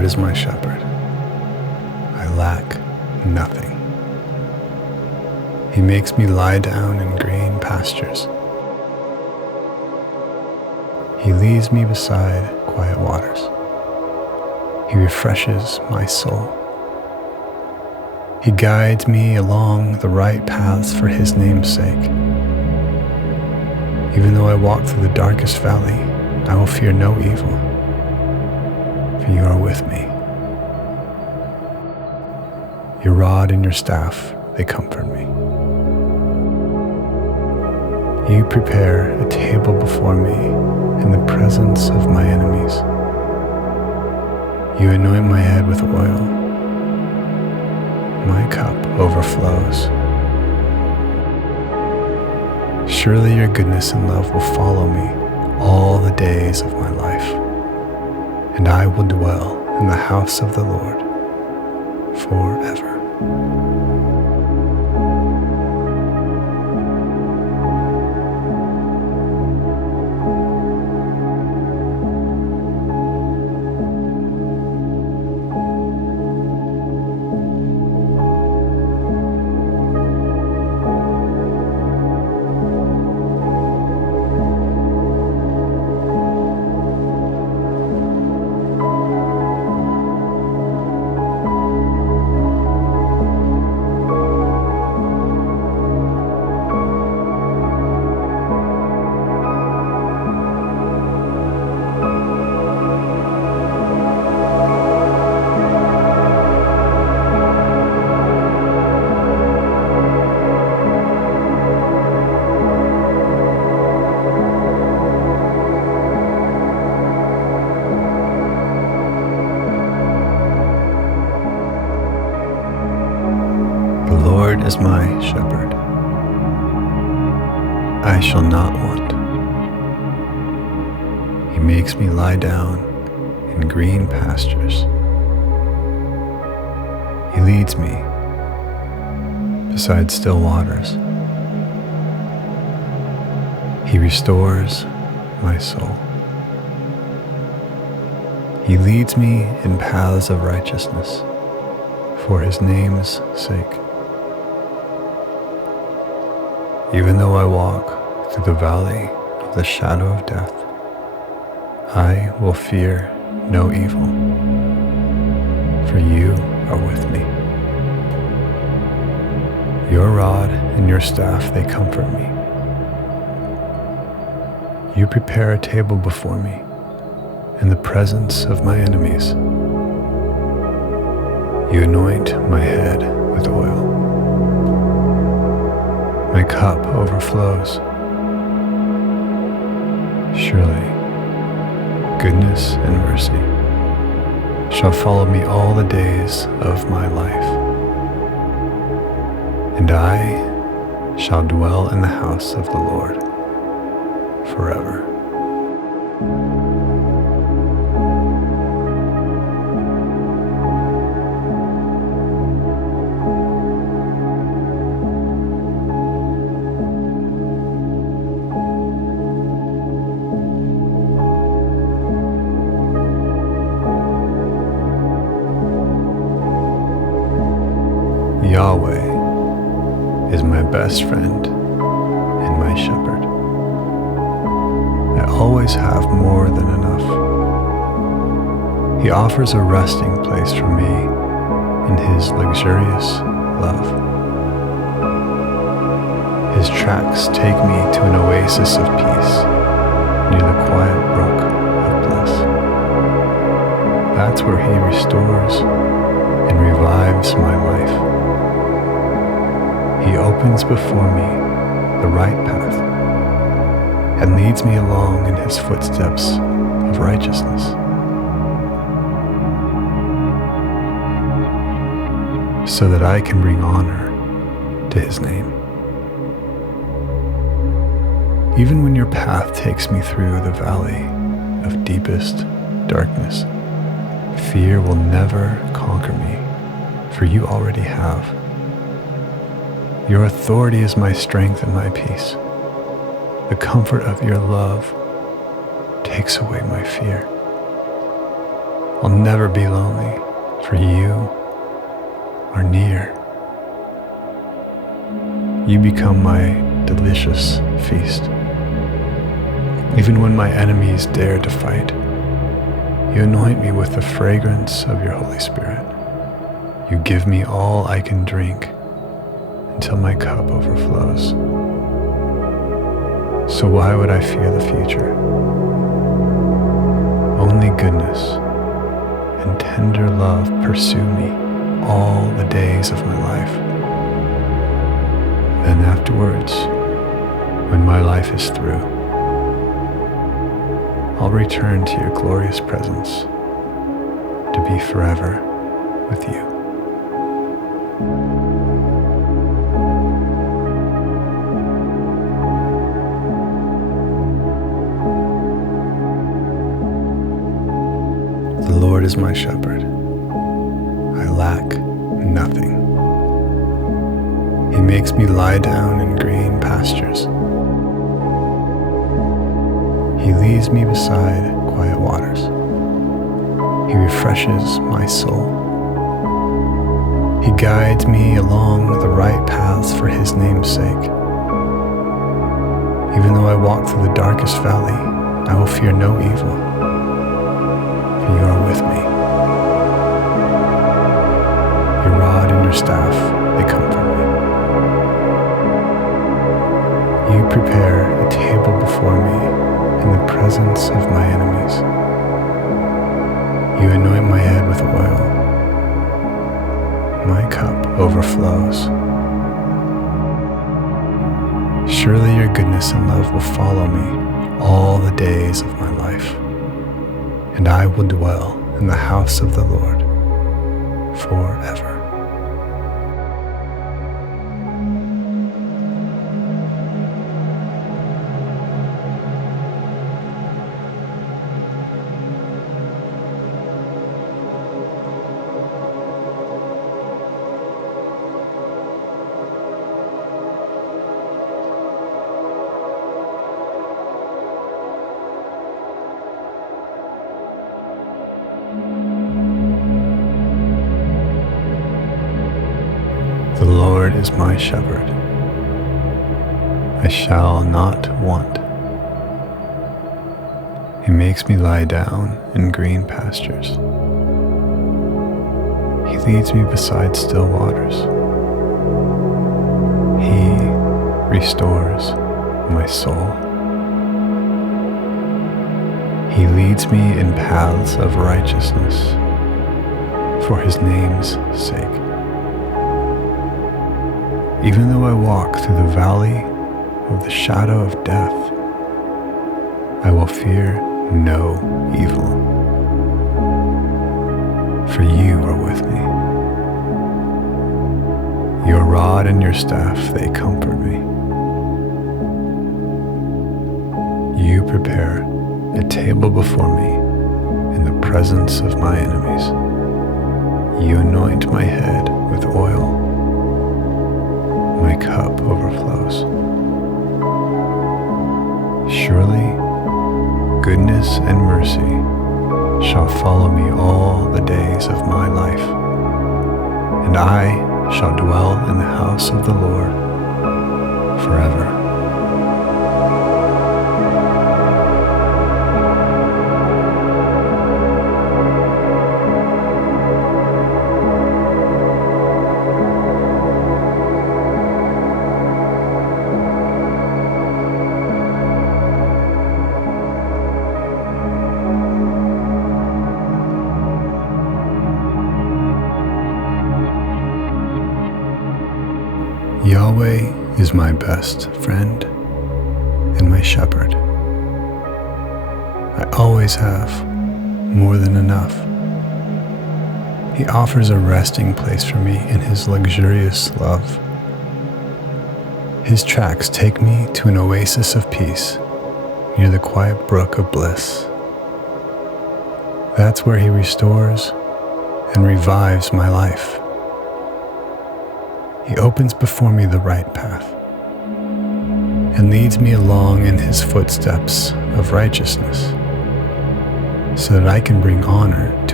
is my shepherd. I lack nothing. He makes me lie down in green pastures. He leads me beside quiet waters. He refreshes my soul. He guides me along the right paths for his name's sake. Even though I walk through the darkest valley, I will fear no evil, for you are with me. Your rod and your staff, they comfort me. You prepare a table before me in the presence of my enemies. You anoint my head with oil. My cup overflows. Surely your goodness and love will follow me all the days of my life, and I will dwell in the house of the Lord forever. The Lord is my shepherd. I shall not want. He makes me lie down in green pastures. He leads me beside still waters. He restores my soul. He leads me in paths of righteousness for his name's sake. Even though I walk through the valley of the shadow of death, I will fear no evil, for you are with me. Your rod and your staff, they comfort me. You prepare a table before me in the presence of my enemies. You anoint my head with oil. My cup overflows. Surely, goodness and mercy shall follow me all the days of my life, and I shall dwell in the house of the Lord forever. Yahweh is my best friend and my shepherd. I always have more than enough. He offers a resting place for me in his luxurious love. His tracks take me to an oasis of peace near the quiet brook of bliss. That's where he restores and revives my life. He opens before me the right path and leads me along in his footsteps of righteousness. So that I can bring honor to his name. Even when your path takes me through the valley of deepest darkness, fear will never conquer me, for you already have. Your authority is my strength and my peace. The comfort of your love takes away my fear. I'll never be lonely, for you are near. You become my delicious feast. Even when my enemies dare to fight, you anoint me with the fragrance of your Holy Spirit. You give me all I can drink until my cup overflows. So why would I fear the future? Only goodness and tender love pursue me all the days of my life. Then afterwards, when my life is through, I'll return to your glorious presence to be forever with you. The Lord is my shepherd. I lack nothing. He makes me lie down in green pastures. He leads me beside quiet waters. He refreshes my soul. He guides me along the right paths for his name's sake. Even though I walk through the darkest valley, I will fear no evil, for you are with me. Your rod and your staff, they comfort me. You prepare a table before me in the presence of my enemies. You anoint my head with oil. My cup overflows. Surely your goodness and love will follow me all the days of my life, and I will dwell in the house of the Lord forever. The Lord is my shepherd. I shall not want. He makes me lie down in green pastures. He leads me beside still waters. He restores my soul. He leads me in paths of righteousness for his name's sake. Even though I walk through the valley of the shadow of death, I will fear no evil, for you are with me. Your rod and your staff, they comfort me. You prepare a table before me in the presence of my enemies. You anoint my head with oil. My cup overflows. Surely, goodness and mercy shall follow me all the days of my life, and I shall dwell in the house of the Lord forever. Yahweh is my best friend and my shepherd. I always have more than enough. He offers a resting place for me in his luxurious love. His tracks take me to an oasis of peace near the quiet brook of bliss. That's where he restores and revives my life. He opens before me the right path and leads me along in his footsteps of righteousness, so that I can bring honor to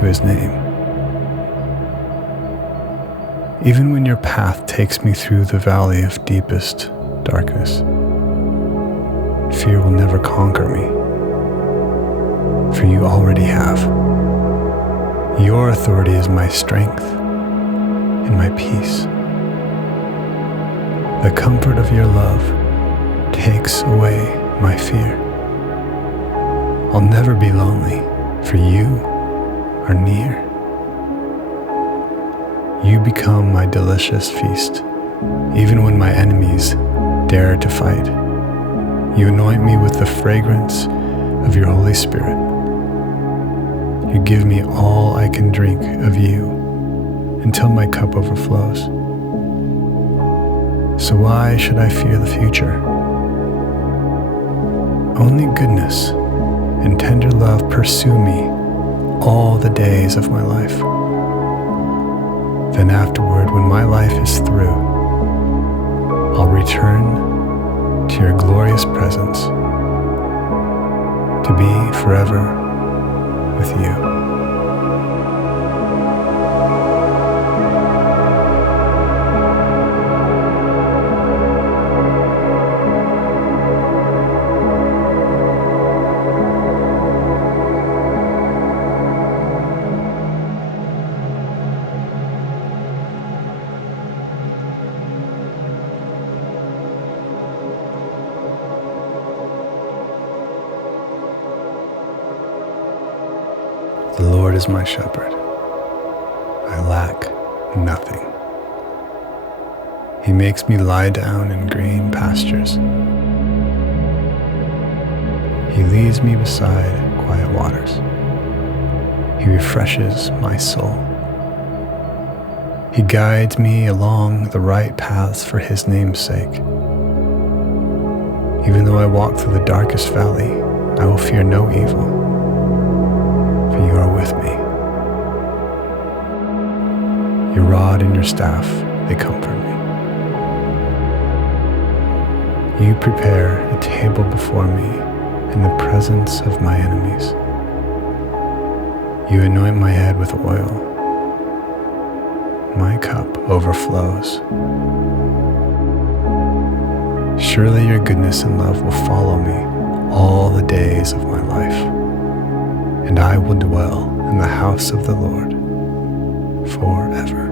to his name. Even when your path takes me through the valley of deepest darkness, fear will never conquer me, for you already have. Your authority is my strength and my peace. The comfort of your love takes away my fear. I'll never be lonely, for you are near. You become my delicious feast, even when my enemies dare to fight. You anoint me with the fragrance of your Holy Spirit. You give me all I can drink of you until my cup overflows. So why should I fear the future? Only goodness and tender love pursue me all the days of my life. Then afterward, when my life is through, I'll return to your glorious presence to be forever with you. The Lord is my shepherd. I lack nothing. He makes me lie down in green pastures. He leads me beside quiet waters. He refreshes my soul. He guides me along the right paths for his name's sake. Even though I walk through the darkest valley, I will fear no evil. You are with me. Your rod and your staff, they comfort me. You prepare a table before me in the presence of my enemies. You anoint my head with oil. My cup overflows. Surely your goodness and love will follow me all the days of my life, and I will dwell in the house of the Lord forever.